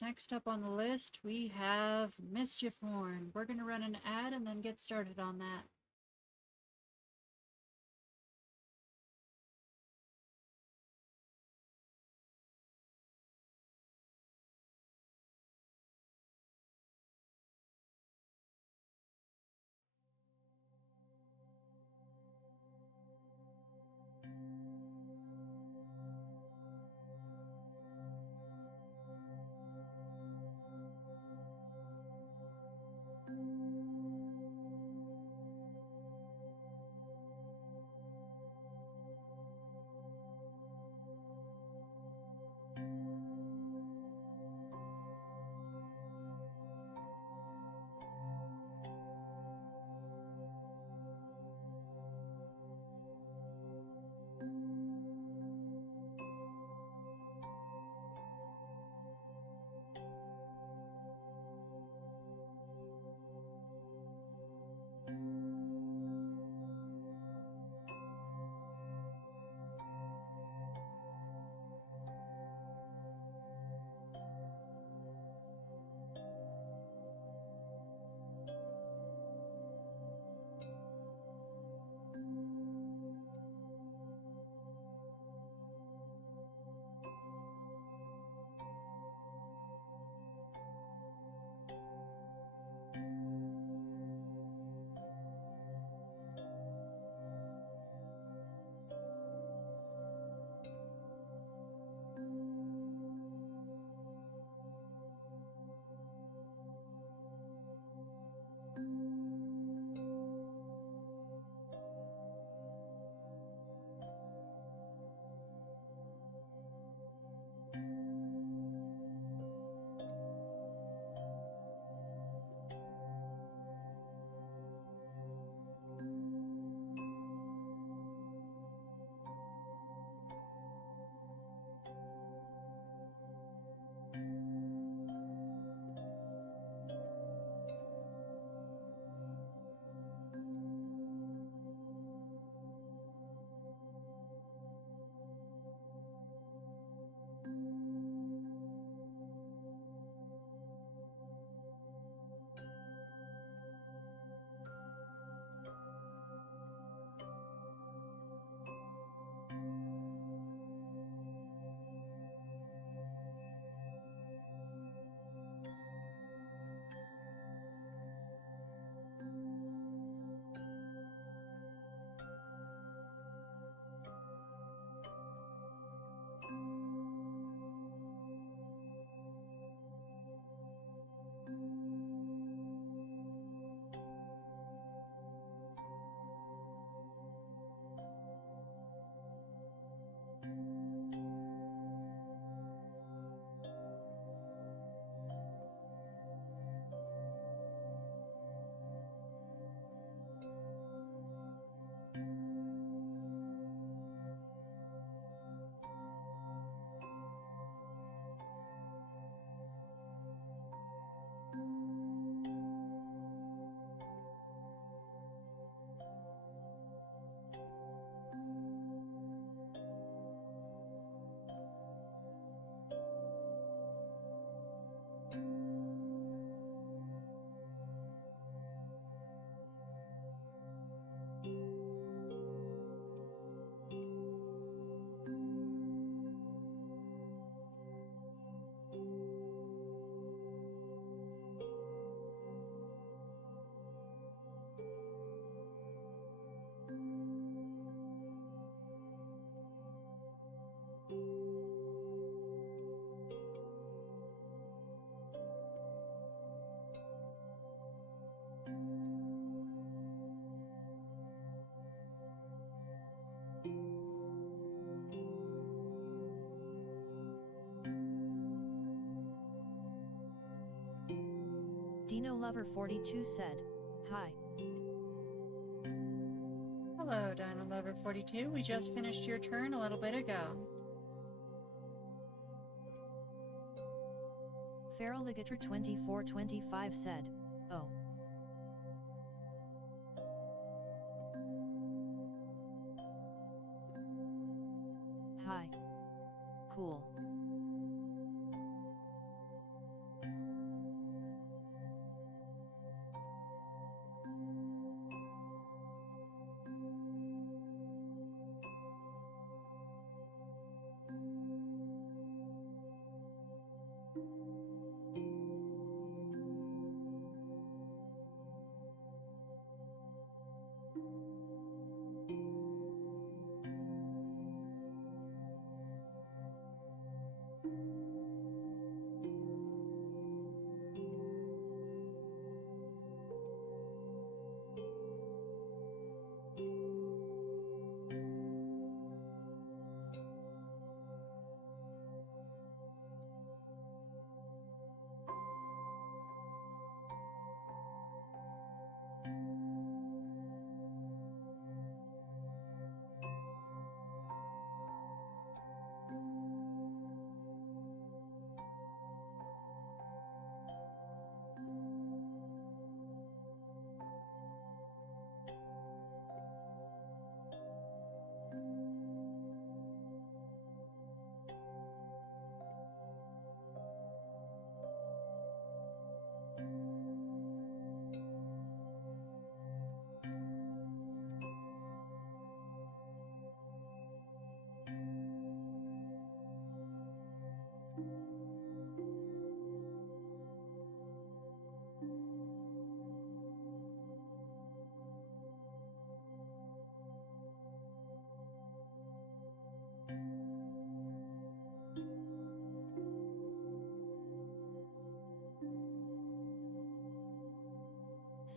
next up on the list we have Mischief Horn. We're going to run an ad and then get started on that. Dino Lover 42 said, "Hi." Hello, Dino Lover 42. We just finished your turn a little bit ago. Feral Ligator 2425 said, "Oh." Hi. Cool.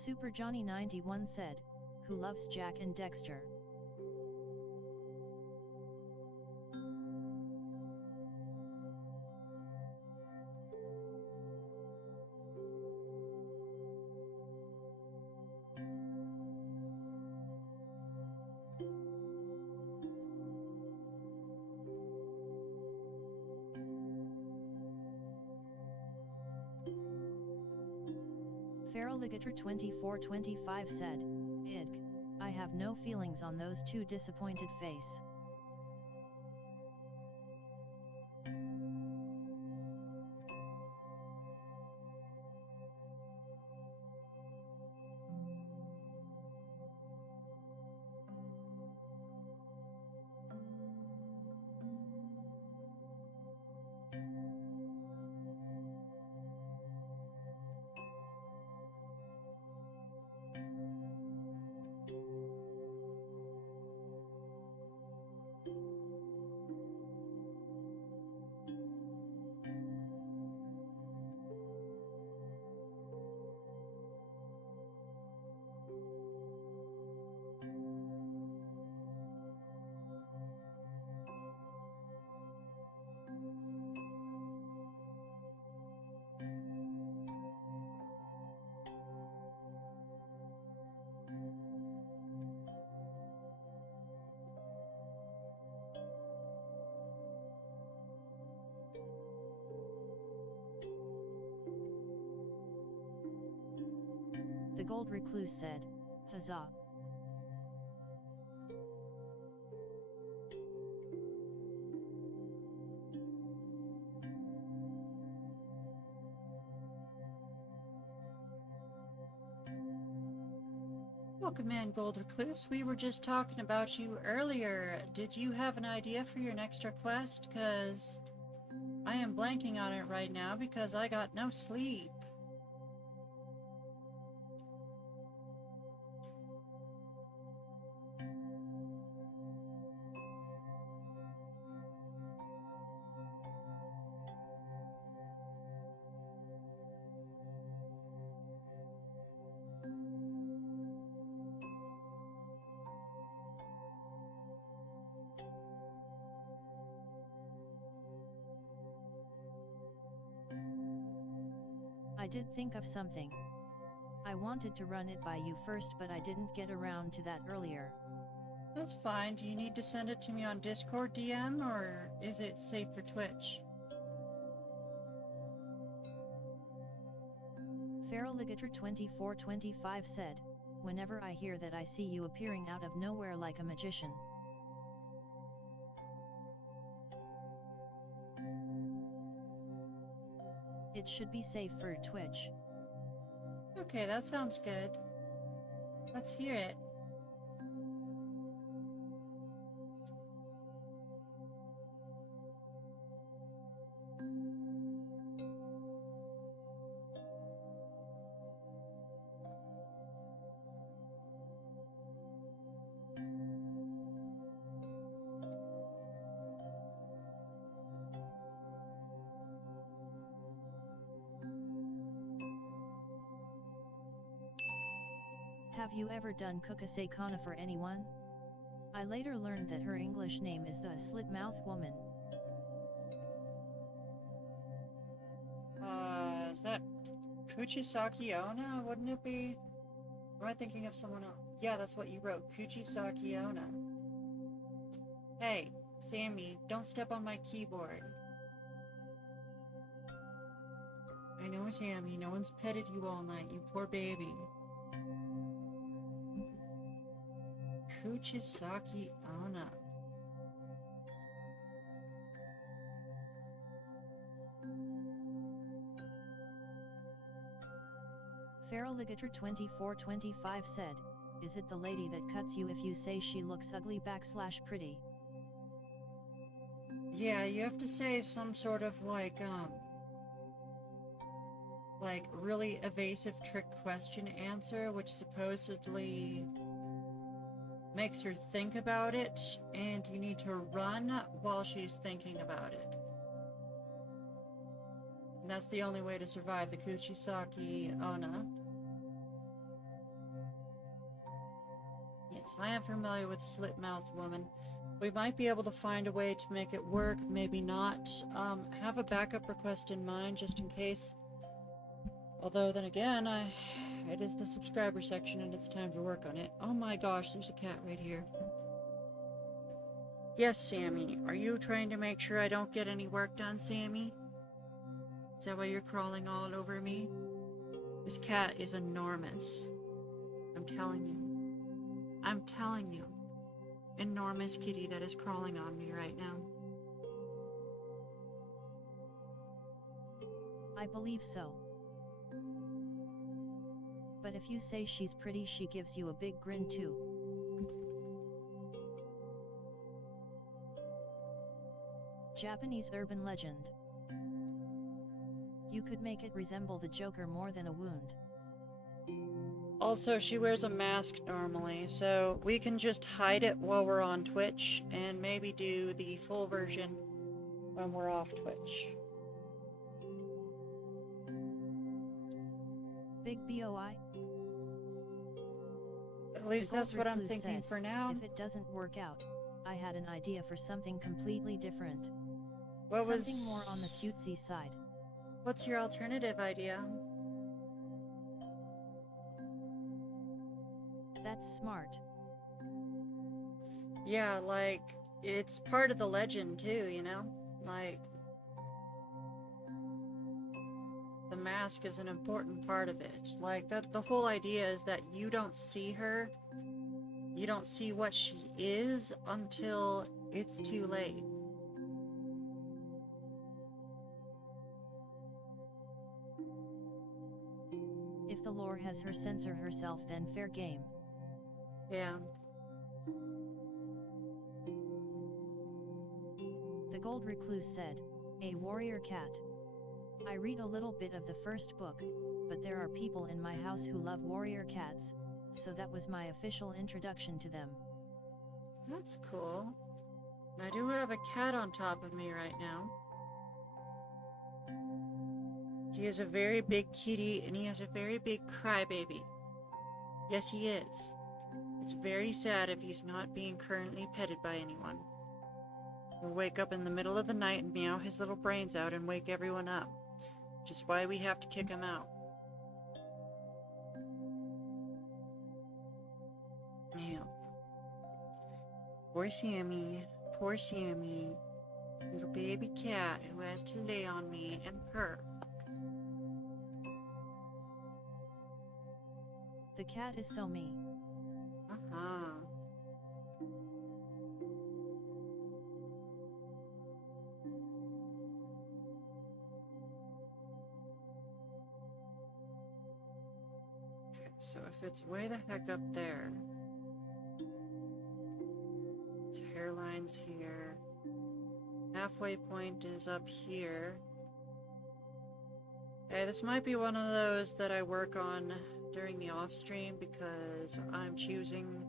Super Johnny 91 said, who loves Jack and Dexter. Feraligator 2425 said, "Id. I have no feelings on those two disappointed face." The Gold Recluse said, "Huzzah." Welcome in, Gold Recluse. We were just talking about you earlier. Did you have an idea for your next request? Because I am blanking on it right now because I got no sleep. I did think of something. I wanted to run it by you first, but I didn't get around to that earlier. That's fine. Do you need to send it to me on Discord DM, or is it safe for Twitch? Feraligator 2425 said, "Whenever I hear that, I see you appearing out of nowhere like a magician." It should be safe for Twitch. Okay, that sounds good. Let's hear it. Have you ever done Kukase Kana for anyone? I later learned that her English name is the Slit-Mouth Woman. Is that Kuchisaki Onna? Wouldn't it be? Or am I thinking of someone else? Yeah, that's what you wrote. Kuchisaki Onna. Hey, Sammy, don't step on my keyboard. I know, Sammy, no one's petted you all night, you poor baby. Kuchisaki Onna. Feraligator 2425 said, "Is it the lady that cuts you if you say she looks ugly / pretty?" Yeah, you have to say some sort of like really evasive trick question answer, which supposedly makes her think about it, and you need to run while she's thinking about it. And that's the only way to survive the Kuchisaki Onna. Yes, I am familiar with Slit-Mouthed Woman. We might be able to find a way to make it work, maybe not. Have a backup request in mind just in case. Although, then again, it is the subscriber section and it's time to work on it. Oh my gosh, there's a cat right here. Yes, Sammy. Are you trying to make sure I don't get any work done, Sammy? Is that why you're crawling all over me? This cat is enormous. I'm telling you. I'm telling you. Enormous kitty that is crawling on me right now. I believe so. But if you say she's pretty, she gives you a big grin too. Japanese urban legend. You could make it resemble the Joker more than a wound. Also, she wears a mask normally, so we can just hide it while we're on Twitch and maybe do the full version when we're off Twitch. Big BOI? At least that's what I'm thinking for now. If it doesn't work out, I had an idea for something completely different. What was... Something more on the cutesy side. What's your alternative idea? That's smart. Yeah, like, it's part of the legend too, you know? Like, the mask is an important part of it. Like, the whole idea is that you don't see her, you don't see what she is until it's too late. If the lore has her censor herself, then fair game. Yeah. The Gold Recluse said, "A warrior cat. I read a little bit of the first book, but there are people in my house who love warrior cats, so that was my official introduction to them." That's cool. I do have a cat on top of me right now. He is a very big kitty, and he has a very big crybaby. Yes, he is. It's very sad if he's not being currently petted by anyone. He'll wake up in the middle of the night and meow his little brains out and wake everyone up. Which is why we have to kick him out. Yeah. Poor Sammy. Poor Sammy. Little baby cat who has to lay on me and purr. The cat is so me. Uh-huh. Okay, so if it's way the heck up there, its hairline's here, halfway point is up here. Okay, this might be one of those that I work on during the off stream because I'm choosing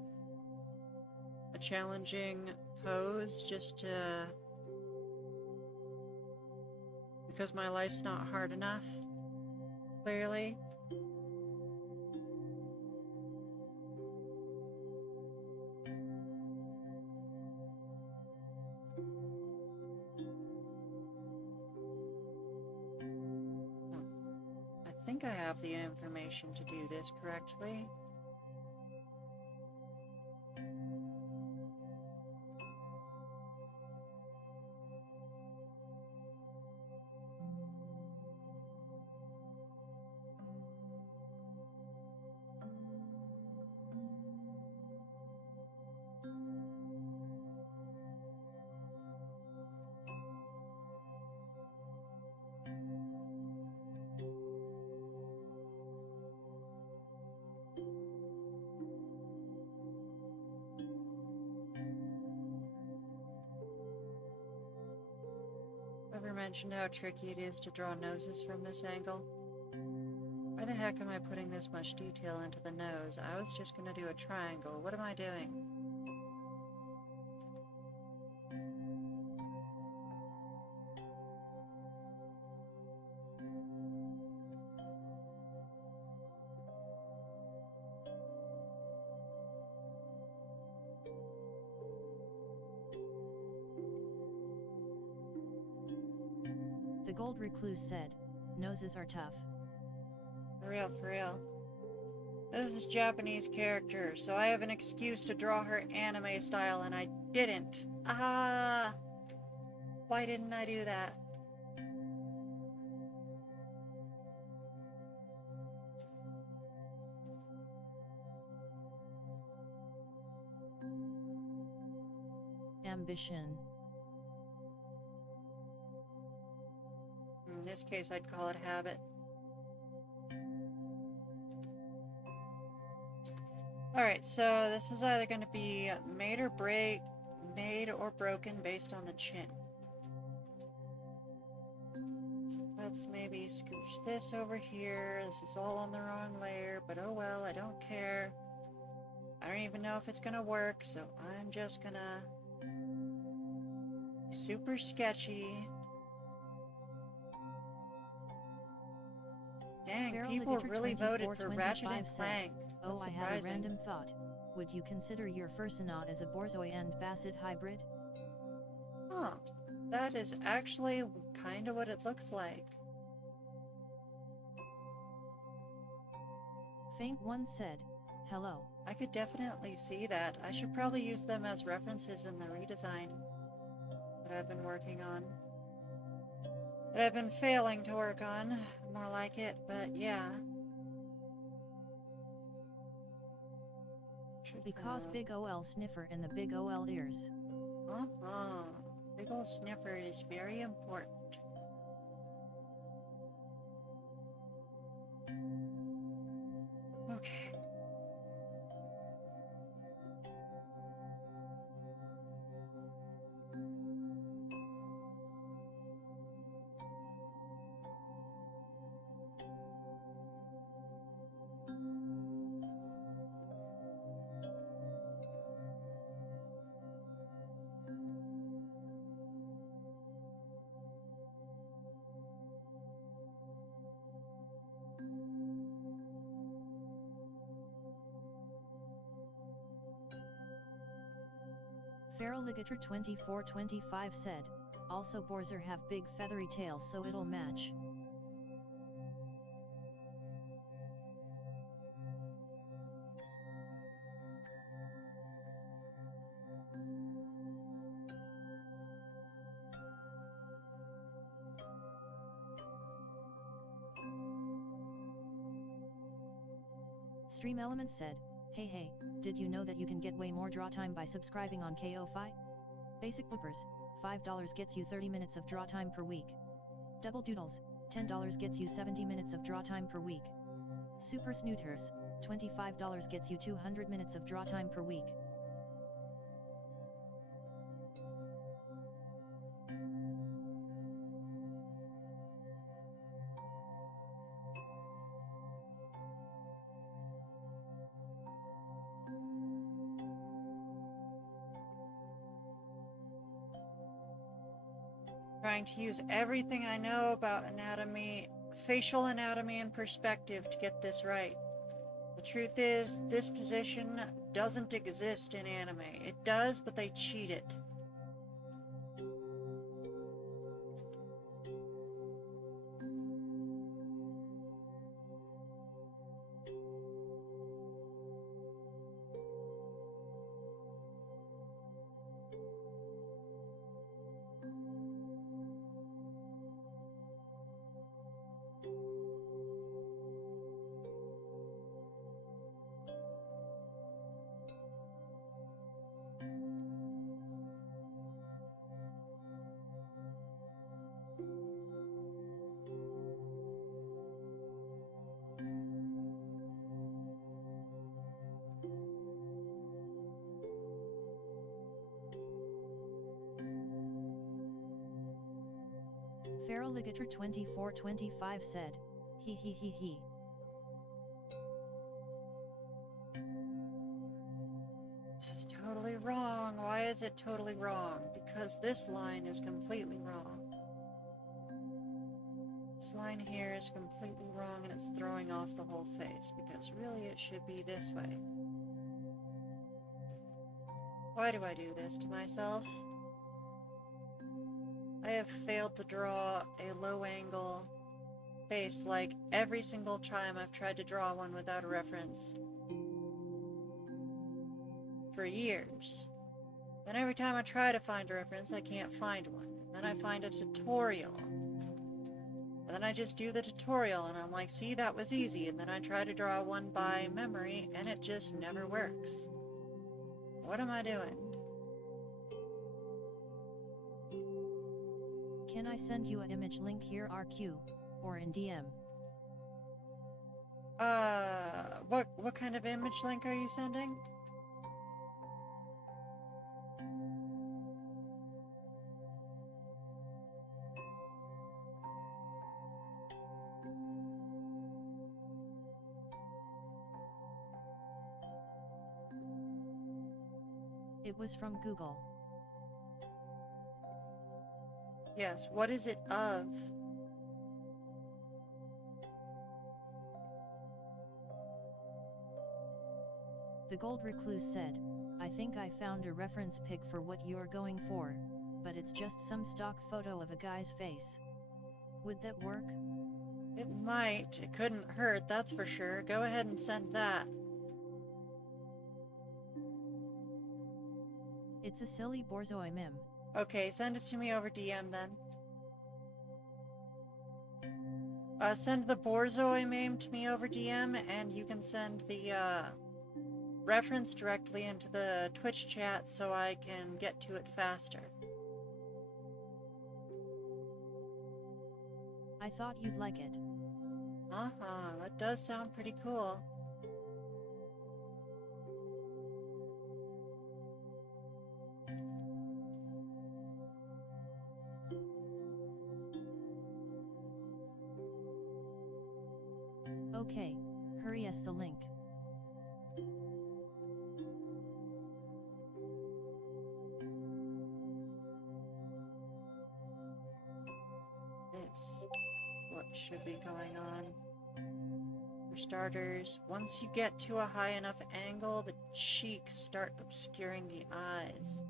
a challenging pose just to, because my life's not hard enough, clearly. I think I have the information to do this correctly. Ever mentioned how tricky it is to draw noses from this angle? Why the heck am I putting this much detail into the nose? I was just gonna do a triangle. What am I doing? gold recluse said, noses are tough. For real, for real. This is a Japanese character, so I have an excuse to draw her anime style, and I didn't. Ah! Why didn't I do that? Ambition. In this case, I'd call it habit. Alright, so this is either going to be made or broken based on the chin. So let's maybe scooch this over here. This is all on the wrong layer, but oh well, I don't care. I don't even know if it's going to work, so I'm just going to... super sketchy. Dang, Feral people Ligator really voted for 2425 Ratchet and said, Clank. Oh, That's I had a surprising. random thought. Would you consider your Fursona as a Borzoi and Basset hybrid? Huh. That is actually kind of what it looks like. Faint One said, hello. I could definitely see that. I should probably use them as references in the redesign that I've been working on. That I've been failing to work on. More like it, but yeah. Because big OL sniffer and the big OL ears. Big ol' sniffer is very important. Okay. Feral Ligator 2425 said, also Borzer have big feathery tails so it'll match. Stream Element said, hey, did you know that you can get way more draw time by subscribing on KO-Fi? Basic bloopers, $5 gets you 30 minutes of draw time per week. Double Doodles, $10 gets you 70 minutes of draw time per week. Super Snooters, $25 gets you 200 minutes of draw time per week. Trying to use everything I know about anatomy, facial anatomy and perspective to get this right. The truth is, this position doesn't exist in anime. It does, but they cheat it. Feral Ligator 2425 said, he. This is totally wrong. Why is it totally wrong? Because this line is completely wrong. This line here is completely wrong and it's throwing off the whole face because really it should be this way. Why do I do this to myself? I have failed to draw a low angle face like every single time I've tried to draw one without a reference. For years. Then every time I try to find a reference, I can't find one. Then I find a tutorial. And then I just do the tutorial and I'm like, see, that was easy. And then I try to draw one by memory and it just never works. What am I doing? Can I send you an image link here RQ, or in DM? What kind of image link are you sending? It was from Google. Yes, what is it of? The Gold Recluse said, I think I found a reference pic for what you're going for, but it's just some stock photo of a guy's face. Would that work? It might. It couldn't hurt, that's for sure. Go ahead and send that. It's a silly borzoi meme. Okay, send it to me over DM then. Send the Borzoi meme to me over DM, and you can send the reference directly into the Twitch chat so I can get to it faster. I thought you'd like it. Uh-huh, that does sound pretty cool. Okay, hurry us the link. This, what should be going on? For starters, once you get to a high enough angle, the cheeks start obscuring the eyes.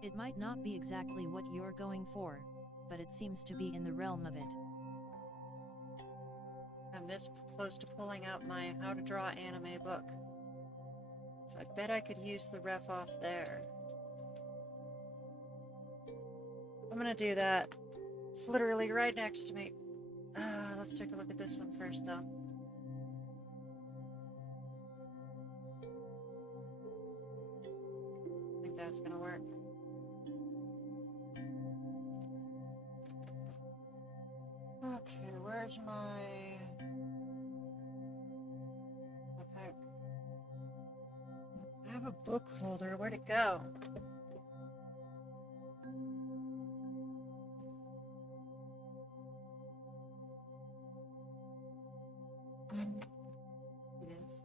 It might not be exactly what you're going for, but it seems to be in the realm of it. I'm this close to pulling out my How to Draw Anime book. So I bet I could use the ref off there. I'm gonna do that. It's literally right next to me. Let's take a look at this one first, though. I think that's gonna work. Okay, where's my... Okay. I have a book holder. Where'd it go? It is.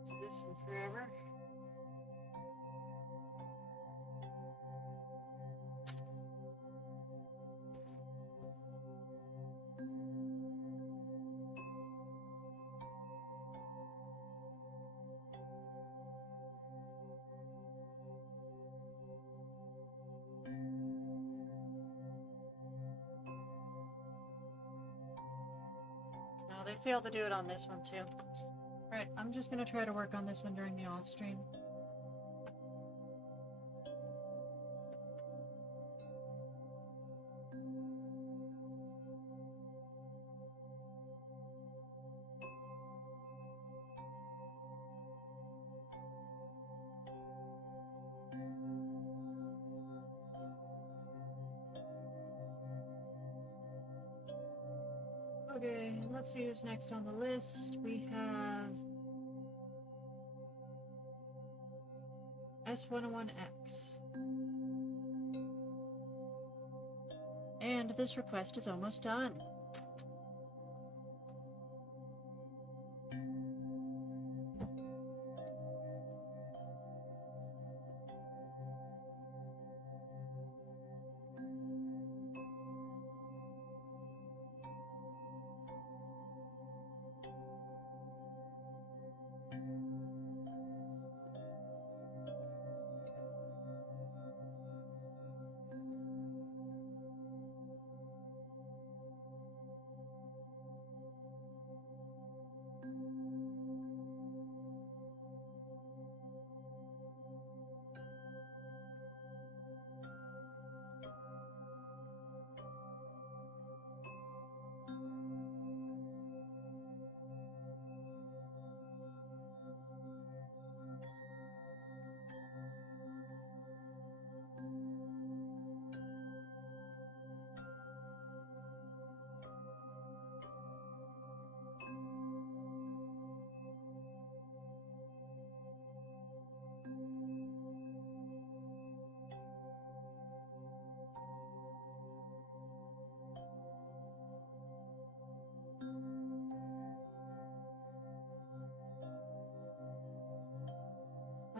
It's this and forever. No, they failed to do it on this one too. Alright, I'm just gonna try to work on this one during the off stream. Okay, let's see who's next on the list. We have S101X. And this request is almost done.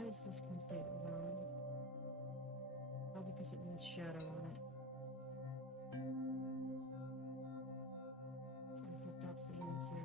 Why is this completely wrong? Oh, because it needs shadow on it. I hope that's the answer.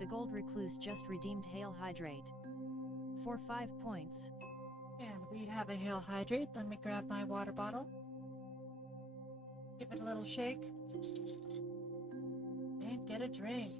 The Gold Recluse just redeemed Hail Hydrate. For 5 points. And we have a Hail Hydrate. Let me grab my water bottle. Give it a little shake. And get a drink.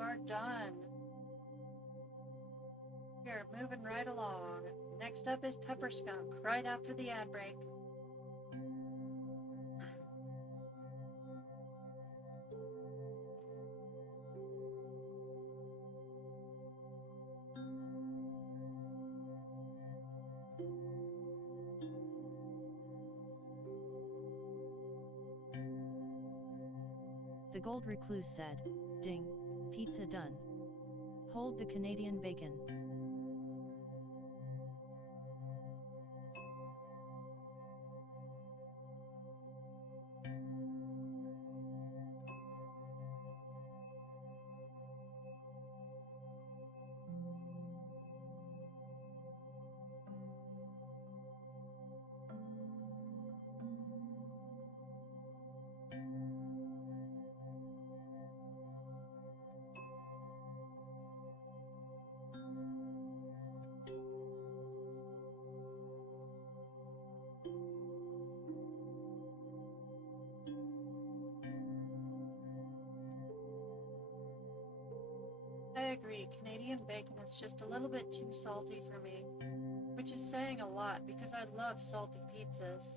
are done. We are moving right along. Next up is Pepper Skunk, right after the ad break. The gold recluse said, "Ding, pizza done. Hold the Canadian bacon." I agree, Canadian bacon is just a little bit too salty for me, which is saying a lot because I love salty pizzas.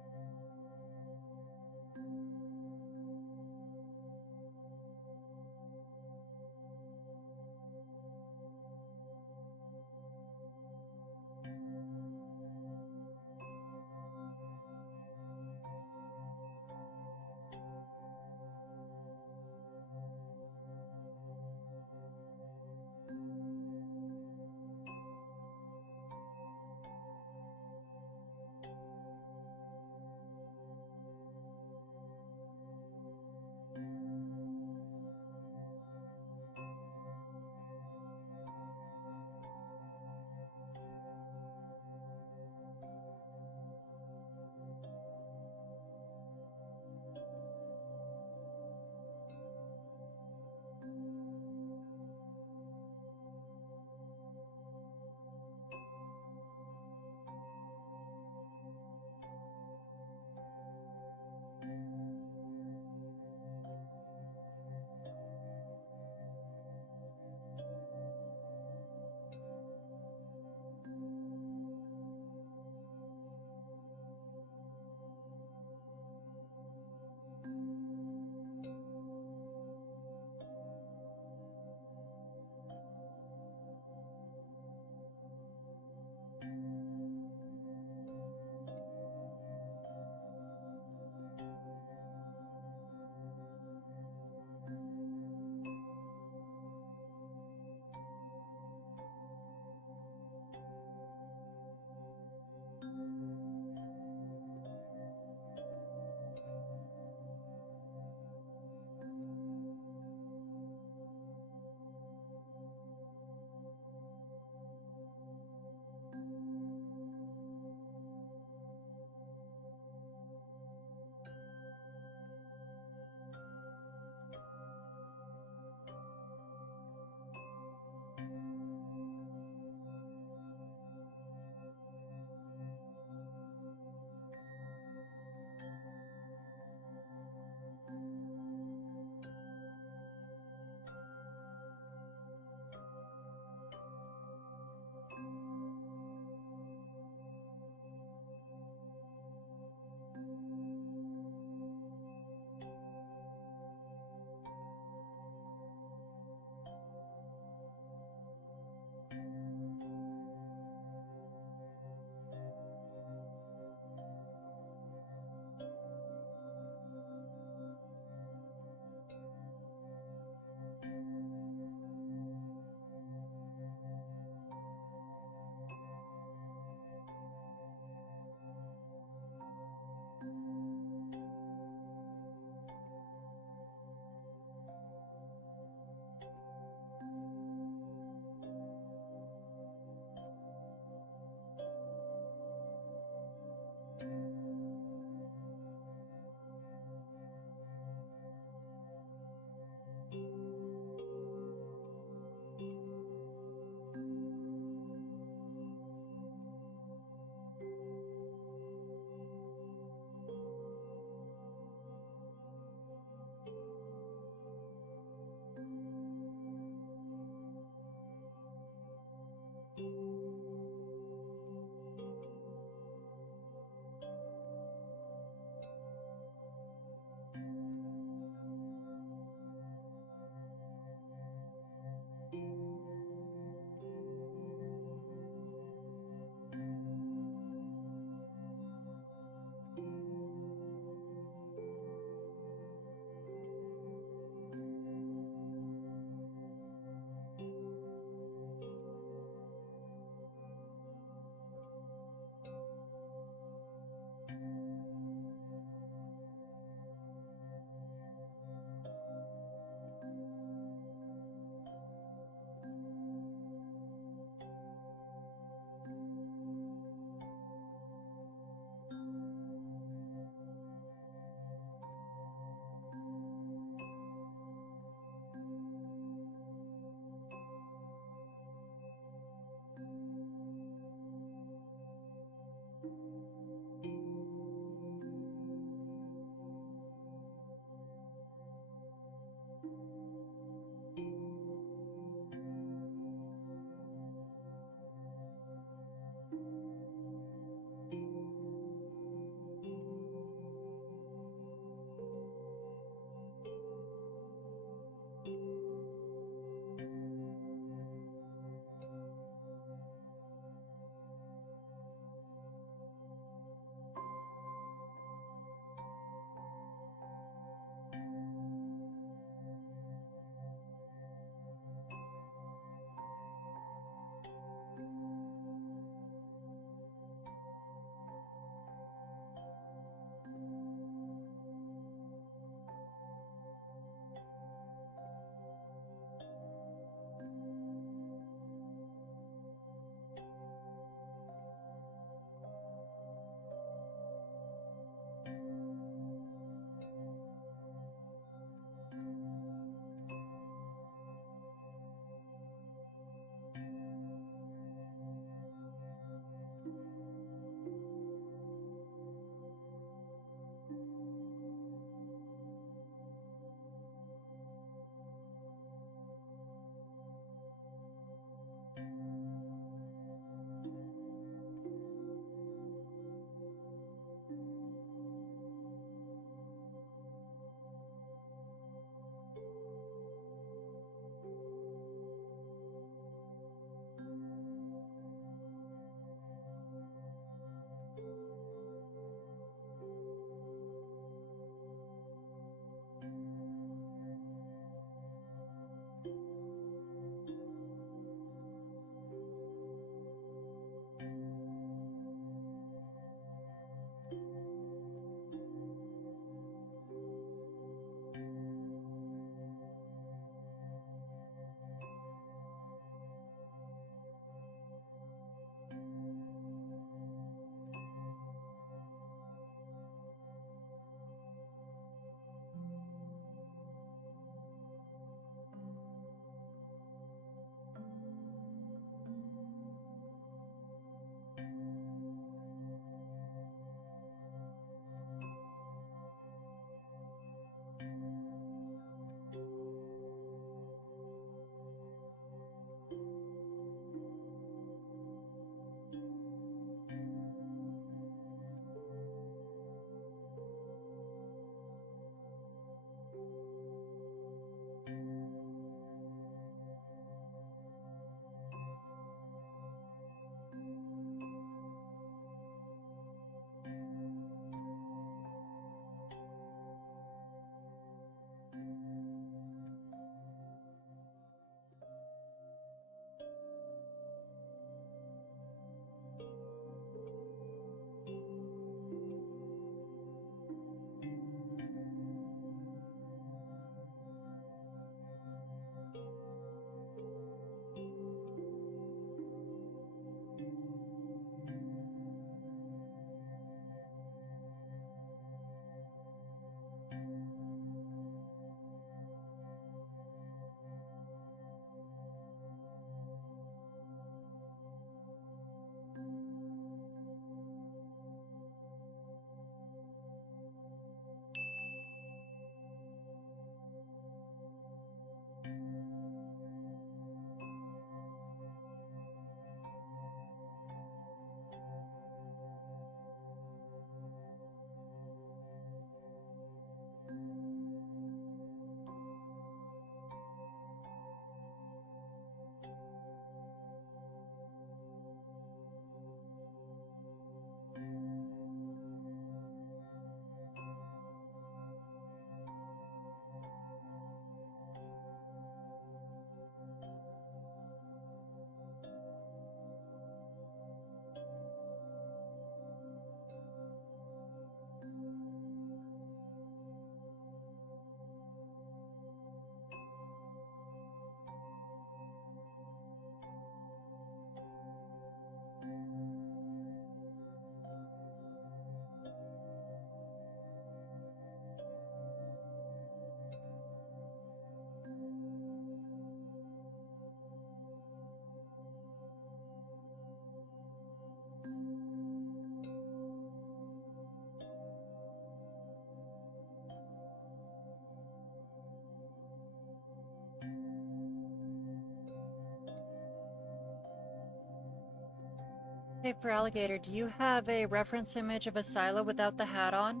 Paper Alligator, do you have a reference image of a silo without the hat on?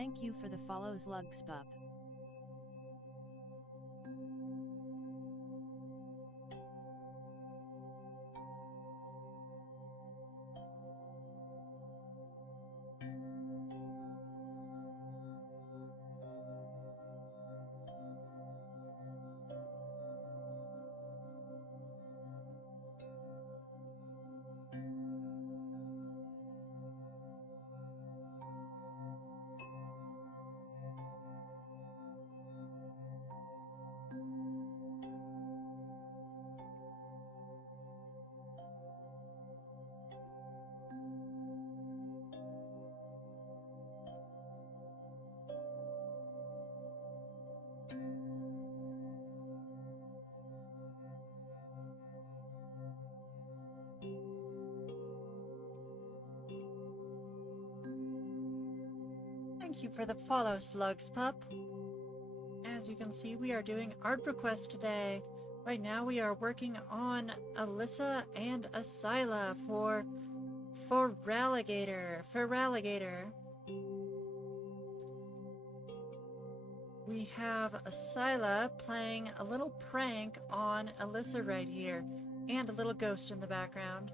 Thank you for the follows, Lugspup. Thank you for the follow, Slugspup. As you can see, we are doing art requests today. Right now we are working on Alyssa and Asyla for Feraligator. We have Asyla playing a little prank on Alyssa right here, and a little ghost in the background.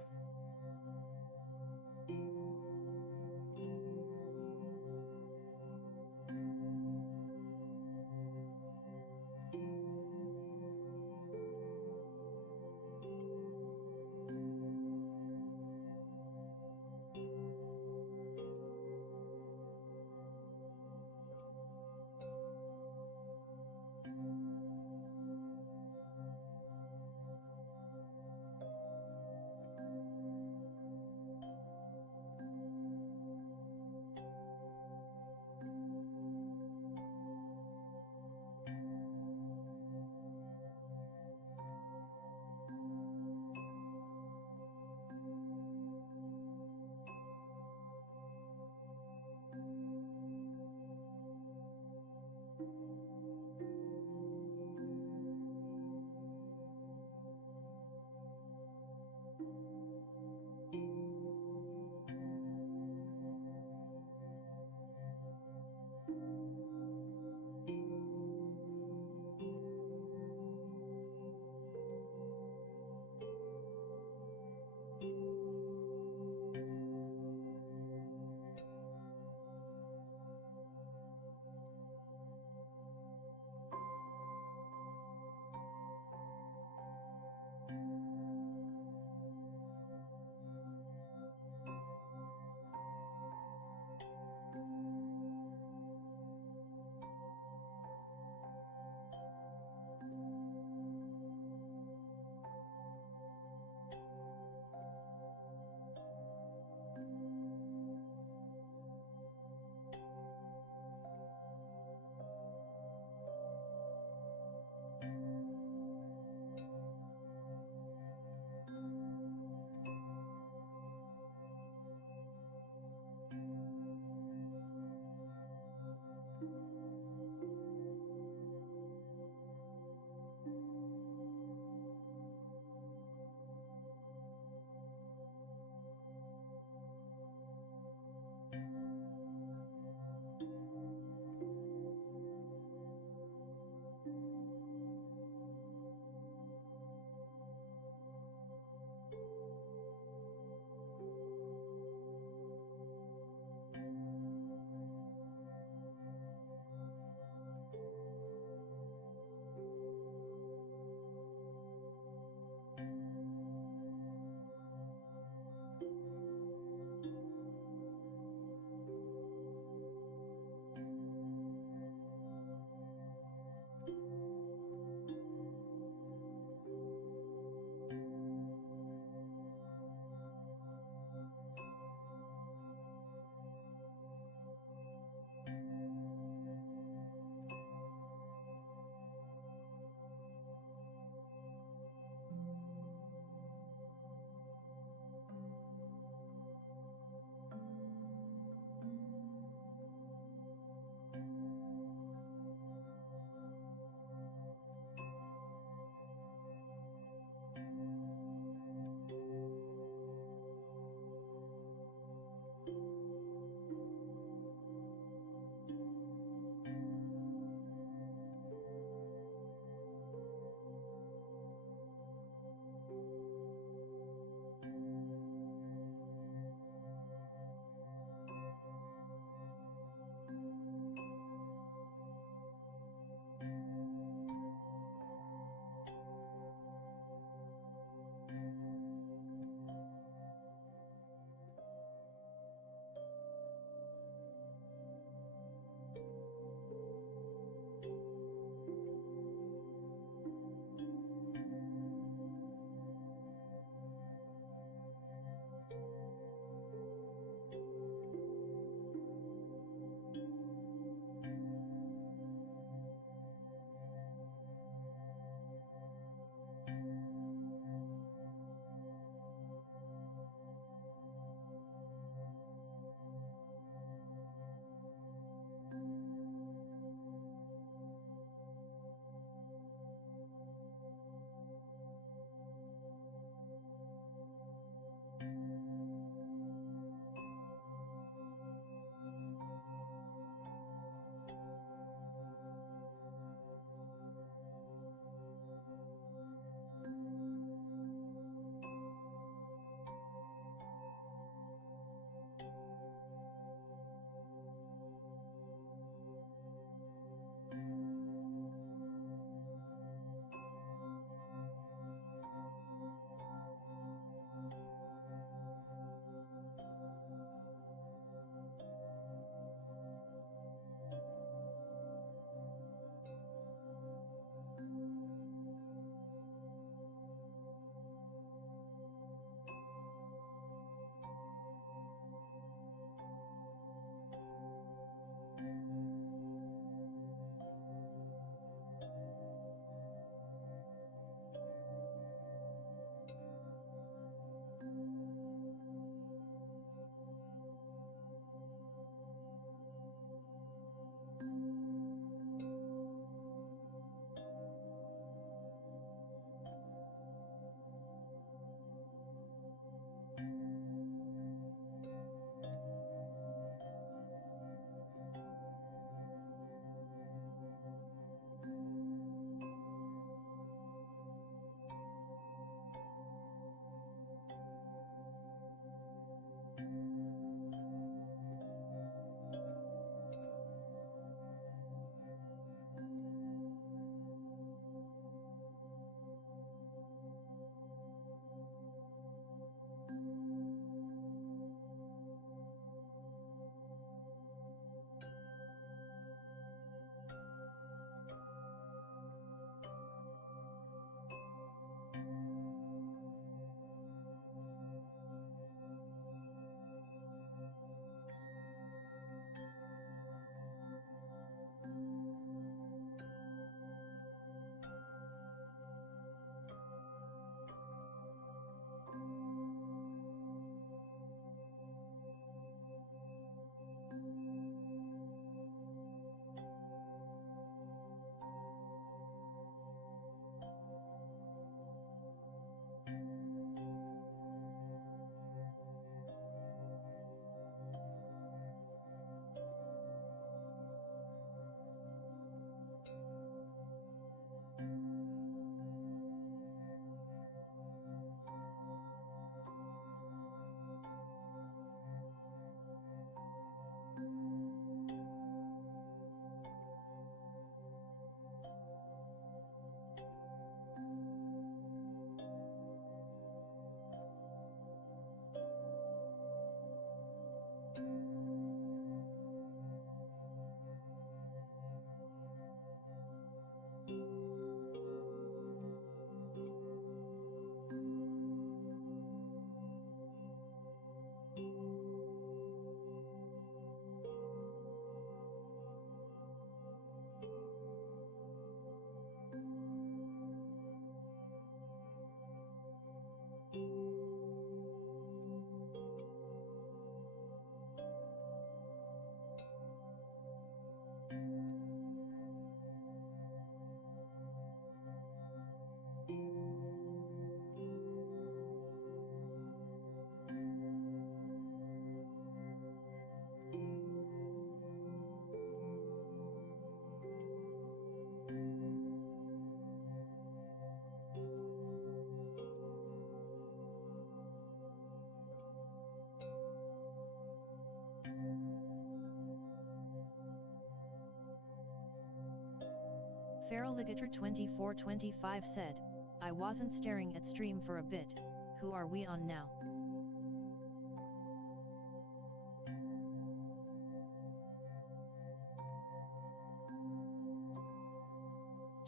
Feraligator2425 said, I wasn't staring at stream for a bit. Who are we on now?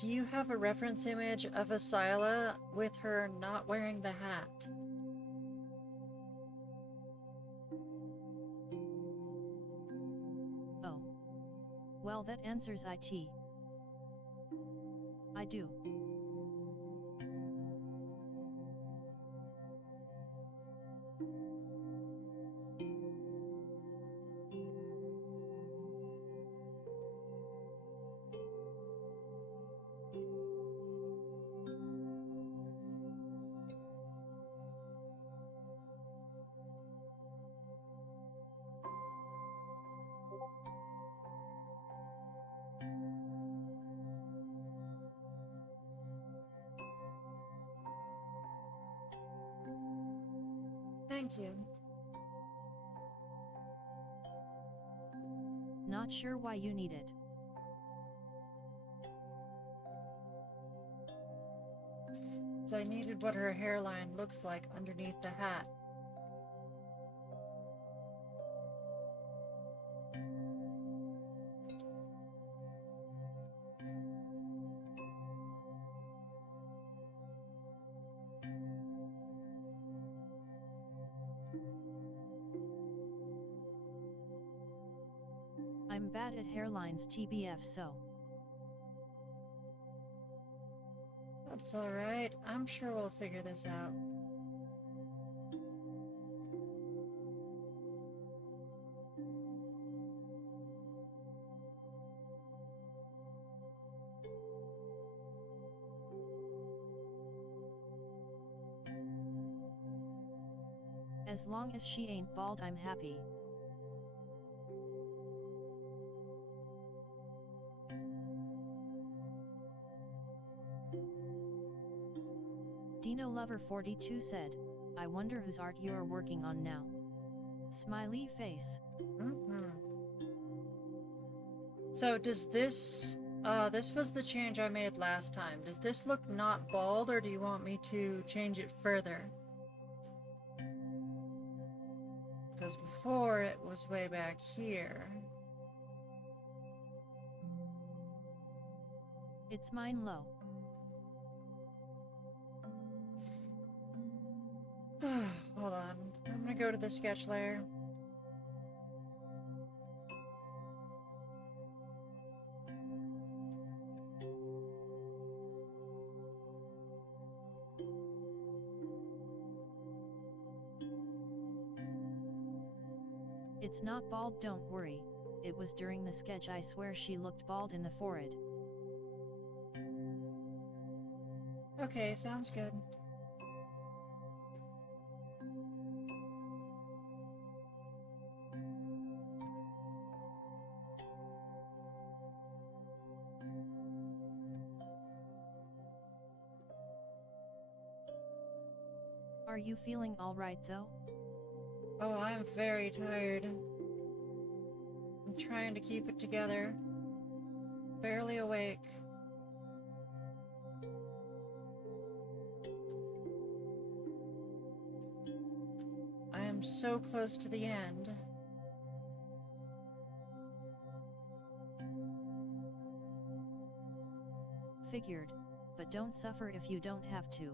Do you have a reference image of Asyla with her not wearing the hat? Oh. Well, that answers it. I do. Thank you. Not sure why you need it. So I needed what her hairline looks like underneath the hat. I'm bad at hairlines TBF, so. That's alright. I'm sure we'll figure this out. As long as she ain't bald, I'm happy. Dino Lover 42 said, I wonder whose art you're working on now. Smiley face. So does this, this was the change I made last time. Does this look not bald, or do you want me to change it further? Because before it was way back here. It's mine low. Hold on. I'm gonna go to the sketch layer. It's not bald, don't worry. It was during the sketch, I swear she looked bald in the forehead. Okay, sounds good. Are you feeling alright though? Oh, I'm very tired. I'm trying to keep it together. Barely awake. I am so close to the end. Figured, but don't suffer if you don't have to.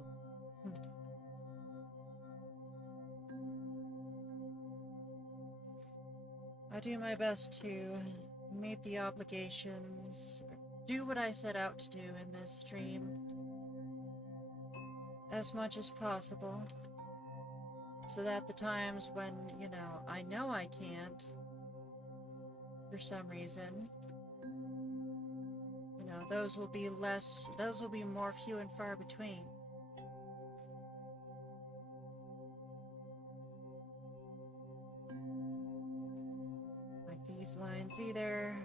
I do my best to meet the obligations, do what I set out to do in this stream, as much as possible, so that the times when, you know I can't, for some reason, those will be more few and far between. These lines either.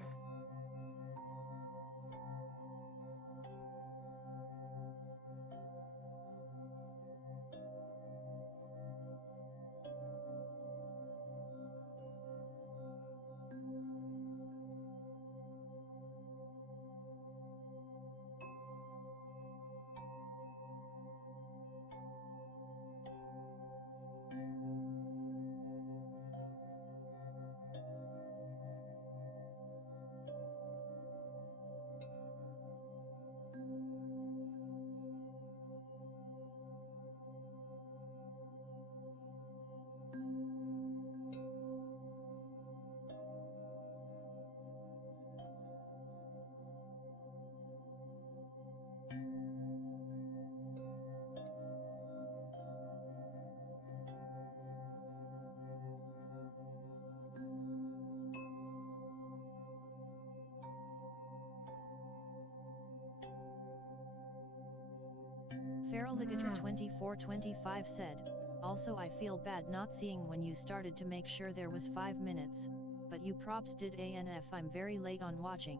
Feraligator2425 said, also I feel bad not seeing when you started to make sure there was 5 minutes, but you props did ANF. I'm very late on watching.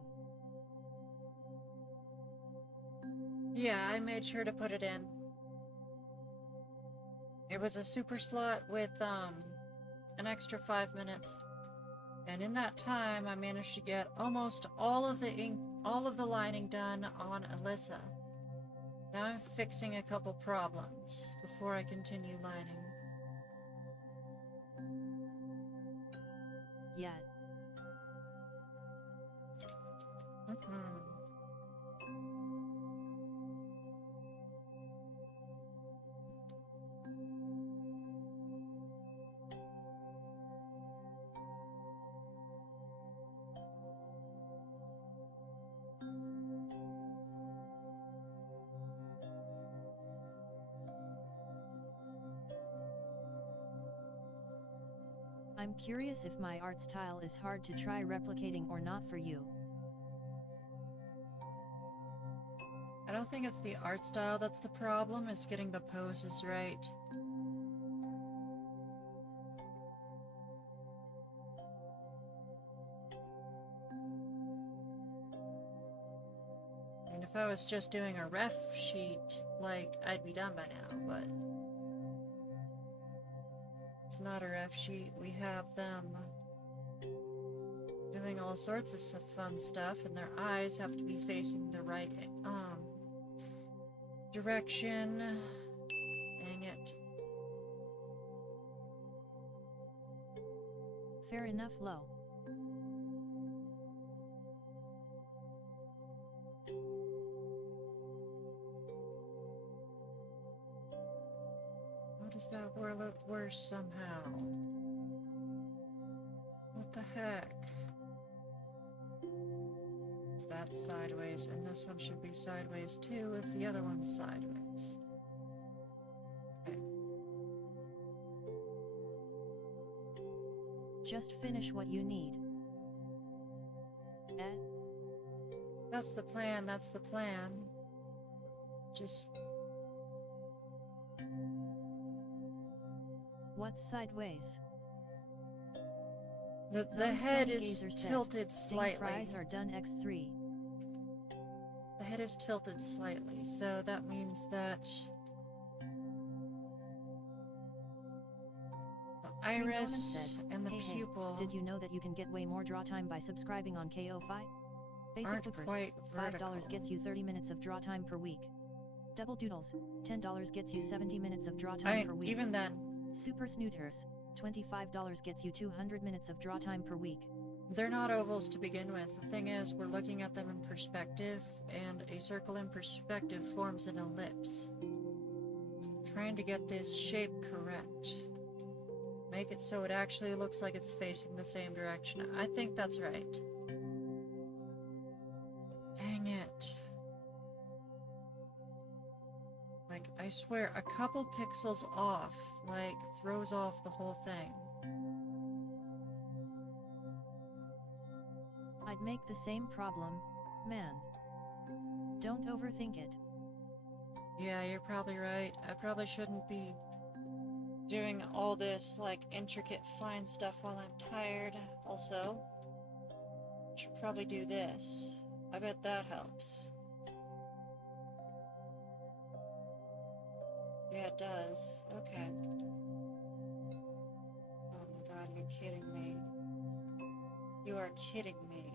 Yeah, I made sure to put it in. It was a super slot with an extra 5 minutes. And in that time, I managed to get almost all of the ink, all of the lining done on Alyssa. Now I'm fixing a couple problems before I continue lining. Yet. I'm curious if my art style is hard to try replicating or not for you. I don't think it's the art style that's the problem, it's getting the poses right. And if I was just doing a ref sheet, like, I'd be done by now, but it's not a ref sheet. We have them doing all sorts of fun stuff, and their eyes have to be facing the right direction. Dang it. Fair enough, low. How does that look worse somehow? What the heck? That's sideways, and this one should be sideways too if the other one's sideways. Okay. Just finish what you need. That's the plan, that's the plan. Just... What's sideways? The head is tilted slightly. Fries are done x3. The head is tilted slightly, so that means that the iris said, and the hey, pupil did you know that you can get way more draw time by subscribing on KO5? Basic aren't bookers, quite vertical. $5 gets you 30 minutes of draw time per week. Double doodles, $10 gets you 70 minutes of draw time per week. Even then, Super snooters, $25 gets you 200 minutes of draw time per week. they're not ovals to begin with. The thing is, we're looking at them in perspective, and a circle in perspective forms an ellipse. So I'm trying to get this shape correct. Make it so it actually looks like it's facing the same direction. I think that's right. Dang it. Like, I swear, a couple pixels off, like, throws off the whole thing. I'd make the same problem, man. Don't overthink it. Yeah, you're probably right. I probably shouldn't be doing all this, like, intricate fine stuff while I'm tired. Also, should probably do this. I bet that helps. Yeah, it does. Okay. Oh my god, you're kidding me. You are kidding me.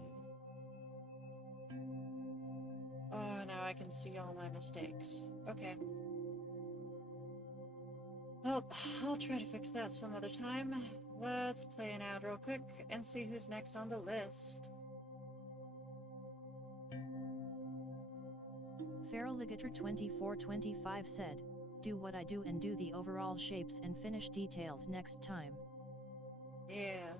Oh, now I can see all my mistakes. Okay. Well, I'll try to fix that some other time. Let's play an ad real quick and see who's next on the list. Feraligator2425 said, do what I do and do the overall shapes and finish details next time. Yeah.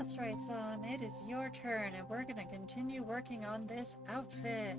That's right, son. It is your turn, and we're gonna continue working on this outfit.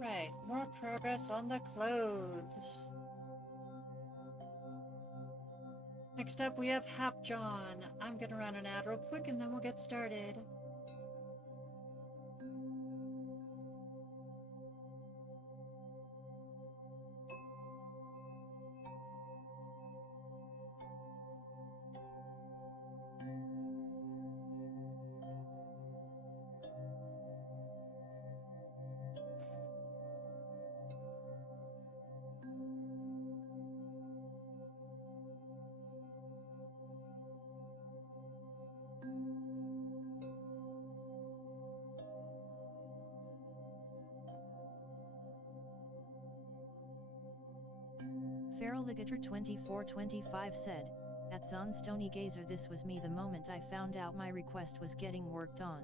Alright, more progress on the clothes. Next up, we have Hap John. I'm gonna run an ad real quick and then we'll get started. Feral Ligator 2425 said, at Zon Stony Gazer, this was me the moment I found out my request was getting worked on.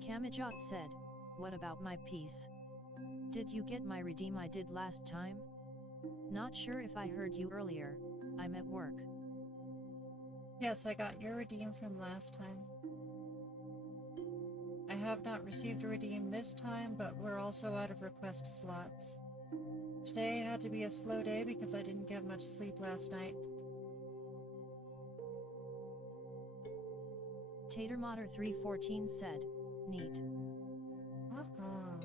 Kamijot said, what about my piece? Did you get my redeem I did last time? Not sure if I heard you earlier, I'm at work. Yes, I got your redeem from last time. I have not received a redeem this time, but we're also out of request slots. Today had to be a slow day because I didn't get much sleep last night. Tatermotter314 said, neat. Uh-huh.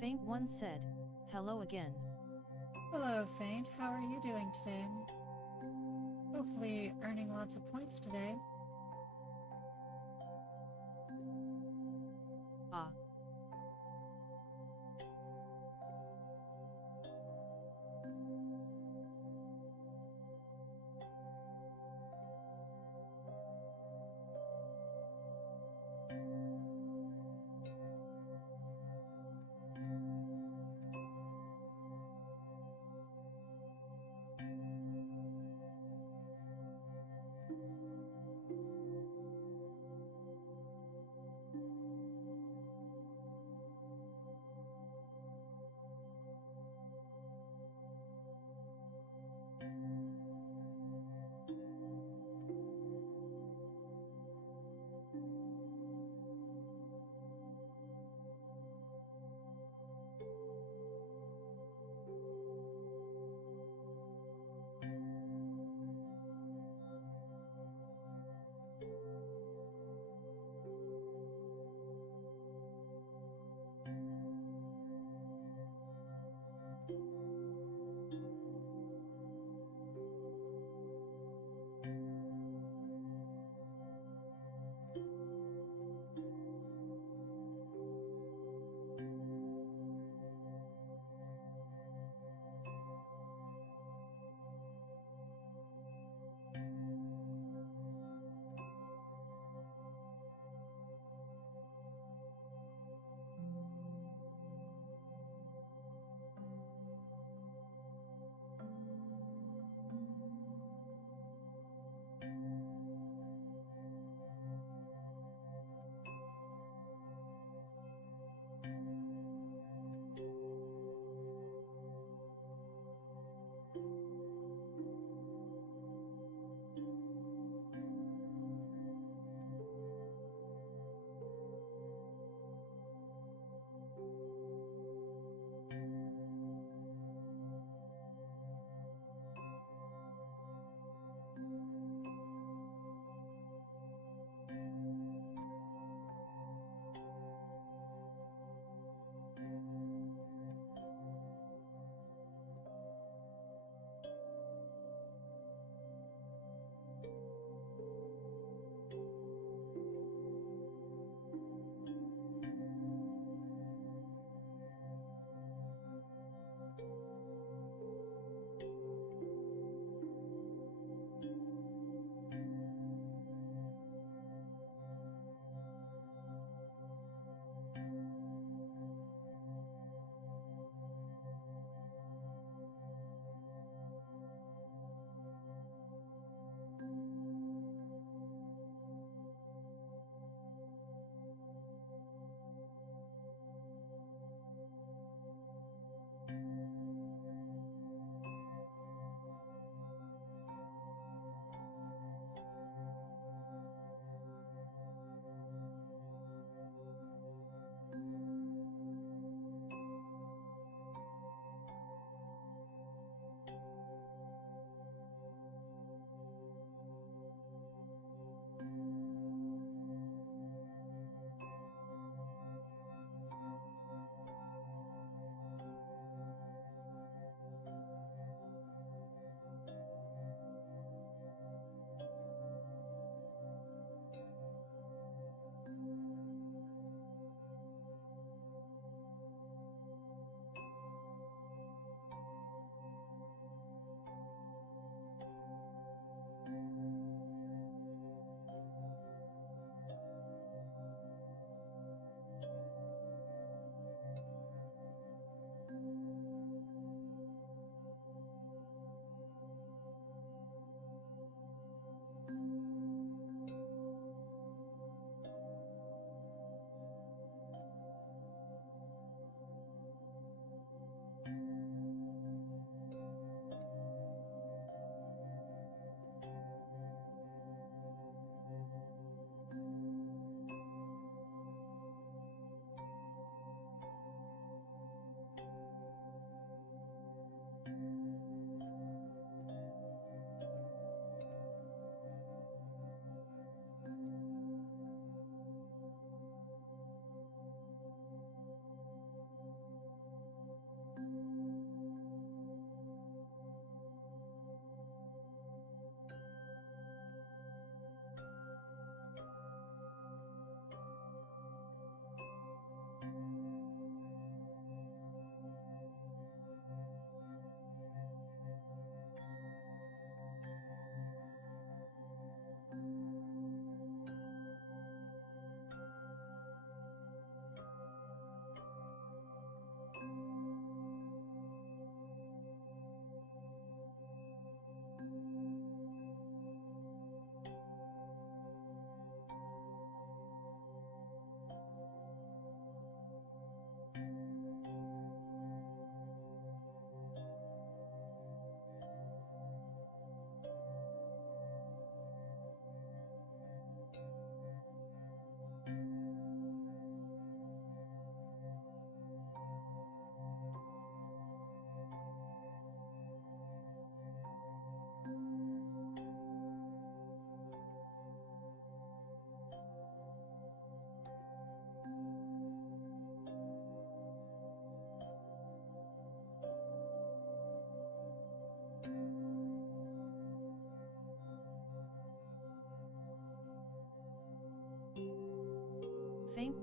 Faint1 said, hello again. Hello, Faint. How are you doing today? Hopefully earning lots of points today. Ah.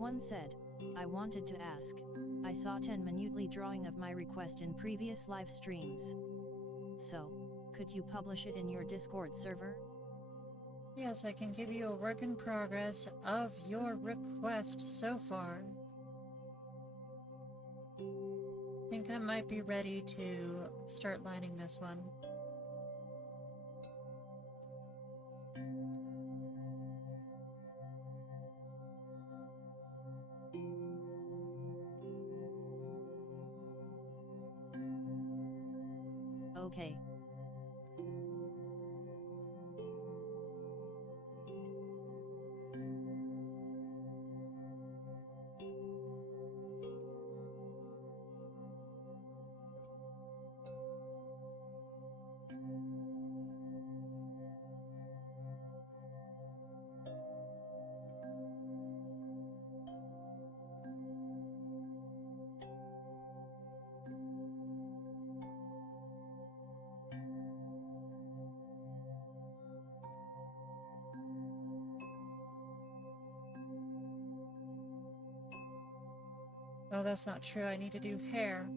One said, I wanted to ask. I saw 10 minutely drawing of my request in previous live streams. So, could you publish it in your Discord server? Yes, I can give you a work in progress of your request so far. I think I might be ready to start lining this one. Okay. Oh, that's not true. I need to do hair.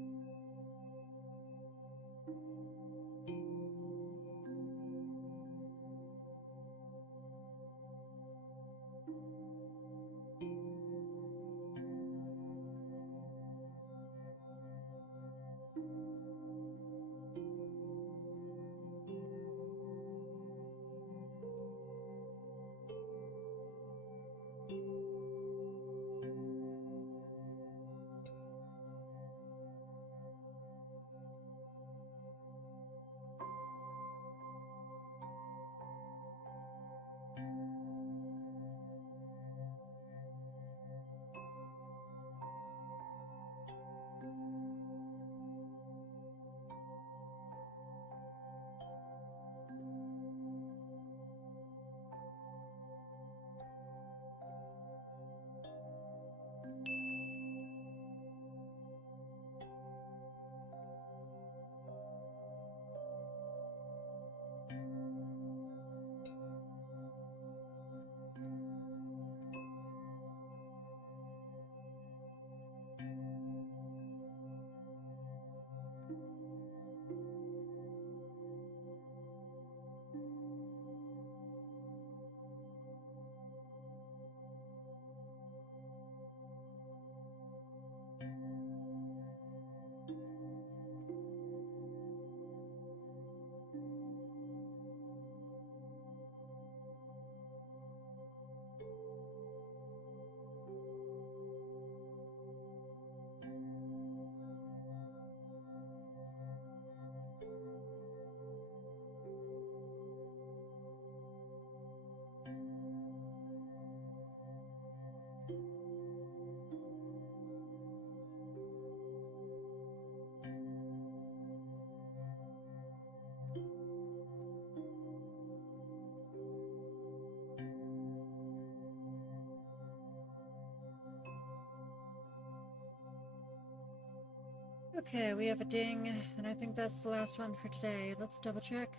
Okay, we have a ding, and I think that's the last one for today. Let's double check.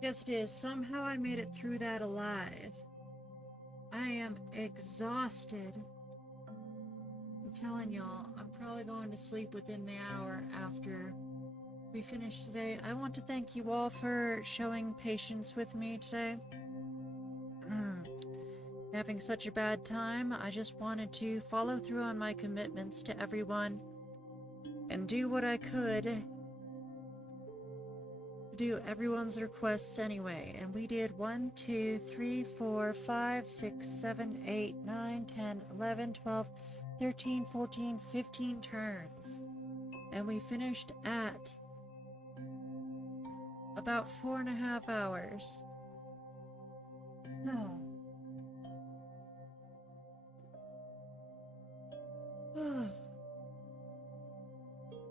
Yes, it is. Somehow I made it through that alive. I am exhausted. I'm telling y'all, I'm probably going to sleep within the hour after we finish today. I want to thank you all for showing patience with me today. Having such a bad time, I just wanted to follow through on my commitments to everyone and do what I could to do everyone's requests anyway. And we did 1, 2, 3, 4, 5, 6, 7, 8, 9, 10, 11, 12, 13, 14, 15 turns. And we finished at about 4.5 hours. No.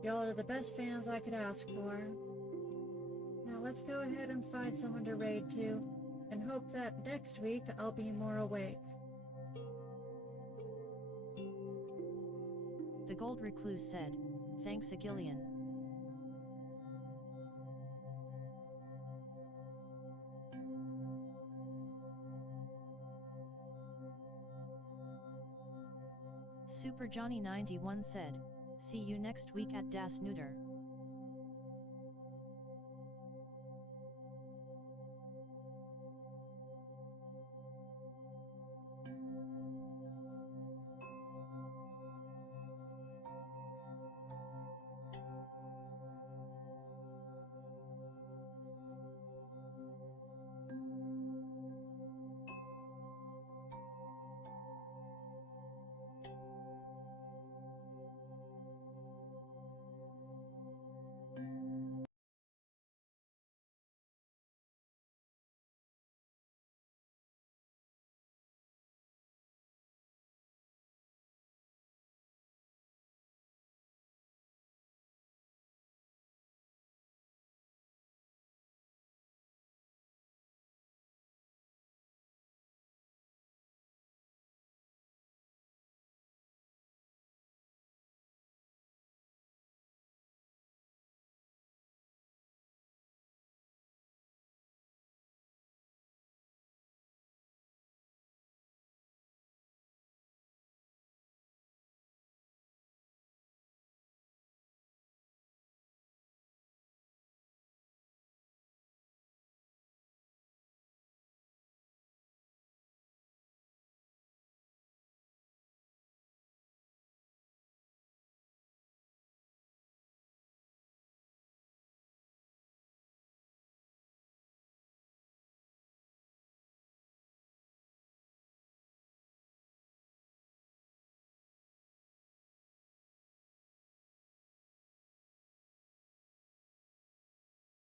Y'all are the best fans I could ask for. Now let's go ahead and find someone to raid to, and hope that next week I'll be more awake. The Gold Recluse said, thanks Agillion. Super Johnny 91 said, "See you next week at Das Neuter."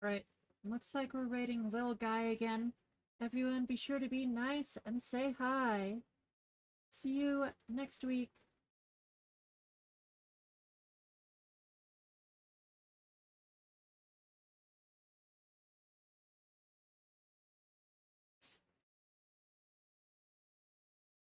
Right. Looks like we're raiding Lil Guy again. Everyone be sure to be nice and say hi. See you next week.